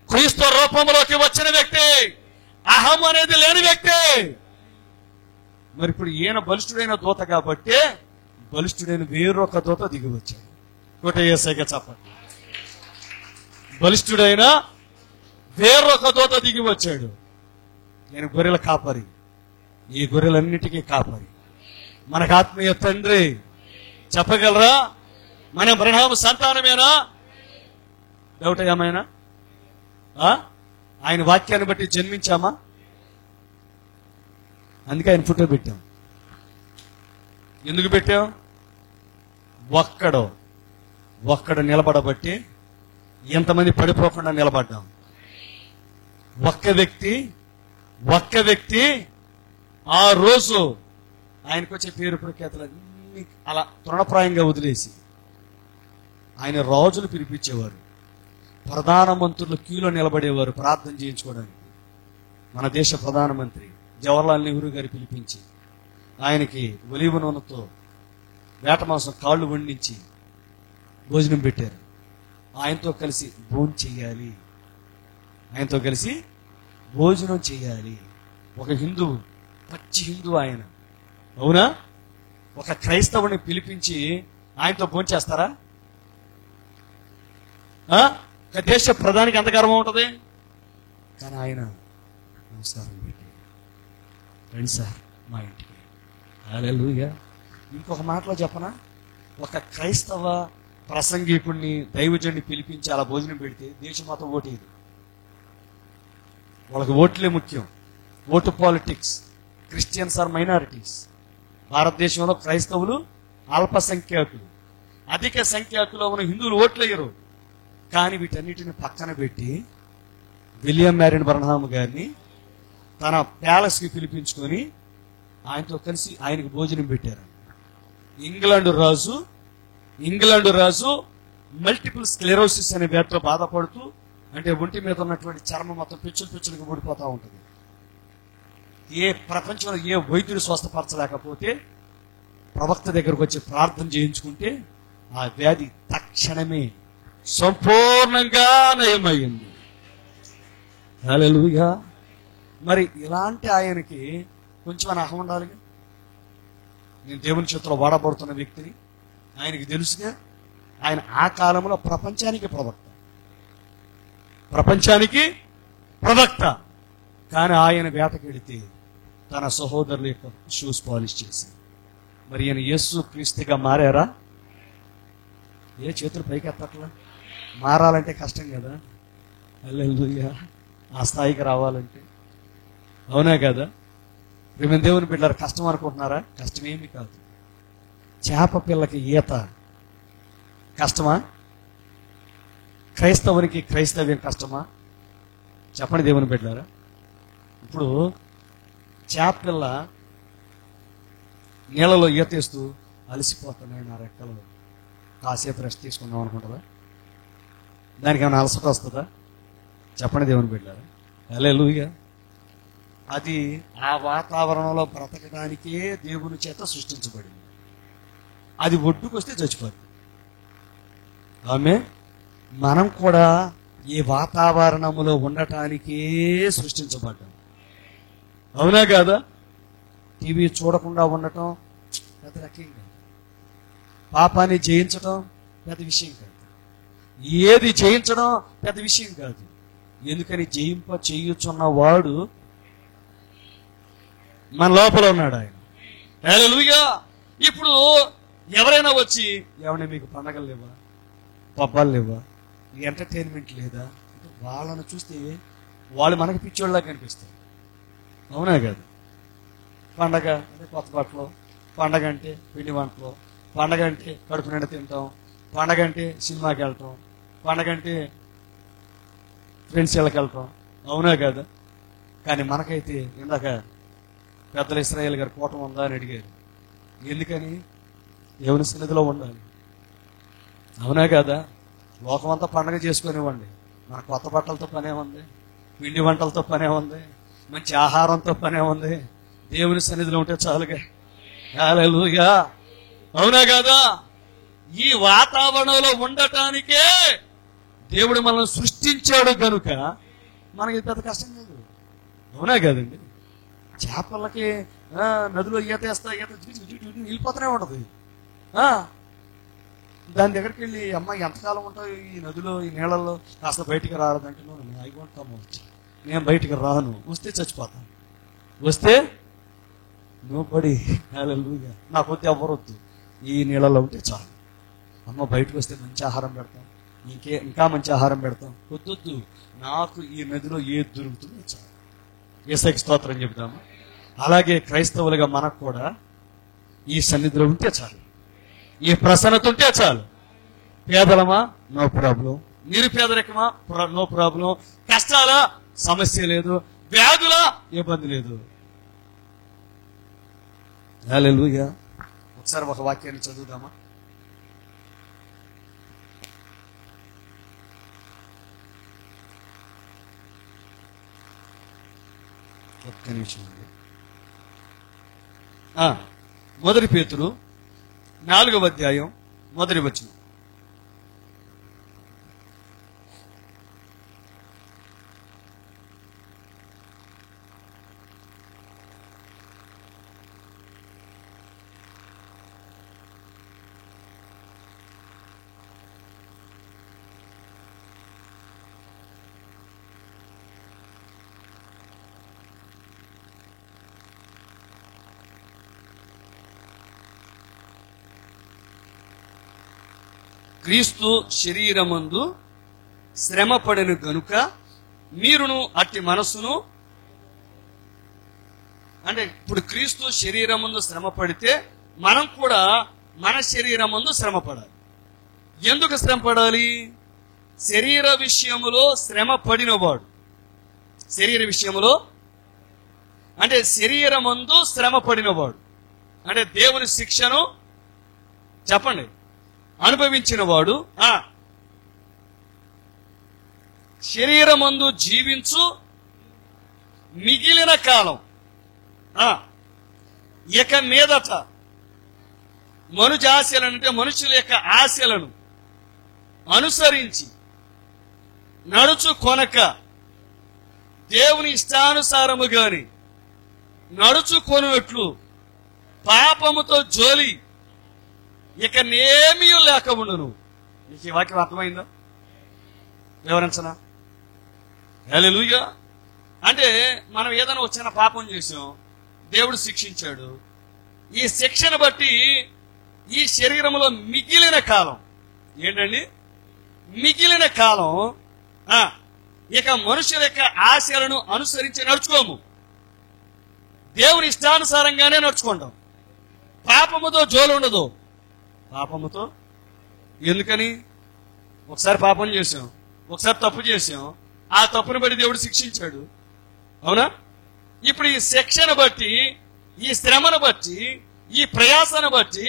క్రీస్తు రూపంలోకి వచ్చిన వ్యక్తి, అహం అనేది లేని వ్యక్తి. మరి ఇప్పుడు ఈయన బలిష్ఠుడైన దూత కాబట్టి బలిష్ఠుడైన వేరొక దూత దిగి వచ్చాడు. కోటేసైగా చెప్పండి. బలిష్ఠుడైన వేరొక దూత దిగి వచ్చాడు. నేను గొర్రెల కాపరి, ఈ గొర్రెలన్నిటికీ కాపరి. మనకు ఆత్మీయ తండ్రి. చెప్పగలరా? మన అబ్రహాము సంతానమేనా? డౌట్ ఏమైనా? ఆయన వాక్యాన్ని బట్టి జన్మించామా? అందుకే ఆయన ఫోటో పెట్టాం. ఎందుకు పెట్టాం? ఒక్కడు నిలబడబట్టి ఎంతమంది పడిపోకుండా నిలబడ్డాం. ఒక్క వ్యక్తి ఆ రోజు ఆయనకు వచ్చే పేరు ప్రఖ్యాతులన్నీ అలా తృణప్రాయంగా వదిలేసి ఆయన రాజులు పిలిపించేవారు, ప్రధానమంత్రులు క్యూలో నిలబడేవారు ప్రార్థన చేయించుకోవడానికి. మన దేశ ప్రధానమంత్రి జవహర్లాల్ నెహ్రూ గారు పిలిపించి ఆయనకి ఒలీవ నూనెతో వేట మాంసం కాళ్ళు వండించి భోజనం పెట్టారు. ఆయనతో కలిసి భోజనం చేయాలి, ఆయనతో కలిసి భోజనం చేయాలి. ఒక హిందువు, పచ్చి హిందువు ఆయన, అవునా? ఒక క్రైస్తవుని పిలిపించి ఆయనతో భోజనం చేస్తారా? ఒక దేశ ప్రధానికి ఎంత గర్వం ఉంటుంది. కానీ ఆయన నమస్కారం పెట్టి రండి సార్ మా ఇంటికి. హల్లెలూయా. ఇంకొక మాటలో చెప్పనా, ఒక క్రైస్తవ ప్రసంగికుడిని దైవజనుడిని పిలిపించి అలా భోజనం పెడితే దేశం మొత్తం ఓటేది. వాళ్ళకి ఓట్లే ముఖ్యం. Vote politics. Christians are minorities. భారతదేశంలో క్రైస్తవులు అల్పసంఖ్యాకులు, అధిక సంఖ్యాకులో ఉన్న హిందువులు ఓట్లేయరు. కానీ వీటన్నిటిని పక్కన పెట్టి విలియం మ్యారిన్ బ్రన్హామ్ గారిని తన ప్యాలెస్కి పిలిపించుకొని ఆయనతో కలిసి ఆయనకు భోజనం పెట్టారు. ఇంగ్లాండ్ రాజు మల్టిపుల్ స్క్లెరోసిస్ అనే వ్యాధితో బాధపడుతూ, అంటే ఒంటి మీద ఉన్నటువంటి చర్మం మొత్తం పిచ్చులుగా ఊడిపోతూ ఉంటుంది. ప్రపంచంలో ఏ వైద్యుడు స్వస్థపరచలేకపోతే ప్రవక్త దగ్గరకు వచ్చి ప్రార్థన చేయించుకుంటే ఆ వ్యాధి తక్షణమే సంపూర్ణంగా నయమైంది. హల్లెలూయా. మరి ఇలాంటి ఆయనకి కొంచెం అహం ఉండాలిగా. నేను దేవుని చేతిలో వాడబడుతున్న వ్యక్తిని, ఆయనకి తెలుసుగా. ఆయన ఆ కాలంలో ప్రపంచానికి ప్రవక్త. కానీ ఆయన వేటకెడితే తన సహోదరుల యొక్క షూస్ పాలిష్ చేసి, మరి ఈయన యేసు క్రీస్తుగా మారారా? ఏ చేతులు పైకి ఎత్తట్లా? మారాలంటే కష్టం కదా. హల్లెలూయా. ఆ స్థాయికి రావాలంటే, అవునా కదా? మేము దేవుని బిడ్డలారా, కష్టం అనుకుంటున్నారా? కష్టమేమి కాదు. చేప పిల్లకి ఈత కష్టమా? క్రైస్తవునికి క్రైస్తవ్యం కష్టమా? చెప్పండి దేవుని బిడ్డలారా. ఇప్పుడు చేప పిల్ల నీళ్ళలో ఈతేస్తూ అలసిపోతున్నాయి నా రెక్కలు, కాసేపు రెస్ట్ తీసుకుందాం అనుకుంటుందా? దానికి ఏమైనా అలసట వస్తుందా? చెప్పండి దేవుని బిడ్డలారా. హల్లెలూయా. అది ఆ వాతావరణంలో బ్రతకడానికే దేవుని చేత సృష్టించబడింది. అది ఒడ్డుకొస్తే చచ్చిపోతుంది. ఆమె మనం కూడా ఈ వాతావరణములో ఉండటానికే సృష్టించబడ్డాం. అవునా కాదా? టీవీ చూడకుండా ఉండటం పెద్ద రకం కాదు. పాపాన్ని జయించడం పెద్ద విషయం కాదు. ఏది జయించడం పెద్ద విషయం కాదు. ఎందుకని చేయుచున్న వాడు మన లోపల ఉన్నాడు. ఆయన హల్లెలూయా. ఇప్పుడు ఎవరైనా వచ్చి ఏమన్నా మీకు పండగలు లేవా, పబ్బాలు లేవా, ఎంటర్టైన్మెంట్ లేదా, వాళ్ళను చూస్తే వాళ్ళు మనకి పిచ్చోళ్ళలా కనిపిస్తారు. అవునా కాదు? పండగ అంటే కొత్త బట్టలు, పండగ అంటే పిండి వంటలు, పండగ అంటే కడుపు నిండా తింటాం, పండగ అంటే సినిమాకి వెళ్ళటం, పండగ అంటే ఫ్రెండ్స్ ఇళ్ళకి వెళ్ళటం. అవునా కాదా? కానీ మనకైతే ఇందాక పెద్దలు ఇశ్రాయేల్ గారు కోటం ఉందా అని అడిగారు. ఎందుకని? దేవుని సన్నిధిలో ఉండాలి. అవునా కాదా? లోకమంతా పండగ చేసుకునేవ్వండి, మన కొత్త బట్టలతో పనే ఉంది, పిండి వంటలతో పనే ఉంది, మంచి ఆహారంతో పనే ఉంది. దేవుని సన్నిధిలో ఉంటే చాలుగా. హల్లెలూయా. అవునా కాదా? ఈ వాతావరణంలో ఉండటానికే దేవుడు మనల్ని సృష్టించాడు కనుక మనకి పెద్ద కష్టం లేదు. అవునా కాదండి? చేపలకి నదిలో ఈత వేస్తా, ఈత వెళ్ళిపోతూనే ఉంటుంది. దాని దగ్గరికి వెళ్ళి అమ్మ ఎంతకాలం ఉంటావు ఈ నదిలో, ఈ నీళ్ళల్లో, కాస్త బయటికి రాలేదంటే ఐ వాంట్ కమ్ అవుట్, నేను బయటికి రాను, వస్తే చచ్చిపోతాను, వస్తే నోబడీ. హల్లెలూయా. నాకు వద్దు, ఎవరొద్దు, ఈ నీళ్ళలో ఉంటే చాలు. అమ్మ బయటకు వస్తే మంచి ఆహారం పెడతాం, ఇంకా మంచి ఆహారం పెడతాం. వద్దొద్దు, నాకు ఈ నదిలో ఏది దొరుకుతుందో చాలు. యేసయ్యకి స్తోత్రం చెబుతాము. అలాగే క్రైస్తవులుగా మనకు కూడా ఈ సన్నిధిలో ఉంటే చాలు, ఈ ప్రసన్నత ఉంటే చాలు. పేదలమా? No problem. నిరుపేదరికమా? No problem. కష్టాలా? సమస్య లేదు. వ్యాధులా? ఇబ్బంది లేదు. హల్లెలూయా. ఒకసారి ఒక వాక్యాన్ని చదువుదామా? ఒక్క నిమిషం అండి. 1 పేతురు 4వ అధ్యాయం 1వ వచనం. క్రీస్తు శరీరమందు శ్రమపడెను గనుక మీరును అట్టి మనస్సును. అంటే ఇప్పుడు క్రీస్తు శరీరమందు శ్రమ పడితే మనం కూడా మన శరీరమందు శ్రమ పడాలి. ఎందుకు శ్రమ పడాలి? శరీర విషయములో శ్రమ పడినవాడు, శరీర విషయములో అంటే శరీరమందు శ్రమ పడినవాడు అంటే దేవుని శిక్షను చెప్పండి అనుభవించిన వాడు శరీరమందు జీవించు మిగిలిన కాలం ఇక మీదట మనుజాశలను అంటే మనుషుల యొక్క ఆశలను అనుసరించి నడుచుకొనక దేవుని ఇష్టానుసారము గాని నడుచుకొనుట్లు పాపముతో జోలి ఇక నేమీ లేక ఉండును. నీకు ఈ వాక్యం అర్థమైందా? వివరించనా? హల్లెలూయా. అంటే మనం ఏదైనా వచ్చిన పాపం చేసాం, దేవుడు శిక్షించాడు. ఈ శిక్షను బట్టి ఈ శరీరంలో మిగిలిన కాలం ఏంటండి? మిగిలిన కాలం ఇక మనుషుల యొక్క ఆశలను అనుసరించి నడుచుకోము, దేవుని ఇష్టానుసారంగానే నడుచుకుంటాం. పాపముతో జోలు ఉండదు. పాపముతో ఎందుకని? ఒకసారి పాపం చేసాం, ఒకసారి తప్పు చేసాం, ఆ తప్పును బట్టి దేవుడు శిక్షించాడు. అవునా? ఇప్పుడు ఈ శిక్షను బట్టి, ఈ శ్రమను బట్టి, ఈ ప్రయాసను బట్టి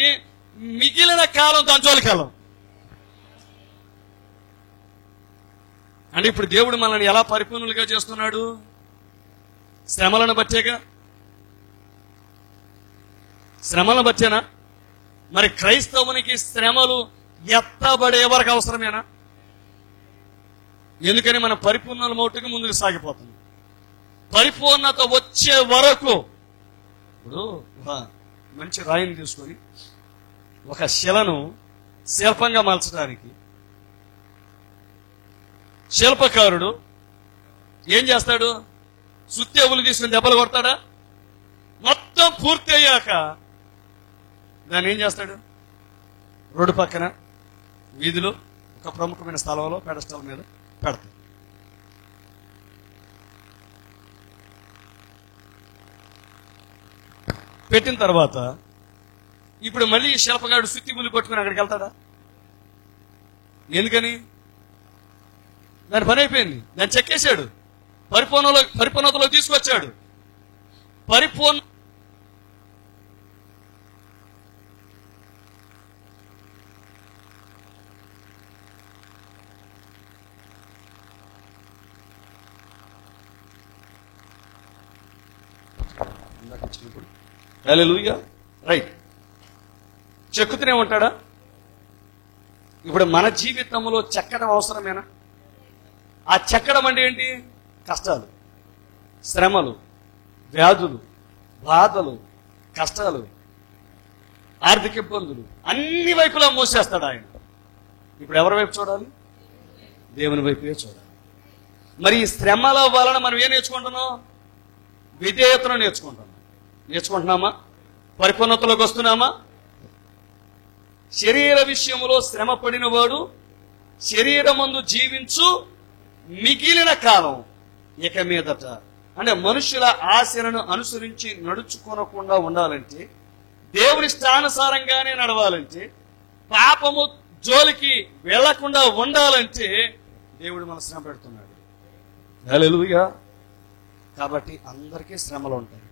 మిగిలిన కాలం దంచోలి కాలం. అంటే ఇప్పుడు దేవుడు మనల్ని ఎలా పరిపూర్ణులుగా చేస్తున్నాడు? శ్రమలను బట్టేగా. శ్రమలను బట్టేనా? మరి క్రైస్తవునికి శ్రమలు ఎత్తబడే వరకు అవసరమేనా? ఎందుకని మన పరిపూర్ణల మౌటికి ముందుకు సాగిపోతుంది. పరిపూర్ణత వచ్చే వరకు ఇప్పుడు మంచి రాయిని తీసుకొని ఒక శిలను శిల్పంగా మలచడానికి శిల్పకారుడు ఏం చేస్తాడు? సుత్తేవులు తీసుకుని దెబ్బలు కొడతాడా? మొత్తం పూర్తి అయ్యాక దాన్ని ఏం చేస్తాడు? రోడ్డు పక్కన వీధిలో ఒక ప్రముఖమైన స్థలంలో పెడస్టల్ మీద పెడతాడు. పెట్టిన తర్వాత ఇప్పుడు మళ్ళీ శిల్పగాడు సుత్తి ముళ్ళు పట్టుకుని అక్కడికి వెళ్తాడా? ఎందుకని? దాని పని అయిపోయింది. దాన్ని చెక్కేశాడు, పరిపూర్ణతలో తీసుకొచ్చాడు. పరిపూర్ణ హల్లెలూయా. రైట్. చెక్కుతూనే ఉంటాడా? ఇప్పుడు మన జీవితంలో చెక్కడం అవసరమేనా? ఆ చెక్కడం అంటే ఏంటి? కష్టాలు, శ్రమలు, వ్యాధులు, బాధలు, కష్టాలు, ఆర్థిక ఇబ్బందులు అన్ని వైపులా మోసేస్తాడు ఆయన. ఇప్పుడు ఎవరి వైపు చూడాలి? దేవుని వైపే చూడాలి. మరి ఈ శ్రమల వలన మనం ఏం నేర్చుకుంటున్నాం? విధేయతను నేర్చుకుంటున్నామా? పరిపూర్ణతలోకి వస్తున్నామా? శరీర విషయంలో శ్రమ పడిన వాడు శరీరమందు జీవించు మిగిలిన కాలం ఇక మీదట, అంటే మనుషుల ఆశలను అనుసరించి నడుచుకోనకుండా ఉండాలంటే, దేవుని ఇష్టానుసారంగానే నడవాలంటే, పాపము జోలికి వెళ్లకుండా ఉండాలంటే దేవుడు మన శ్రమ పెడుతున్నాడు. హల్లెలూయా. కాబట్టి అందరికీ శ్రమలు ఉంటాయి,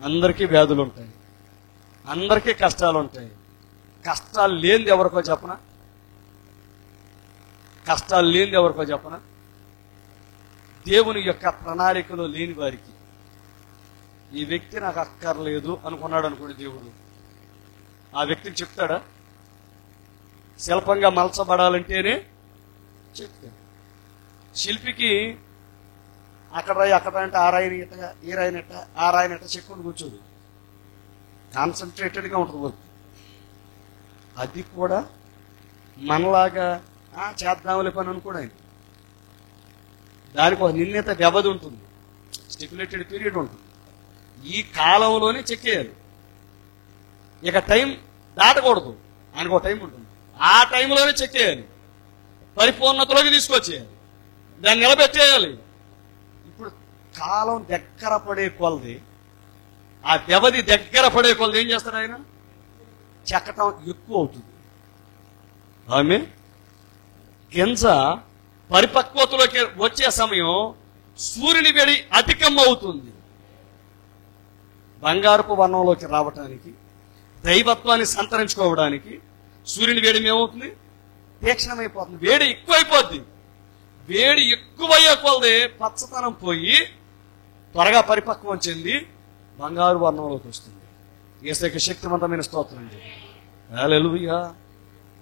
అందరికీ వ్యాధులు ఉంటాయి, అందరికీ కష్టాలు ఉంటాయి. కష్టాలు లేనిది ఎవరికో చెప్పనా? కష్టాలు లేనిది ఎవరికో చెప్పనా? దేవుని యొక్క ప్రణాళికలో లేని వారికి, ఈ వ్యక్తి నాకు అక్కర్లేదు అనుకున్నాడు అనుకోండి దేవుడు, ఆ వ్యక్తికి చెప్తాడా? శిల్పంగా మలచబడాలంటేనే చెప్తాడు. శిల్పికి అక్కడ అంటే ఆ రాయిని ఇట్టగా, ఈ రాయిని ఇట్ట, ఆ రాయిని ఇట్ట చెక్కుని కూర్చోదు. కాన్సన్ట్రేటెడ్గా ఉంటుంది వర్క్. అది కూడా మనలాగా చేద్దాంలే పని అనుకోడు ఆయన. దానికి ఒక నిర్ణీత వ్యవధి ఉంటుంది, స్టిపులేటెడ్ పీరియడ్ ఉంటుంది. ఈ కాలంలోనే చెక్కేయాలి. ఇక టైం దాటకూడదు, ఆయనకు ఒక టైం ఉంటుంది. ఆ టైంలోనే చెక్కేయాలి, పరిపూర్ణతలోకి తీసుకొచ్చేయాలి, దాన్ని నిలబెట్టేయాలి. ఇప్పుడు కాలం దగ్గర పడే కొలది, ఆ వ్యవధి దగ్గర పడే కొలది ఏం చేస్తాడు ఆయన? చెక్కటం ఎక్కువ అవుతుంది. ఆమె గింజ పరిపక్వతలోకి వచ్చే సమయం సూర్యుని వేడి అధికం అవుతుంది. బంగారపు వర్ణంలోకి రావటానికి, దైవత్వాన్ని సంతరించుకోవడానికి సూర్యుని వేడి ఏమవుతుంది? తీక్షణమైపోతుంది, వేడి ఎక్కువైపోద్ది. వేడి ఎక్కువయ్యే కొలది పచ్చతనం పోయి త్వరగా పరిపక్వం చెంది బంగారు వర్ణంలోకి వస్తుంది. యేసుకి శక్తివంతమైన స్తోత్రం అండి. హల్లెలూయా.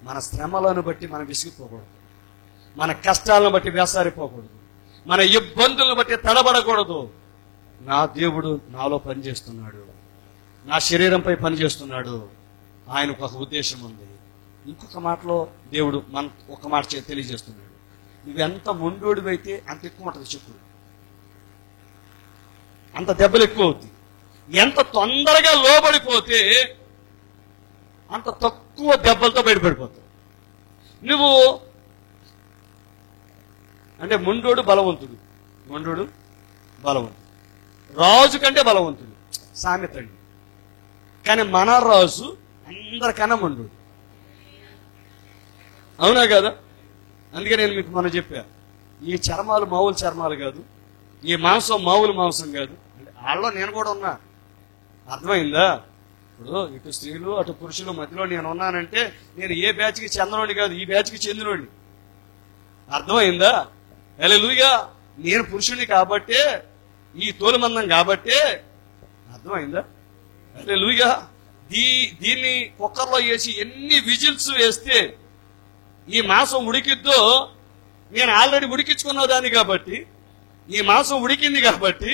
మన శ్రమలను బట్టి మనం విసిగిపోకూడదు, మన కష్టాలను బట్టి వేసారిపోకూడదు, మన ఇబ్బందులను బట్టి తడబడకూడదు. నా దేవుడు నాలో పనిచేస్తున్నాడు, నా శరీరంపై పనిచేస్తున్నాడు, ఆయనకు ఒక ఉద్దేశం ఉంది. ఇంకొక మాటలో దేవుడు మన ఒక మాట తెలియజేస్తున్నాడు. నువ్వెంత మొండోడివైతే అంత ఎక్కువ ఉంటుంది చెప్పుడు, అంత దెబ్బలు ఎక్కువ అవుతాయి. ఎంత తొందరగా లోబడిపోతే అంత తక్కువ దెబ్బలతో బయటపడిపోతావు. నువ్వు అంటే మొండోడు బలవంతుడు, రాజు కంటే బలవంతుడు సామెత అండి. కానీ మన రాజు అందరికన్నా మొండోడు. అవునా కదా? అందుకే నేను మీకు మనం చెప్పా, ఈ చర్మాలు మామూలు చర్మాలు కాదు, ఈ మాంసం మామూలు మాంసం కాదు. వాళ్ళలో నేను కూడా ఉన్నా, అర్థమైందా? ఇప్పుడు ఇటు స్త్రీలు అటు పురుషుల మధ్యలో నేను ఉన్నానంటే నేను ఏ బ్యాచ్కి చెందనోడి కాదు, ఈ బ్యాచ్కి చెందినోడిని. అర్థమైందా? హల్లెలూయా. నేను పురుషుని కాబట్టే, ఈ తోలుమందం కాబట్టే. అర్థమైందా? హల్లెలూయా. దీన్ని కుక్కర్లో వేసి ఎన్ని విజిల్స్ వేస్తే ఈ మాంసం ఉడికిద్దో, నేను ఆల్రెడీ ఉడికించుకున్న దాన్ని కాబట్టి, ఈ మాంసం ఉడికింది కాబట్టి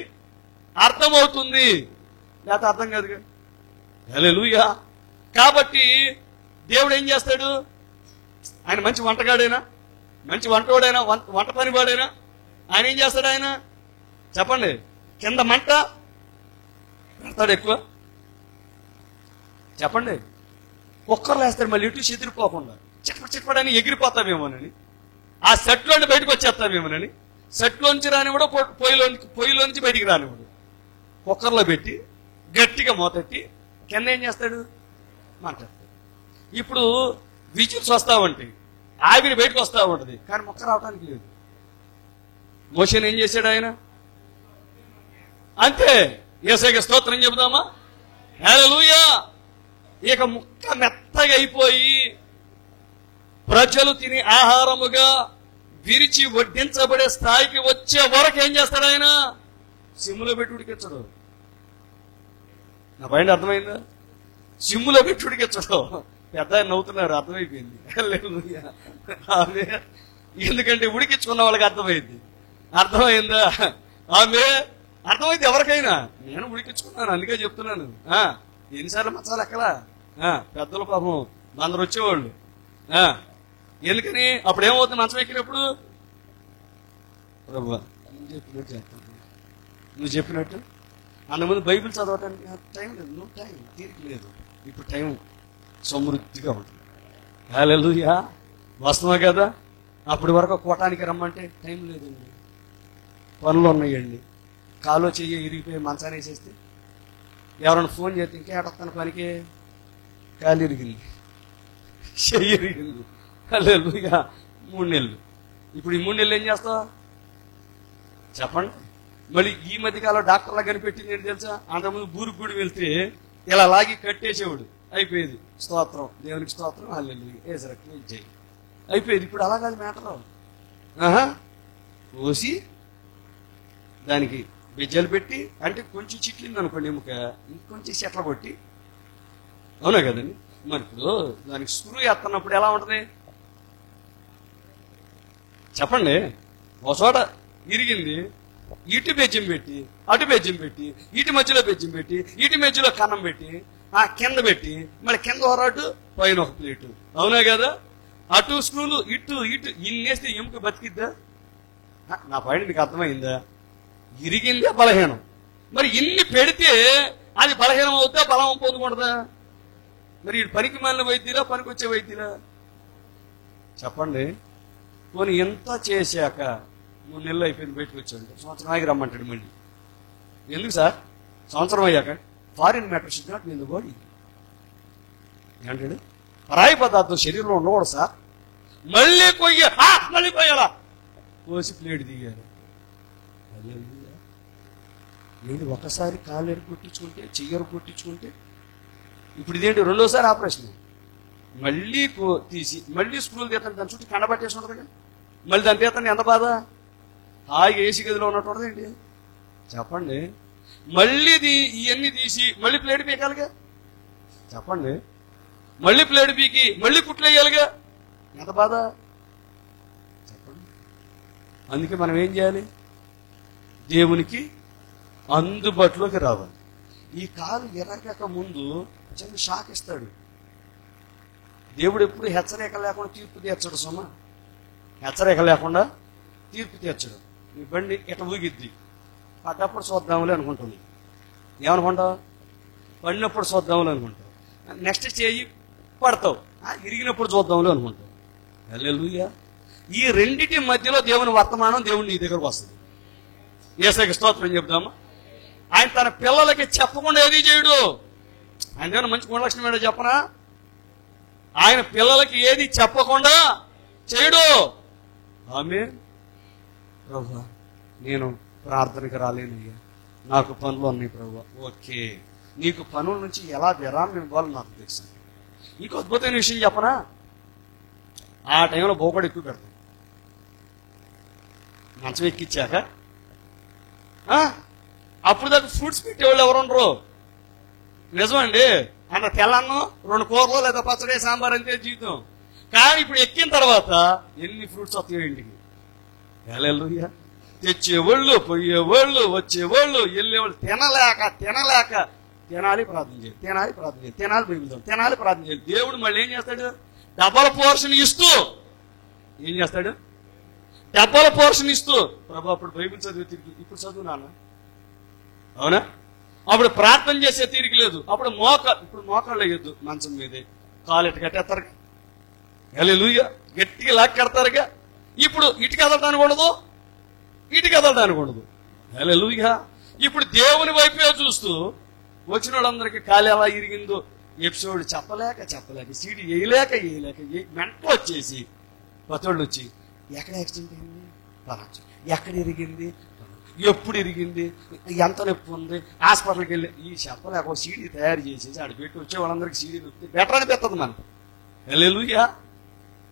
అర్థమవుతుంది, లేకపోతే అర్థం కాదుగా. హల్లెలూయా. కాబట్టి దేవుడు ఏం చేస్తాడు? ఆయన మంచి వంటగాడైనా, మంచి వంటవాడైనా, వంట పని వాడైనా ఆయన ఏం చేస్తాడు? ఆయన చెప్పండి, కింద మంట పెడతాడు ఎక్కువ. చెప్పండి, కుక్కర్లు వేస్తాడు మళ్ళీ ఇటు చెదిరిపోకుండా, చిట్పడి చిట్పడని ఎగిరిపోతామేమోనని, ఆ సెట్లోంచి బయటకు వచ్చేస్తామేమోనని, సెట్లోంచి రానివాడు, పొయ్యిలోంచి బయటికి రానివాడు. కుక్కర్లో పెట్టి గట్టిగా మోతెట్టి కింద ఏం చేస్తాడు? మాట్లాడతాడు. ఇప్పుడు విజిల్స్ వస్తా ఉంటాయి, ఆవిరి బయటకు వస్తా ఉంటుంది, కానీ మొక్క రావడానికి లేదు. మోషేని ఏం చేశాడు ఆయన? అంతే. యేసయ్యకి స్తోత్రం చెబుదామా? హల్లెలూయా. ఇక ముక్క మెత్తగా అయిపోయి ప్రజలు తిని ఆహారముగా విరిచి వడ్డించబడే స్థాయికి వచ్చే వరకు ఏం చేస్తాడు ఆయన? సిమ్ములో పెట్టి ఉడికించడు. నా పైన అర్థమైందా? సిమ్ములో పెట్టి ఉడికించడు. పెద్ద ఆయన నవ్వుతున్నారు, అర్థమైపోయింది. హల్లెలూయా. ఆమె ఎందుకంటే ఉడికించుకున్న వాళ్ళకి అర్థమైంది. అర్థమైందా? ఆమె అర్థమైంది ఎవరికైనా. నేను ఉడికించుకున్నాను, అందుకే చెప్తున్నాను. ఎన్నిసార్లు మచ్చాలి ఎక్కలా? పెద్దలు పాపం అందరు వచ్చేవాళ్ళు. ఎందుకని? అప్పుడు ఏమవుతుంది? మంచం ఎక్కినప్పుడు, ప్రభు చెప్పినట్టు చేస్తాను, నువ్వు చెప్పినట్టు. అందుముందు బైబిల్ చదవటానికి టైం లేదు, నువ్వు టైం తీరిక లేదు. ఇప్పుడు టైం సమృద్ధిగా ఉంటుంది. హల్లెలూయా. వాస్తవమే కదా? అప్పటి వరకు కోటానికి రమ్మంటే టైం లేదండి, పనులు ఉన్నాయండి. కాలో చెయ్యి ఇరిగిపోయి మంచాన్ని వేసేస్తే, ఎవరైనా ఫోన్ చేస్తే ఇంకేటొస్తాను పనికి, కాలు ఇరిగింది, చెయ్యి ఇరిగింది. హల్లెలూయా. 3 నెలలు. ఇప్పుడు ఈ 3 నెలలు ఏం చేస్తావు చెప్పండి? మళ్ళీ ఈ మధ్యకాలం డాక్టర్లా కనిపెట్టింది ఏంటి తెలుసా? అంతకుముందు బూరికి గుడి వెళ్తే ఇలా లాగి కట్టేసేవాడు, అయిపోయేది. స్తోత్రం, దేవునికి స్తోత్రం, హల్లెలూయా, యేసయ్యకి జై, అయిపోయేది. ఇప్పుడు అలా కాదు మ్యాటర్. పోసి దానికి బెజ్జలు పెట్టి, అంటే కొంచెం చిట్లింది అనుకోండి ఎముక, ఇంకొంచెం చెట్ల కొట్టి, అవునా కదండి? మరి ఇప్పుడు దానికి స్క్రూ ఎత్తన్నప్పుడు ఎలా ఉంటుంది చెప్పండి? ఒక చోట ఇరిగింది, ఇటు బెజ్జం పెట్టి, అటు బెజ్జం పెట్టి, ఇటు మధ్యలో బెజ్జం పెట్టి, ఇటు మధ్యలో కన్నం పెట్టి, కింద పెట్టి, మళ్ళీ కింద ఒక పైన ఒక ప్లేటు, అవునా కదా? అటు స్క్రూలు, ఇటు ఇటు ఇన్నేస్తే ఎముక బతికిద్దా? నా పైన నీకు అర్థమైందా? ఇరిగిందే బలహీనం. మరి ఇన్ని పెడితే అది బలహీనం అవుతా, బలం పొందుకుంటుందా? మరి ఈ పనికి మాలిన వైద్యులా, పనికి వచ్చే వైద్యులా? చెప్పండి. పోనీ ఎంత చేశాక 3 నెలలు అయిపోయింది, బయటకు వచ్చాడు, సంవత్సరం ఆగి రమ్మంటాడు మళ్ళీ. ఎందుకు సార్? సంవత్సరం అయ్యాక foreign matter should not be in the body ఏమంటాడు? పరాయి పదార్థం శరీరంలో ఉండకూడదు సార్. మళ్ళీ మళ్ళీ పోయాలా, పోసి ప్లేట్ దిగారు. ఏంటి ఒకసారి కాలు ఎరు కొట్టించుకుంటే, చెయ్యరు కొట్టించుకుంటే, ఇప్పుడు ఇదేంటి 2వ సారి ఆపరేషన్. మళ్ళీ తీసి మళ్ళీ స్క్రూలు తీస్తాను, దాని చుట్టూ కండబట్టేసి ఉంటుంది కదా, మళ్ళీ దాని తీస్తాను. ఎంత బాధ! హాయిగా ఏసీ గదిలో ఉన్నట్టు ఉంటుంది ఏంటి చెప్పండి? మళ్ళీ ఇవన్నీ తీసి మళ్ళీ ప్లేట్ పీకాలిగా చెప్పండి, మళ్ళీ ప్లేట్ పీకి మళ్ళీ కుట్లు వేయాలిగా, ఎంత బాధ చెప్పండి? అందుకే మనం ఏం చేయాలి? దేవునికి అందుబాటులోకి రావాలి. ఈ కాలు ఎరగక ముందు చిన్న షాక్ ఇస్తాడు దేవుడు. ఎప్పుడు హెచ్చరిక లేకుండా తీర్పు తీర్చడు సుమా. హెచ్చరిక లేకుండా తీర్పు తీర్చడు. నీ బండి ఇట ఊగిద్ది, పడ్డప్పుడు చూద్దాములే అనుకుంటుంది. ఏమనుకుంటావు? పడినప్పుడు చూద్దాములే అనుకుంటావు. నెక్స్ట్ చేయి పడతావు, ఇరిగినప్పుడు చూద్దాములే అనుకుంటావు. హల్లెలూయా. ఈ రెండిటి మధ్యలో దేవుని వర్తమానం దేవుడు నీ దగ్గరకు వస్తుంది. యేసయ్యకి స్తోత్రం చెప్దామా? ఆయన తన పిల్లలకి చెప్పకుండా ఏది చేయడు. ఆయన ఏమైనా మంచి గుణలక్షణం ఏంటో చెప్పనా? ఆయన పిల్లలకి ఏది చెప్పకుండా చేయడు. ఆమేన్. ప్రభువా, నేను ప్రార్థనకి రాలేనయ్యా, నాకు పనులు ఉన్నాయి ప్రభువా. ఓకే, నీకు పనుల నుంచి ఎలా విరామం ఇవ్వాలో నాకు తెలుసు. నీకు అద్భుతమైన విషయం చెప్పనా? ఆ టైంలో బోకడు ఎక్కువ పెడతాం. మంచం ఎక్కిచ్చాక అప్పుడు దాకా ఫ్రూట్స్ పెట్టేవాళ్ళు ఎవరు ఉండరు. నిజమండి. అంత తెల్లన్నం 2 కూరలు లేదా పచ్చడి సాంబార్ అంతే జీవితం. కానీ ఇప్పుడు ఎక్కిన తర్వాత ఎన్ని ఫ్రూట్స్ వస్తాయో ఇంటికి. హల్లెలూయా. తెచ్చేవాళ్ళు, పోయేవాళ్ళు, వచ్చేవాళ్ళు, వెళ్ళేవాళ్ళు తినలేక తినాలి ప్రార్థన చేయాలి, తినాలి ప్రార్థన చేయాలి, తినాలి బైబిల్, తినాలి ప్రార్థన చేయాలి. దేవుడు మళ్ళీ ఏం చేస్తాడు? డబల్ పోర్షన్ ఇస్తూ ఏం చేస్తాడు? డబల్ పోర్షన్ ఇస్తూ, ప్రభా అప్పుడు బైబిల్ చదివి ఇప్పుడు చదువు నాన్న, అవునా? అప్పుడు ప్రార్థన చేసే తీరిక లేదు. ఇప్పుడు మోకాళ్ళు వేయొద్దు మంచం మీదే, కాలు ఇటు కట్టేస్తారుగా. హల్లెలూయా. గట్టిగా లాక్ కడతారుగా. ఇప్పుడు ఇటు కదలడానికి ఉండదు, ఇటు కదలడానికి ఉండదు. హల్లెలూయా. ఇప్పుడు దేవుని వైపే చూస్తూ వచ్చిన వాళ్ళందరికీ కాలు ఎలా ఇరిగిందో ఎపిసోడ్ చెప్పలేక సీడీ వేయలేక మెంటలు వచ్చేసి కొత్తోళ్ళు వచ్చి ఎక్కడ యాక్సిడెంట్ అయింది, ఎక్కడ ఇరిగింది, ఎప్పుడు ఇరిగింది, ఎంత నొప్పి ఉంది, హాస్పిటల్కి వెళ్ళి ఈ చెప్పలేక ఒక సీడీ తయారు చేసేసి ఆడ పెట్టి వచ్చే వాళ్ళందరికీ సీడీ నొప్పి బెటర్ అనిపిస్తుంది మనకు. హల్లెలూయా.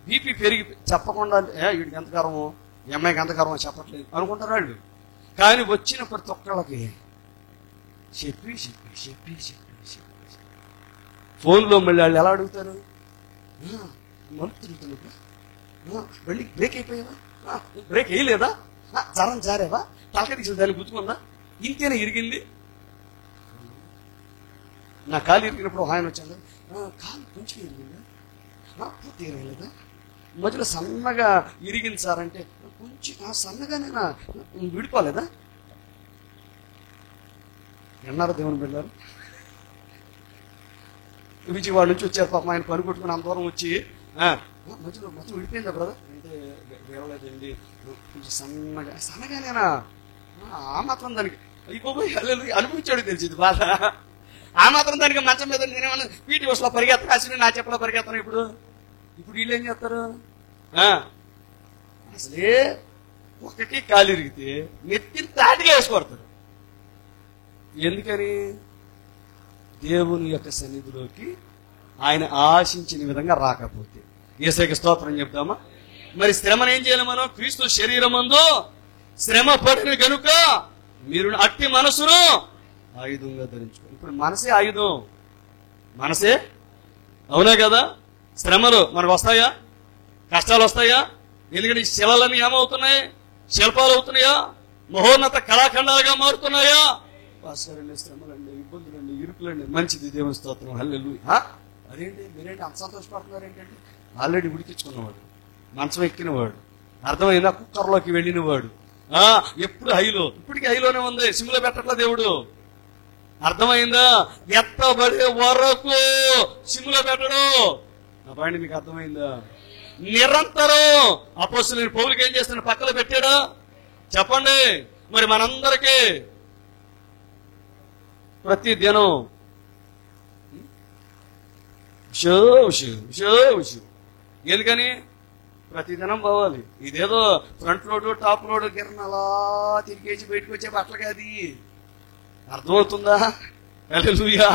బీపీ పెరిగి చెప్పకుండా వీడికి ఎంత గర్వమో, ఈ అమ్మాయికి ఎంత గర్వమో చెప్పట్లేదు అనుకుంటారు వాళ్ళు. కానీ వచ్చిన ప్రతి ఒక్కళ్ళకి చెప్పి ఫోన్లో మళ్ళీ వాళ్ళు ఎలా అడుగుతారు? మలుపు తిరుగుతున్నప్పుడు వెళ్ళి బ్రేక్ అయిపోయావా, బ్రేక్ వేయలేదా, జరం జారేవా, తలక తీసిన దాన్ని గుర్తుకుందా, ఇంతేనే ఇరిగింది. నా కాలు ఇరిగినప్పుడు ఆయన వచ్చాడు, కాలు కొంచెం ఇరిగిందా, పూర్తి ఇరగలేదా, మధ్యలో సన్నగా ఇరిగింది సార్ అంటే కొంచెం సన్నగానేనా విడిపోలేదా? ఎన్నారు దేవుని బిడ్డలు. విజయవాడ నుంచి వచ్చారు పాపం, ఆయన పని కొట్టుకుని అంత దూరం వచ్చి మధ్యలో మొత్తం విడిపోయిందా బ్రదర్ అంటే వేరలేదండి, కొంచెం సన్నగానేనా, ఆ మాత్రం దానికి అయిపోయి అనిపించాడు తెలిసింది బాధ. ఆ మాత్రం దానికి మంచం మీద నేనేమన్నా పీటీ ఉషలో పరిగెత్తాను, అసలు నా చెప్పలో పరిగెత్తాను. ఇప్పుడు వీళ్ళు ఏం చేస్తారు? అసలే ఒకటి కాలు ఇరిగితే నెత్తిని తాటిగా వేసుకొడతారు. ఎందుకని? దేవుని యొక్క సన్నిధిలోకి ఆయన ఆశించిన విధంగా రాకపోతే. యేసయ్యకి స్తోత్రం చెప్తామా? మరి శ్రమను ఏం చేయాలి మనం? క్రీస్తు శరీరమందు శ్రమ పడిన గనుక మీరు అట్టి మనసును ఆయుధంగా ధరించుకోండి. ఇప్పుడు మనసే ఆయుధం, మనసే, అవునా కదా? శ్రమలు మనకు వస్తాయా? కష్టాలు వస్తాయా? ఎందుకంటే ఈ శిలలన్నీ ఏమవుతున్నాయి? శిల్పాలు అవుతున్నాయా? మహోన్నత కళాఖండాలుగా మారుతున్నాయా? సరేండి, శ్రమలండి, ఇబ్బందులండి, ఇరుకులండి, మంచిది దేవుని స్తోత్రం. హల్లెలూయా. అదేంటి మీరేంటి అంత సంతోషపడుతున్నారు ఏంటంటే? ఆల్రెడీ ఉడికించుకున్నవాడు, మంచం ఎక్కినవాడు, అర్థమైందా, కుక్కర్లోకి వెళ్ళినవాడు, ఎప్పుడు హైలో, ఇప్పటికీ హైలోనే ఉంది, సిమ్లో పెట్టట్లా దేవుడు. అర్థమైందా? ఎత్తబడే వరకు సిమ్లో పెట్టడు. నా పాయింట్ మీకు అర్థమైందా? నిరంతరం అపోస్తలుడైన పౌలుకి ఏం చేస్తాడు? పక్కన పెట్టాడా? చెప్పండి. మరి మనందరికీ ప్రతి దినం ఎందుకని ప్రతిదినం పోవాలి? ఇదేదో ఫ్రంట్ లోడు టాప్ లోడు గిరణ అలా తిరిగేసి బయటకు వచ్చే బట్టలు కాదు. అర్థమవుతుందా? హల్లెలూయా.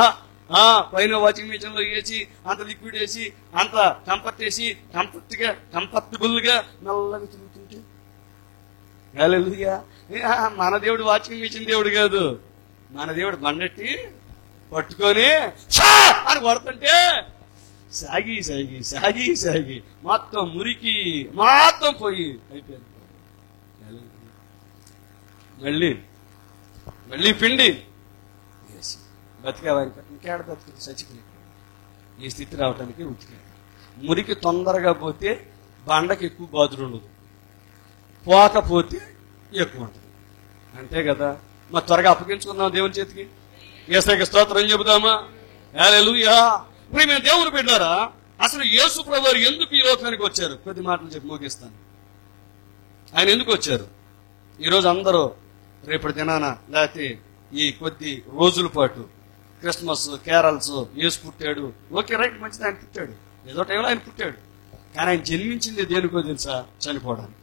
పైన వాషింగ్ మిషన్ లో వేసి అంత లిక్విడ్ వేసి అంత కంఫర్ట్ వేసి కంఫర్టబుల్ గా నల్లగా తిరుగుతుంటే, హల్లెలూయా. మన దేవుడు వాషింగ్ మిషన్ దేవుడు కాదు. మన దేవుడు బండెట్టి పట్టుకొని అని కొడుతుంటే సాగి సాగి సాగి సాగి మొత్తం మురికి మొత్తం పోయి అయిపోయింది. మళ్ళీ పిండి బతికేవారికి ఇంకేడ బతికి చచ్చిపోయి ఈ స్థితి రావడానికి ఉతికాడు. మురికి తొందరగా పోతే బండకి ఎక్కువ బాధలు ఉండదు, పోకపోతే ఎక్కువ ఉంటుంది. అంతే కదా? మరి త్వరగా అప్పగించుకుందాం దేవుని చేతికి. యేసయ్యకి స్తోత్రం చెబుదామా? హల్లెలూయా. ప్రియమైన దేవుని బిడ్డలారా, అసలు యేసు ప్రభువు ఎందుకు ఈ లోకానికి వచ్చారు? కొద్ది మాటలు చెప్పి ముగిస్తాను. ఆయన ఎందుకు వచ్చారు? ఈరోజు అందరూ రేపటి దినాన లేకపోతే ఈ కొద్ది రోజుల పాటు క్రిస్మస్ కేరల్స్, యేసు పుట్టాడు, ఓకే రైట్, మంచిది, ఆయన పుట్టాడు, ఏదో టైంలో ఆయన పుట్టాడు. కానీ ఆయన జన్మించింది దేనికో తెలుసా? చనిపోవడానికి.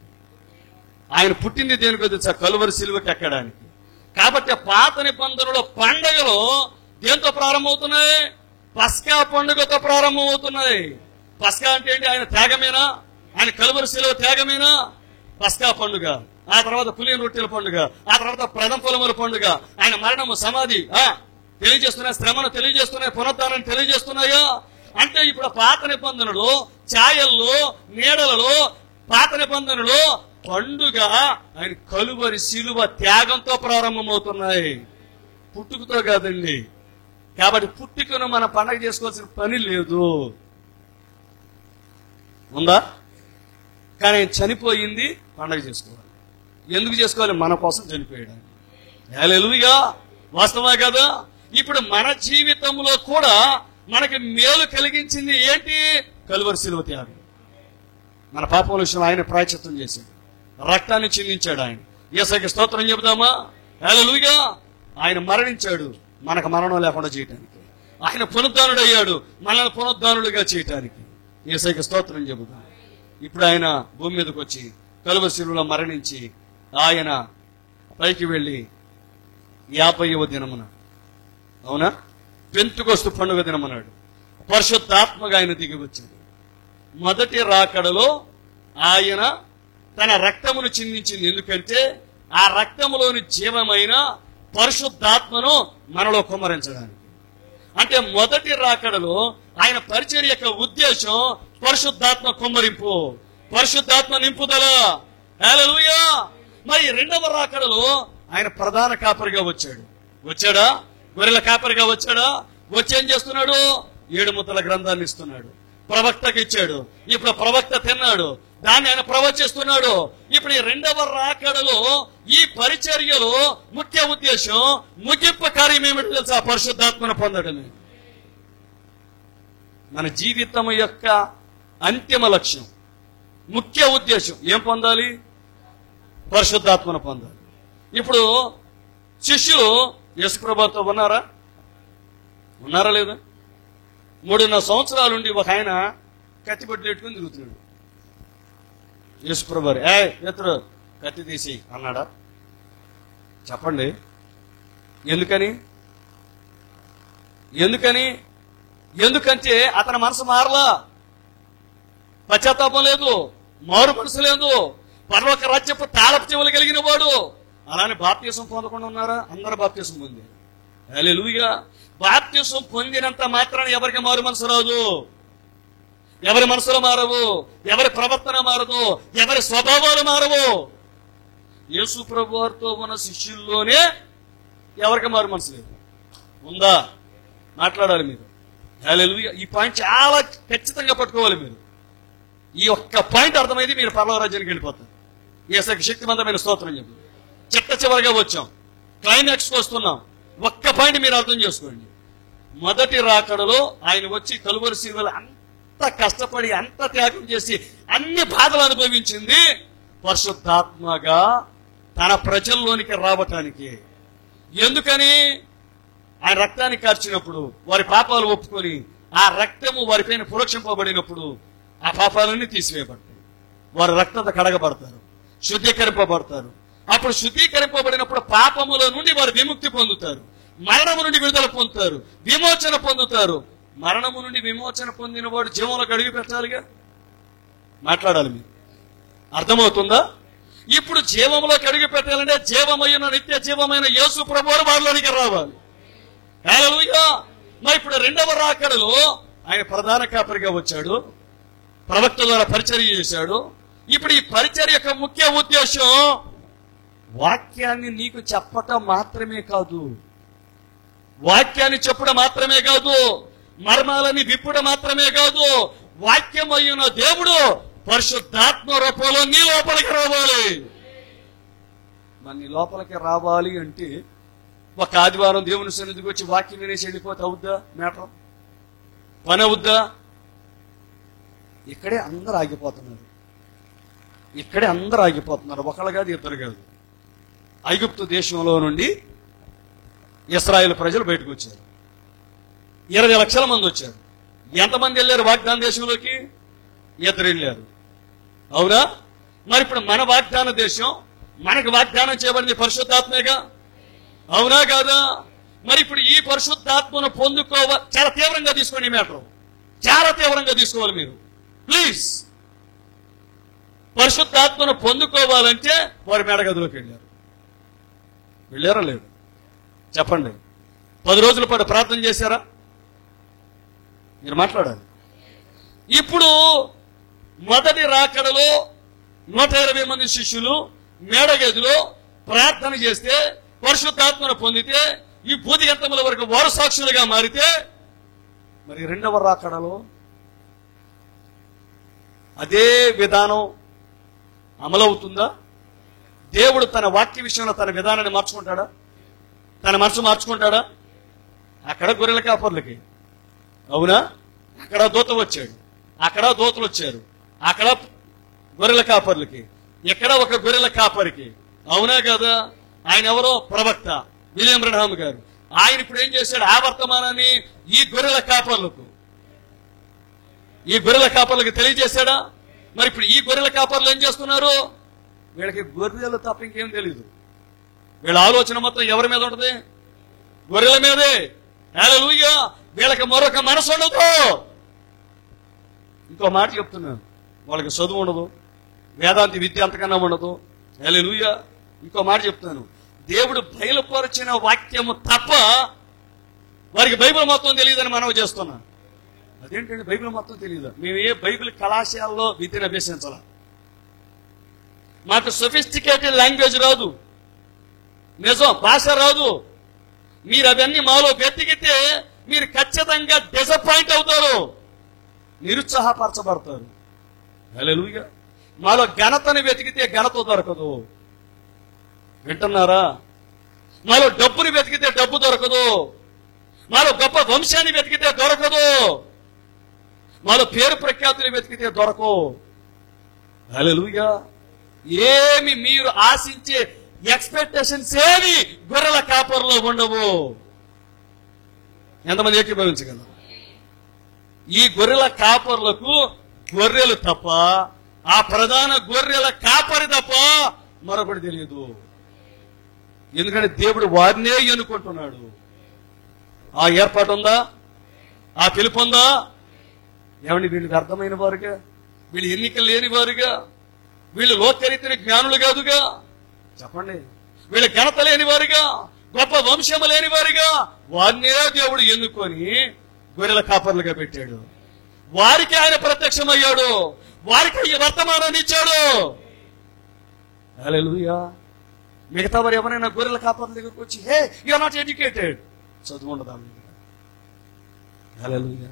ఆయన పుట్టింది దేనికో తెలుసా? కలువరి సిలువకి ఎక్కడానికి. కాబట్టి పాత నిబంధనలో పండుగలు దేంతో ప్రారంభమవుతున్నాయి? పస్కా పండుగతో ప్రారంభమవుతున్నాయి. పస్కా అంటే ఏంటి? ఆయన త్యాగమేనా? ఆయన కలువరి సిలువ త్యాగమేనా పస్కా పండుగ? ఆ తర్వాత పులియన రొట్టెల పండుగ, ఆ తర్వాత ప్రథమ ఫలముల పండుగ, ఆయన మరణము, సమాధి తెలియజేస్తున్నాయి, శ్రమను తెలియజేస్తున్నాయి, పునరుద్ధానాన్ని తెలియజేస్తున్నాయా? అంటే ఇప్పుడు పాత నిబంధనలు ఛాయల్లో, నీడలలో, పాత నిబంధనలు పండుగ ఆయన కలువరి శిలువ త్యాగంతో ప్రారంభమవుతున్నాయి, పుట్టుకతో కాదండి. కాబట్టి పుట్టుకను మనం పండగ చేసుకోవాల్సిన పని లేదు, ఉందా? కానీ ఆయన చనిపోయింది పండగ చేసుకోవాలి. ఎందుకు చేసుకోవాలి? మన కోసం చనిపోయాడు. హల్లెలూయా, వాస్తవమే కదా? ఇప్పుడు మన జీవితంలో కూడా మనకి మేలు కలిగించింది ఏంటి? కలువరి శిలువ త్యాగం. మన పాపముల విషయంలో ఆయన ప్రాయశ్చిత్తం చేశాడు, రక్తాన్ని చిందించాడు. ఆయన యేసయ్యకి స్తోత్రం చెబుదామా? హల్లెలూయా. ఆయన మరణించాడు మనకు మరణం లేకుండా చేయటానికి, ఆయన పునరుద్ధానుడయ్యాడు మనల్ని పునరుద్ధానులుగా చేయటానికి. యేసయ్యకి స్తోత్రం చెబుదాం. ఇప్పుడు ఆయన భూమి మీదకి వచ్చి కలువరి శిలువలో మరణించి ఆయన పైకి వెళ్ళి 50వ దినమున, అవునా, పెంతెకొస్తు పండుగ దినమన్నాడు, పరిశుద్ధాత్మగా ఆయన దిగి వచ్చాడు. మొదటి రాకడలో ఆయన తన రక్తమును చిందించింది. ఎందుకంటే ఆ రక్తములోని జీవమైన పరిశుద్ధాత్మను మనలో కుమ్మరించడానికి. అంటే మొదటి రాకడలో ఆయన పరిచర్య యొక్క ఉద్దేశం పరిశుద్ధాత్మ కుమ్మరింపు, పరిశుద్ధాత్మ నింపుదల. హల్లెలూయా. మరి రెండవ రాకడలో ఆయన ప్రధాన కాపరిగా వచ్చాడా? గొర్రెల కాపరిగా వచ్చాడా? వచ్చి ఏం చేస్తున్నాడు? 7 ముద్దల గ్రంథాన్ని ఇస్తున్నాడు, ప్రవక్తకి ఇచ్చాడు. ఇప్పుడు ప్రవక్త తిన్నాడు, దాన్ని ఆయన ప్రవచిస్తున్నాడు. ఇప్పుడు ఈ రెండవ రాకడలో ఈ పరిచర్యలో ముఖ్య ఉద్దేశం, ముగింపు కార్యం ఏమిటో తెలుసా? పరిశుద్ధాత్మను పొందడమే. మన జీవితం యొక్క అంతిమ లక్ష్యం, ముఖ్య ఉద్దేశం ఏం పొందాలి? పరిశుద్ధాత్మను పొందాలి. ఇప్పుడు శిష్యులు యేసుప్రభుతో ఉన్నారా లేదా? 3.5 సంవత్సరాల నుండి ఒక ఆయన కత్తిపట్టి పెట్టుకుని తిరుగుతున్నాడు. యేసుప్రభు ఎత్తుడు కత్తి తీసి అన్నాడా? చెప్పండి. ఎందుకంటే అతని మనసు మారలా, పశ్చాత్తాపం లేదు, మారు మనసు లేదు, పరలోక రాజ్యపు తాళపు చెవులు కలిగిన వాడు. అలానే బాప్తిసం పొందకుండా ఉన్నారా? అందరూ బాప్తిసం పొందారు. హల్లెలూయా. బాప్తిసం పొందినంత మాత్రాన ఎవరికి మారు మనసు రాదు, ఎవరి మనసులు మారవు, ఎవరి ప్రవర్తన మారదు, ఎవరి స్వభావాలు మారవు. యేసు ప్రభు వారితో ఉన్న శిష్యుల్లోనే ఎవరికి మారు మనసు లేదు. ఉందా? మాట్లాడాలి మీరు. హల్లెలూయా. ఈ పాయింట్ చాలా ఖచ్చితంగా పట్టుకోవాలి మీరు. ఈ ఒక్క పాయింట్ అర్థమైంది, మీరు పరలోక రాజ్యానికి వెళ్ళిపోతారు. యేసయ్యకి శక్తివంతమైన స్తోత్రం చెప్పి చివరిగా వచ్చాం, క్లైమాక్స్కి వస్తున్నాం. ఒక్క పాయింట్ మీరు అర్థం చేసుకోండి. మొదటి రాకడలో ఆయన వచ్చి కలువరి శిలువలో అంత కష్టపడి, అంత త్యాగం చేసి, అన్ని బాధలు అనుభవించింది పరిశుద్ధాత్మగా తన ప్రజల్లోనికి రావటానికి. ఎందుకని? ఆయన రక్తాన్ని కార్చినప్పుడు వారి పాపాలు ఒప్పుకొని ఆ రక్తము వారిపైన పురోక్షింపబడినప్పుడు ఆ పాపాలన్నీ తీసివేయబడతాయి. వారు రక్తంతో కడగబడతారు, శుద్ధీకరింపబడతారు. అప్పుడు శుద్ధీకరింపబడినప్పుడు పాపముల నుండి వారు విముక్తి పొందుతారు, మరణము నుండి విడుదల పొందుతారు, విమోచన పొందుతారు. మరణము నుండి విమోచన పొందిన వాడు జీవంలోకి అడుగు పెట్టాలిగా. మాట్లాడాలి మీరు. అర్థమవుతుందా? ఇప్పుడు జీవంలోకి అడుగు పెట్టాలంటే జీవమైన, నిత్య జీవమైన యేసు ప్రభువు వారిలోనికి రావాలి. హల్లెలూయా. మరి ఇప్పుడు రెండవ రాకడలో ఆయన ప్రధాన కాపరిగా వచ్చాడు, ప్రవక్త ద్వారా పరిచర్య చేశాడు. ఇప్పుడు ఈ పరిచర్య యొక్క ముఖ్య ఉద్దేశం వాక్యాన్ని నీకు చెప్పటం మాత్రమే కాదు, వాక్యాన్ని చెప్పడం మాత్రమే కాదు, మర్మాలని విప్పడం మాత్రమే కాదు, వాక్యం అయిన దేవుడు పరిశుద్ధాత్మ రూపంలో నీ లోపలికి రావాలి. మరి నీ లోపలికి రావాలి అంటే ఒక ఆదివారం దేవుని సన్నిధికి వచ్చి వాక్యం వినేసి వెళ్ళిపోతే అవుద్దా? మ్యాటర్ పని అవుద్దా? ఇక్కడే అందరూ ఆగిపోతున్నారు. ఒకళ్ళు కాదు, ఇద్దరు కాదు. ఐగుప్తు దేశంలో నుండి ఇశ్రాయేలు ప్రజలు బయటకు వచ్చారు. 20 లక్షల మంది వచ్చారు. ఎంతమంది వెళ్ళారు వాగ్దాన దేశంలోకి? 2 వెళ్ళారు. అవునా? మరి ఇప్పుడు మన వాగ్దాన దేశం, మనకు వాగ్దానం చేయబడింది పరిశుద్ధాత్మేగా, అవునా కాదా? మరి ఇప్పుడు ఈ పరిశుద్ధాత్మను పొందుకోవాలి. చాలా తీవ్రంగా తీసుకోండి ఈ మ్యాటర్, చాలా తీవ్రంగా తీసుకోవాలి మీరు ప్లీజ్. పరిశుద్ధాత్మను పొందుకోవాలంటే వారు మేడగదిలోకి వెళ్ళారా లేదు చెప్పండి. 10 రోజుల పాటు ప్రార్థన చేశారా? మీరు మాట్లాడాలి. ఇప్పుడు మొదటి రాకడలో 120 మంది శిష్యులు మేడగదిలో ప్రార్థన చేస్తే, పరిశుద్ధాత్మను పొందితే, ఈ భూదిగంతముల వరకు వారు సాక్షులుగా మారితే, మరి రెండవ రాకడలో అదే విధానం అమలవుతుందా? దేవుడు తన వాక్య విషయంలో తన విధానాన్ని మార్చుకుంటాడా? తన మనసు మార్చుకుంటాడా? అక్కడ గొర్రెల కాపర్లకి, అవునా? అక్కడ దూత వచ్చాడు, అక్కడ దూతలు వచ్చారు, అక్కడ గొర్రెల కాపర్లకి, ఇక్కడ ఒక గొర్రెల కాపరికి, అవునా కదా? ఆయన ఎవరో ప్రవక్త విలియం బ్రన్హామ్ గారు. ఆయన ఇప్పుడు ఏం చేశాడు? ఆ వర్తమానాన్ని ఈ గొర్రెల కాపర్లకు తెలియజేశాడా? మరి ఇప్పుడు ఈ గొర్రెల కాపర్లు ఏం చేస్తున్నారు? వీళ్ళకి గొర్రెలు తప్ప ఇంకేం తెలీదు. వీళ్ళ ఆలోచన మొత్తం ఎవరి మీద ఉంటుంది? గొర్రెల మీదే. హల్లెలూయా. వీళ్ళకి మరొక మనసు ఉండదు. ఇంకో మాట చెప్తున్నాను, వాళ్ళకి చదువు ఉండదు, వేదాంతి విద్య అంతకన్నా ఉండదు. హల్లెలూయా. ఇంకో మాట చెప్తాను, దేవుడు బయలుపరిచిన వాక్యము తప్ప వారికి బైబిల్ మొత్తం తెలియదని మనవి చేస్తున్నాం. అదేంటంటే బైబిల్ మొత్తం తెలియదు? మేము ఏ బైబిల్ కళాశాలలో విద్యను అభ్యసించాల? మాకు సొఫిస్టికేటెడ్ లాంగ్వేజ్ రాదు, నిజం భాష రాదు. మీరు అవన్నీ మాలో వెతికితే మీరు ఖచ్చితంగా డిసప్పాయింట్ అవుతారు, నిరుత్సాహపరచబడతారు. హల్లెలూయా. మాలో ఘనతని వెతికితే ఘనత దొరకదు, వింటున్నారా? మాలో డబ్బుని వెతికితే డబ్బు దొరకదు, మాలో గొప్ప వంశాన్ని వెతికితే దొరకదు, మాలో పేరు ప్రఖ్యాతులు వెతికితే దొరకవు. హల్లెలూయా. ఏమి మీరు ఆశించే ఎక్స్పెక్టేషన్స్ ఏమి గొర్రెల కాపర్లో ఉండవు. ఎంతమంది ఏకీభవించగలరు? ఈ గొర్రెల కాపర్లకు గొర్రెలు తప్ప, ఆ ప్రధాన గొర్రెల కాపరి తప్ప మరొకటి తెలియదు. ఎందుకంటే దేవుడు వారినే ఎన్నుకుంటున్నాడు. ఆ ఏర్పాటు ఉందా? ఆ పిలుపు ఉందా? ఏమండి, వీళ్ళకి అర్థమైన వారుగా, వీళ్ళు ఎన్నికలు లేని వారుగా, వీళ్ళు లోకరీతిని జ్ఞానులు కాదుగా, చెప్పండి, వీళ్ళ ఘనత లేని వారుగా, గొప్ప వంశము లేని వారుగా, వారినే దేవుడు ఎన్నుకొని గొర్రెల కాపర్లుగా పెట్టాడు. వారికి ఆయన ప్రత్యక్షమయ్యాడు, వారికి ఈ వర్తమానాన్ని ఇచ్చాడు. హల్లెలూయా. మిగతా వారు ఎవరైనా గొర్రెల కాపర్ల దగ్గరకు వచ్చి, hey you are not educated, చదువు ఉండదా? హల్లెలూయా.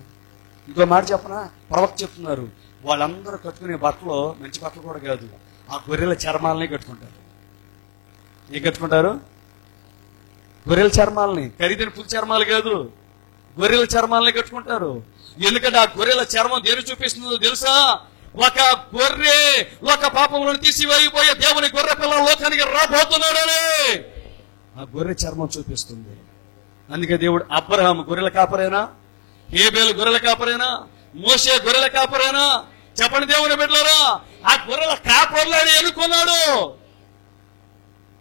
ఇంకో మాట చెప్పనా? ప్రవక్త చెప్తున్నారు, వాళ్ళందరూ కట్టుకునే బట్టలు మంచి బట్టలు కూడా కాదు, ఆ గొర్రెల చర్మాలని కట్టుకుంటారు. ఏం కట్టుకుంటారు? గొర్రెల చర్మాలని, ఖరీదైన పులి చర్మాలు కాదు, గొర్రెల చర్మాలని కట్టుకుంటారు. ఎందుకంటే ఆ గొర్రెల చర్మం దేని చూపిస్తుందో తెలుసా? ఒక గొర్రె ఒక పాపంలో తీసివేయబోయే దేవుని గొర్రె పిల్ల లోకానికి రాబోతున్నాడని ఆ గొర్రె చర్మం చూపిస్తుంది. అందుకే దేవుడు అబ్రహాము గొర్రెల కాపరేనా? హేబేలు గొర్రెల కాపరేనా? మోషే గొర్రెల కాపరేనా? చెప్పండి దేవుని బిడ్డలారా. ఆ గొర్రెల కాపర్లని ఎన్నుకున్నాడు.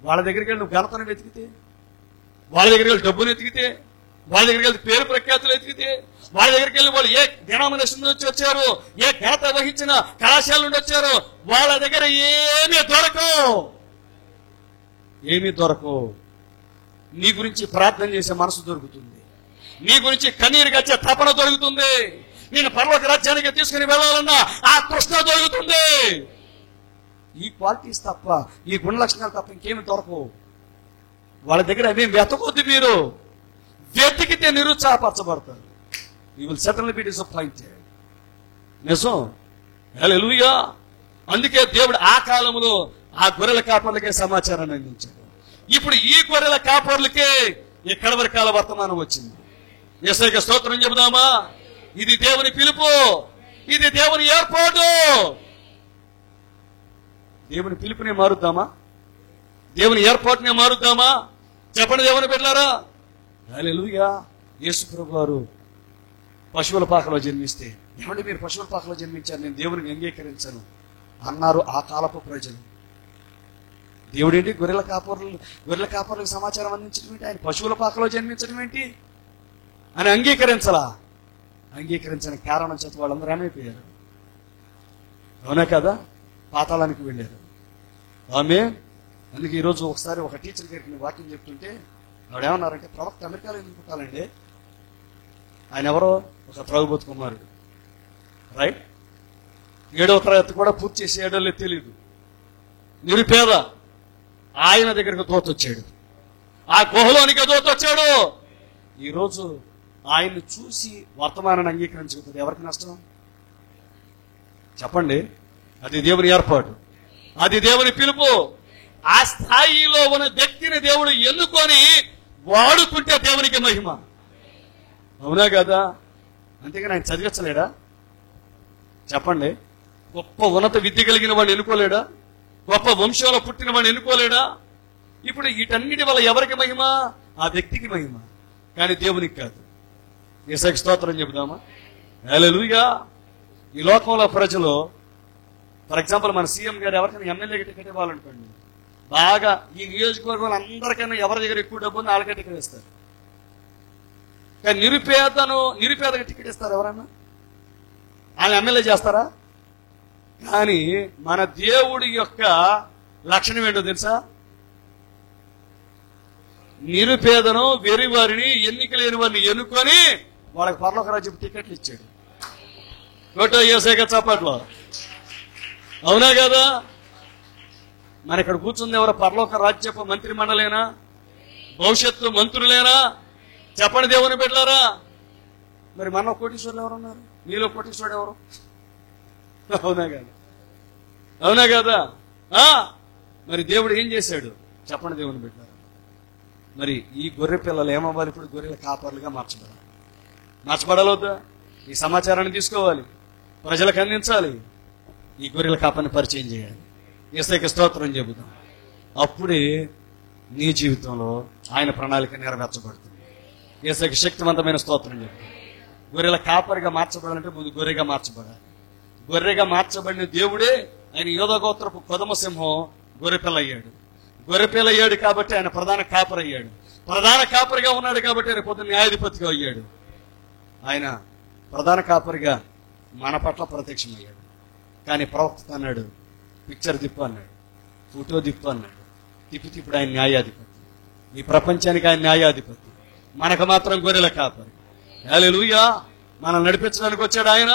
వాళ్ళ దగ్గరికి వెళ్ళి నువ్వు ఘనతను వెతికితే, వాళ్ళ దగ్గరికి వెళ్ళి డబ్బును వెతికితే, వాళ్ళ దగ్గరికి వెళ్ళి పేరు ప్రఖ్యాతులు వెతికితే, వాళ్ళ దగ్గరికి వెళ్ళి వాళ్ళు ఏ డినామినేషన్ నుంచి వచ్చారు, ఏ ఘనత వహించిన కళాశాల నుండి వచ్చారు, వాళ్ళ దగ్గర ఏమీ దొరకవు. నీ గురించి ప్రార్థన చేసే మనసు దొరుకుతుంది, నీ గురించి కన్నీరు గచ్చే తపన దొరుకుతుంది, నేను పర్వత రాజ్యానికి తీసుకుని వెళ్ళాలన్నా ఆ తృష్ణ దొరుకుతుంది. ఈ క్వాలిటీస్ తప్ప, ఈ గుణ లక్షణాలు తప్ప ఇంకేమి దొరకవు. వాళ్ళ దగ్గర అవి వెతకొద్దు. మీరు వెతికితే నిరుత్సాహపరచబడతారు. You will certainly be disappointed. నిజం. హల్లెలూయా. అందుకే దేవుడు ఆ కాలంలో ఆ గొర్రెల కాపర్లకే సమాచారాన్ని అందించాడు. ఇప్పుడు ఈ గొర్రెల కాపర్లకే ఈ కడవరి కాల వర్తమానం వచ్చింది. యేసయ్యకి స్తోత్రం చెబుదామా? ఇది దేవుని పిలుపు, ఇది దేవుని ఏర్పాటు. దేవుని పిలుపునే మారుద్దామా? దేవుని ఏర్పాటునే మారుద్దామా? చెప్పండి దేవుని బిడ్డలారా. హల్లెలూయా. యేసు ప్రభు వారు పశువుల పాకలో జన్మిస్తే, ఏమంటే మీరు పశువుల పాకలో జన్మించారు, నేను దేవునికి అంగీకరించను అన్నారు ఆ కాలపు ప్రజలు. దేవుడేంటి గొర్రెల కాపర్లకు సమాచారం అందించడం ఏంటి? ఆయన పశువుల పాకలో జన్మించడం ఏంటి అని అంగీకరించని కారణం చేత వాళ్ళందరూ ఏమైపోయారు. అవునా కదా? పాతాళానికి వెళ్ళారు. ఆమె అందుకే ఈరోజు ఒకసారి ఒక టీచర్ గారికి వాక్యం చెప్తుంటే ఆవిడ ఏమన్నారంటే, ప్రవక్త అమెరికాలో ఎందుకు పుట్టాలండి? ఆయన ఎవరో ఒక త్రాగుబోతు కుమారుడు, రైట్? 7వ తరగతి కూడా పూర్తి చేసేయడో తెలియదు, నిరుపేద. ఆయన దగ్గరకు దూత వచ్చాడు, ఆ గుహలోనికి దూత వచ్చాడు. ఈరోజు ఆయన్ని చూసి వర్తమానాన్ని అంగీకరించకపోతే ఎవరికి నష్టం? చెప్పండి. అది దేవుని ఏర్పాటు, అది దేవుని పిలుపు. ఆ స్థాయిలో ఉన్న వ్యక్తిని దేవుడు ఎన్నుకొని వాడుకుంటే దేవునికి మహిమ. అవునా కదా? అంతేగాని ఆయన చదివించలేడా? చెప్పండి. గొప్ప ఉన్నత విద్య కలిగిన వాడిని ఎన్నుకోలేడా? గొప్ప వంశంలో పుట్టిన వాడిని ఎన్నుకోలేడా? ఇప్పుడు వీటన్నిటి వల్ల ఎవరికి మహిమ? ఆ వ్యక్తికి మహిమ, కానీ దేవునికి కాదు. యేసుకి స్తోత్రం చెబుదామా? హల్లెలూయా. ఈ లోకంలో ప్రజలు, ఫర్ ఎగ్జాంపుల్ మన సీఎం గారు ఎవరికైనా ఎమ్మెల్యేకి టికెట్ ఇవ్వాలనుకోండి, బాగా ఈ నియోజకవర్గంలో అందరికైనా ఎవరి దగ్గర ఎక్కువ డబ్బు ఉంది వాళ్ళకే టికెట్ ఇస్తారు. కానీ నిరుపేదకి టికెట్ ఇస్తారు ఎవరన్నా? ఆయన ఎమ్మెల్యే చేస్తారా? కానీ మన దేవుడి యొక్క లక్షణం ఏంటో తెలుసా? నిరుపేదను, వెరివారిని, ఎన్నిక లేని వారిని ఎన్నుకొని వాళ్ళకి పరలోక రాజ్యపు టికెట్లు ఇచ్చాడు. కోటో యేసయ్య చప్పట్లో. అవునా కదా? మన ఇక్కడ కూర్చుంది ఎవరో పరలోక రాజ్యపు మంత్రి మండలేనా? భవిష్యత్తు మంత్రులేనా? చెప్పండి దేవుని బిడ్డలారా. మరి మనలో కోటీశ్వరులు ఎవరున్నారు? మీలో కోటీశ్వరుడు ఎవరు? అవునా కదా? అవునా కదా? మరి దేవుడు ఏం చేశాడు? చెప్పండి దేవుని బిడ్డలారా. మరి ఈ గొర్రె పిల్లలు ఏమవ్వాలి? ఇప్పుడు గొర్రెల కాపర్లుగా మార్చబడాలొద్దా? ఈ సమాచారాన్ని తీసుకోవాలి, ప్రజలకు అందించాలి, ఈ గొర్రెల కాపర్ని పరిచయం చేయాలి. యేసయ్యకి స్తోత్రం చెబుదాం. అప్పుడే నీ జీవితంలో ఆయన ప్రణాళిక నెరవేర్చబడుతుంది. యేసయ్యకి శక్తివంతమైన స్తోత్రం చెబుతాం. గొర్రెల కాపరిగా మార్చబడాలంటే ముందు గొర్రెగా మార్చబడాలి. గొర్రెగా మార్చబడిన దేవుడే ఆయన యోధా గోత్రపు కొదమ సింహం గొర్రెపిల్ల అయ్యాడు. గొర్రెపిల్ల అయ్యాడు కాబట్టి ఆయన ప్రధాన కాపరి అయ్యాడు. ప్రధాన కాపరిగా ఉన్నాడు కాబట్టి ఆయన పొద్దున్న న్యాయాధిపతిగా అయ్యాడు. ఆయన ప్రధాన కాపరిగా మన పట్ల ప్రత్యక్షమయ్యాడు. కానీ ప్రవక్త అన్నాడు, పిక్చర్ తిప్పు అన్నాడు, ఫోటో తిప్పు అన్నాడు. తిప్పుడు ఆయన న్యాయాధిపతి. ఈ ప్రపంచానికి ఆయన న్యాయాధిపతి, మనకు మాత్రం గొర్రెల కాపరి. హల్లెలూయా. మనం నడిపించడానికి వచ్చాడు ఆయన.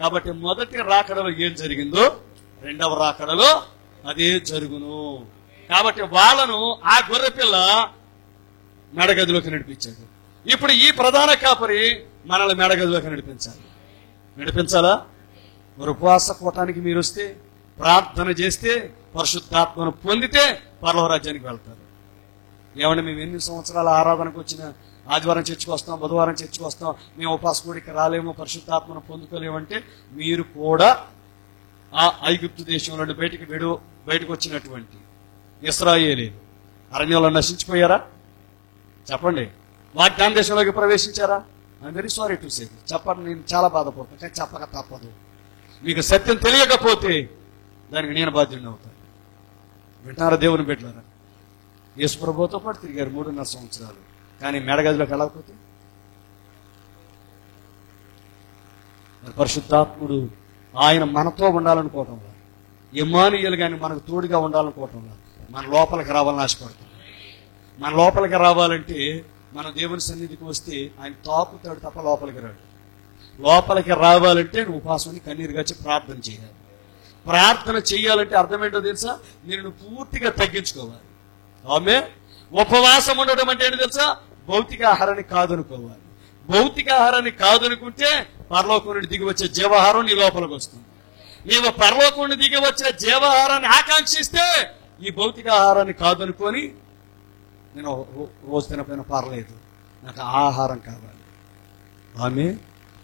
కాబట్టి మొదటి రాకడలో ఏం జరిగిందో రెండవ రాకడలో అదే జరుగును. కాబట్టి వాళ్ళను ఆ గొర్రెపిల్ల మెడగదిలోకి నడిపించాడు. ఇప్పుడు ఈ ప్రధాన కాపరి మనల్ని మెడగదిలోకి నడిపించాలా? మరి ఉపవాస కూటానికి మీరు వస్తే, ప్రార్థన చేస్తే, పరిశుద్ధాత్మను పొందితే పరలోక రాజ్యానికి వెళ్తారు. ఏమంటే మేము ఎన్ని సంవత్సరాల ఆరాధనకు వచ్చినా ఆదివారం చర్చికి వస్తాం, బుధవారం చర్చికి వస్తాం, మేము ఉపవాస కూడికి రాలేము, పరిశుద్ధాత్మను పొందుకోలేమంటే మీరు కూడా ఆ ఐగుప్తు దేశం నుండి బయటకు వచ్చినటువంటి ఇశ్రాయేలీయులు అరణ్యంలో నశించిపోయారా? చెప్పండి. వాగ్దాన దేశంలోకి ప్రవేశించారా? I'm very sorry to say. చెప్పండి, నేను చాలా బాధపడుతాను, కానీ చెప్పక తప్పదు. మీకు సత్యం తెలియకపోతే దానికి నేను బాధ్యుడిని అవుతాను. వింటారా దేవుని బిడ్డలారా? యేసు ప్రభువుతో పాటు తిరిగారు 3.5 సంవత్సరాలు. కానీ మెడగదిలోకి వెళ్ళకపోతే మరి పరిశుద్ధాత్ముడు ఆయన మనతో ఉండాలనుకోవటంలో, ఇమ్మానుయేలు కానీ మనకు తోడుగా ఉండాలనుకోవటంలో మన లోపలికి రావాలని ఆశపడుతుంది. మన లోపలికి రావాలంటే మనం దేవుని సన్నిధికి వస్తే ఆయన తాకుతాడు తప్ప లోపలికి రాడు. లోపలికి రావాలంటే నువ్వు ఉపవాసాన్ని కన్నీరు గచ్చి ప్రార్థన చేయాలి. ప్రార్థన చేయాలంటే అర్థం ఏంటో తెలుసా? నేను పూర్తిగా తగ్గించుకోవాలి. ఆమె ఉపవాసం ఉండడం అంటే ఏంటో తెలుసా? భౌతిక ఆహారాన్ని కాదనుకోవాలి. భౌతిక ఆహారాన్ని కాదనుకుంటే పరలోకం నుండి దిగి వచ్చే జీవాహారం నీ లోపలికి వస్తుంది. నీవు పరలోకం నుండి దిగి వచ్చే జీవాహారాన్ని ఆకాంక్షిస్తే ఈ భౌతిక ఆహారాన్ని కాదనుకొని నేను రోజు తినపోయినా పర్లేదు, నాకు ఆహారం కావాలి. ఆమె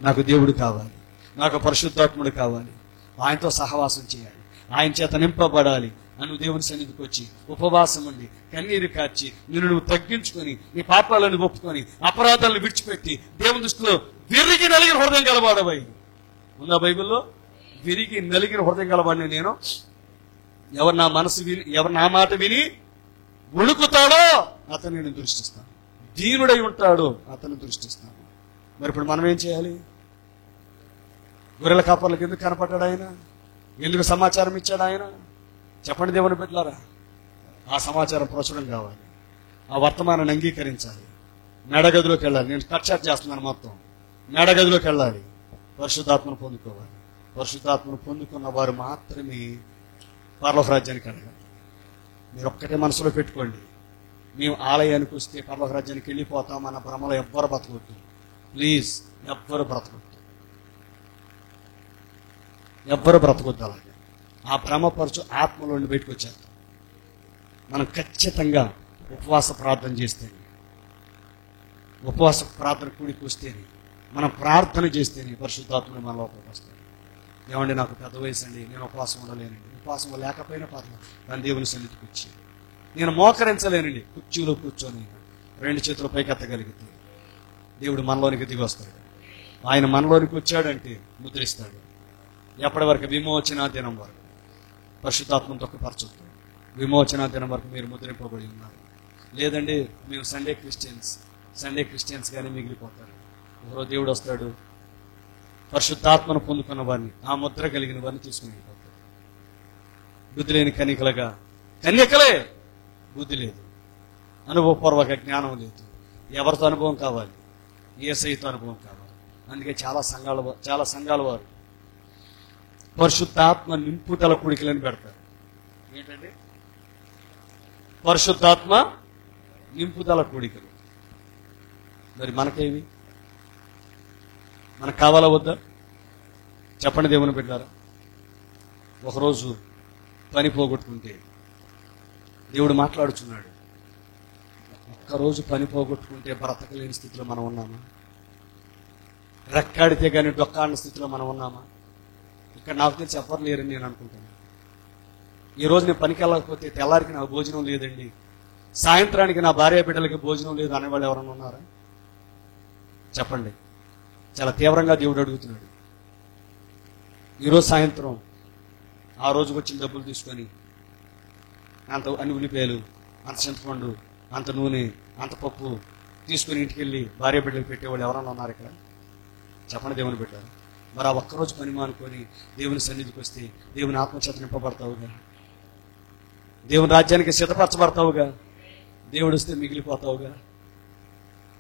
నాకు దేవుడు కావాలి, నాకు పరిశుద్ధాత్ముడు కావాలి, ఆయనతో సహవాసం చేయాలి, ఆయన చేత నింపబడాలి. నువ్వు దేవుని సన్నిధికి వచ్చి ఉపవాసం ఉండి కన్నీరు కార్చి నువ్వు తగ్గించుకొని నీ పాపాలను ఒప్పుకొని అపరాధాలను విడిచిపెట్టి దేవుని దృష్టిలో విరిగి నలిగిన హృదయం గలవాడవై ఉందా బైబిల్లో? విరిగి నలిగిన హృదయం గలవాడిని నేను. ఎవరు నా మాట విని వణుకుతాడో అతను నేను దృష్టిస్తాను, దీనుడై ఉంటాడో అతను దృష్టిస్తాను. మరి ఇప్పుడు మనం ఏం చేయాలి? గొర్రెల కాపర్లకు ఎందుకు కనపడ్డాడు ఆయన? ఎందుకు సమాచారం ఇచ్చాడు ఆయన? చెప్పండి దేవుని బిడ్డలారా. ఆ సమాచారం ప్రచురం కావాలి, ఆ వర్తమానాన్ని అంగీకరించాలి, మేడగదిలోకి వెళ్ళాలి. నేను కట్ చేస్తున్నాను మొత్తం. మేడగదిలోకి వెళ్ళాలి, పరిశుద్ధాత్మను పొందుకోవాలి. పరిశుద్ధాత్మను పొందుకున్న వారు మాత్రమే పరలోక రాజ్యానికి వెళ్ళగలరు. మీరు ఒక్కటే మనసులో పెట్టుకోండి, మేము ఆలయానికి వస్తే పరలోక రాజ్యానికి వెళ్ళిపోతామన్న భ్రమలో ఎవ్వరు బ్రతకొద్దు. ప్లీజ్, ఎవ్వరు బ్రతకొద్దు, ఎవ్వరు బ్రతకొద్దు. అలాగే ఆ భ్రమపరచు ఆత్మలోని బయటకు వచ్చేస్తాం. మనం ఖచ్చితంగా ఉపవాస ప్రార్థన చేస్తేనే, ఉపవాస ప్రార్థన కూడికి వస్తేనే, మనం ప్రార్థన చేస్తేనే పరిశుద్ధాత్మని మన లోపలికి వస్తాడు. ఏమండి, నాకు పెద్ద వయసు అండి, నేను ఉపవాసం ఉండలేనండి. ఉపవాసం లేకపోయినా పర్లేదు, కానీ దేవుని సన్నిధికి వచ్చి నేను మోకరించలేనండి. కుర్చీలో కూర్చొని 2 చేతులు పైకెత్తగలిగితే దేవుడు మనలోనికి దిగి వస్తాడు. ఆయన మనలోనికి వచ్చాడంటే ముద్రిస్తాడు. ఎప్పటి వరకు? విమోచన దినం వరకు. పరిశుద్ధాత్మను తొక్కపరచొద్దు. విమోచన దినం వరకు మీరు ముద్రింపబడి ఉన్నారు. లేదండి, మేము సండే క్రిస్టియన్స్గానే మిగిలిపోతారు. ఒకరోజు దేవుడు వస్తాడు, పరిశుద్ధాత్మను పొందుకున్న వారిని, ఆ ముద్ర కలిగిన వారిని తీసుకుని వెళ్ళిపోతాడు. బుద్ధి లేని కన్యకలే బుద్ధి లేదు, అనుభవపూర్వక జ్ఞానం లేదు. ఎవరితో అనుభవం కావాలి? యేసయ్యతో అనుభవం కావాలి. అందుకే చాలా సంఘాల వారు పరిశుద్ధాత్మ నింపుదల కూడికలను పెడతారు. ఏంటంటే పరిశుద్ధాత్మ నింపుదల కూడికలు. మరి మనకేవి? మనకు కావాలా వద్దా? చెప్పండి దేవుని బిడ్డలారా. ఒకరోజు పని పోగొట్టుకుంటే దేవుడు మాట్లాడుచున్నాడు. ఒక్కరోజు పని పోగొట్టుకుంటే బ్రతకలేని స్థితిలో మనం ఉన్నామా? రెక్కాడితే కానీ డొక్కాడిన స్థితిలో మనం ఉన్నామా? ఇక్కడ నాకు తెలిసి ఎవరు లేరని నేను అనుకుంటున్నాను. ఈరోజు నేను పనికి వెళ్ళకపోతే తెల్లారికి నాకు భోజనం లేదండి, సాయంత్రానికి నా భార్య బిడ్డలకి భోజనం లేదు అనేవాళ్ళు ఎవరన్నా ఉన్నారా? చెప్పండి. చాలా తీవ్రంగా దేవుడు అడుగుతున్నాడు. ఈరోజు సాయంత్రం ఆ రోజుకు వచ్చిన డబ్బులు తీసుకొని అన్ని ఉల్లిపాయలు, అంత చింతపండు, అంత నూనె, అంత పప్పు తీసుకుని ఇంటికి వెళ్ళి భార్య బిడ్డలకు పెట్టేవాళ్ళు ఎవరన్నా ఉన్నారు ఇక్కడ? చెప్పండి దేవుని బిడ్డలు. మరి ఆ ఒక్కరోజు పని మానుకొని దేవుని సన్నిధికి వస్తే దేవుని ఆత్మచేత నింపబడతావుగా, దేవుని రాజ్యానికి సిద్ధపరచబడతావుగా, దేవుడు వస్తే మిగిలిపోతావుగా.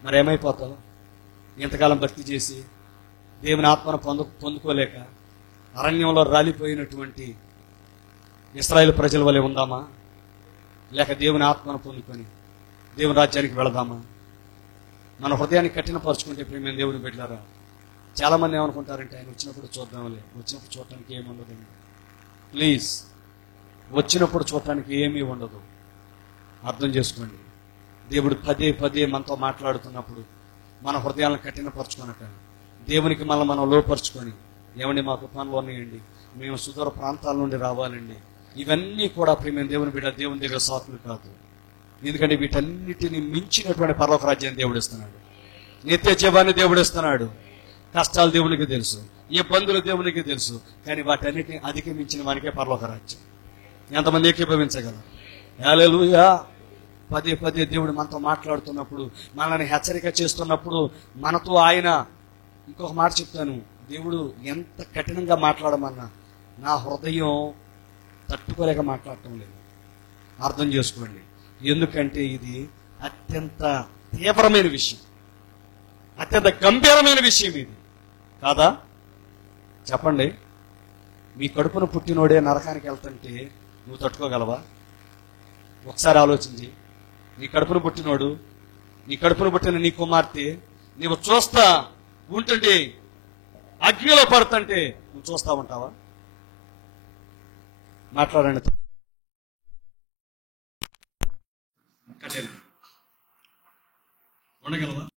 మరి ఏమైపోతావు? ఇంతకాలం భక్తి చేసి దేవుని ఆత్మను పొందుకోలేక అరణ్యంలో రాలిపోయినటువంటి ఇశ్రాయేలు ప్రజల వలె ఉందామా? లేక దేవుని ఆత్మను పొందుకొని దేవుని రాజ్యానికి వెళదామా? మన హృదయాన్ని కఠినపరుచుకుంటే ప్రియమైన దేవుని బిడ్డలారా, చాలా మంది ఏమనుకుంటారంటే ఆయన వచ్చినప్పుడు చూద్దాంలే, వచ్చినప్పుడు చూడటానికి ఏమి ఉండదండి. ప్లీజ్, వచ్చినప్పుడు చూడటానికి ఏమీ ఉండదు. అర్థం చేసుకోండి. దేవుడు పదే మనతో మాట్లాడుతున్నప్పుడు మన హృదయాలను కఠినపరచుకున్నట్ట దేవునికి మనం లోపరుచుకొని, ఏమండి మాకు పనులు ఉన్నాయండి, మేము సుదూర ప్రాంతాల నుండి రావాలండి, ఇవన్నీ కూడా ప్రియమైన దేవుని బిడ్డ దేవుని దగ్గర సాకులు కాదు. ఎందుకంటే వీటన్నిటిని మించినటువంటి పరలోక రాజ్యాన్ని దేవుడు ఇస్తున్నాడు. నిత్య జీవాన్ని దేవుడు ఇస్తున్నాడు. కష్టాలు దేవునికి తెలుసు, ఇబ్బందులు దేవునికి తెలుసు, కానీ వాటన్నిటిని అధిగమించిన వానికే పరలోక రాజ్యం. ఎంతమంది ఏకీభవించగలరు? హల్లెలూయా. పదే దేవుడు మనతో మాట్లాడుతున్నప్పుడు, మనల్ని హెచ్చరిక చేస్తున్నప్పుడు, మనతో ఆయన, ఇంకొక మాట చెప్తాను, దేవుడు ఎంత కఠినంగా మాట్లాడమన్నా నా హృదయం తట్టుకోలేక మాట్లాడటం లేదు. అర్థం చేసుకోండి. ఎందుకంటే ఇది అత్యంత తీవ్రమైన విషయం, అత్యంత గంభీరమైన విషయం ఇది కాదా? చెప్పండి. మీ కడుపున పుట్టినోడే నరకానికి వెళ్తుంటే నువ్వు తట్టుకోగలవా? ఒకసారి ఆలోచించి. నీ కడుపున పుట్టినోడు, నీ కడుపున పుట్టిన నీ కుమార్తె నువ్వు చూస్తా ఉంటుంటే అగ్నిలో పడుతుంటే నువ్వు చూస్తా ఉంటావా? మాట్లాడండి. ఉండగలవా?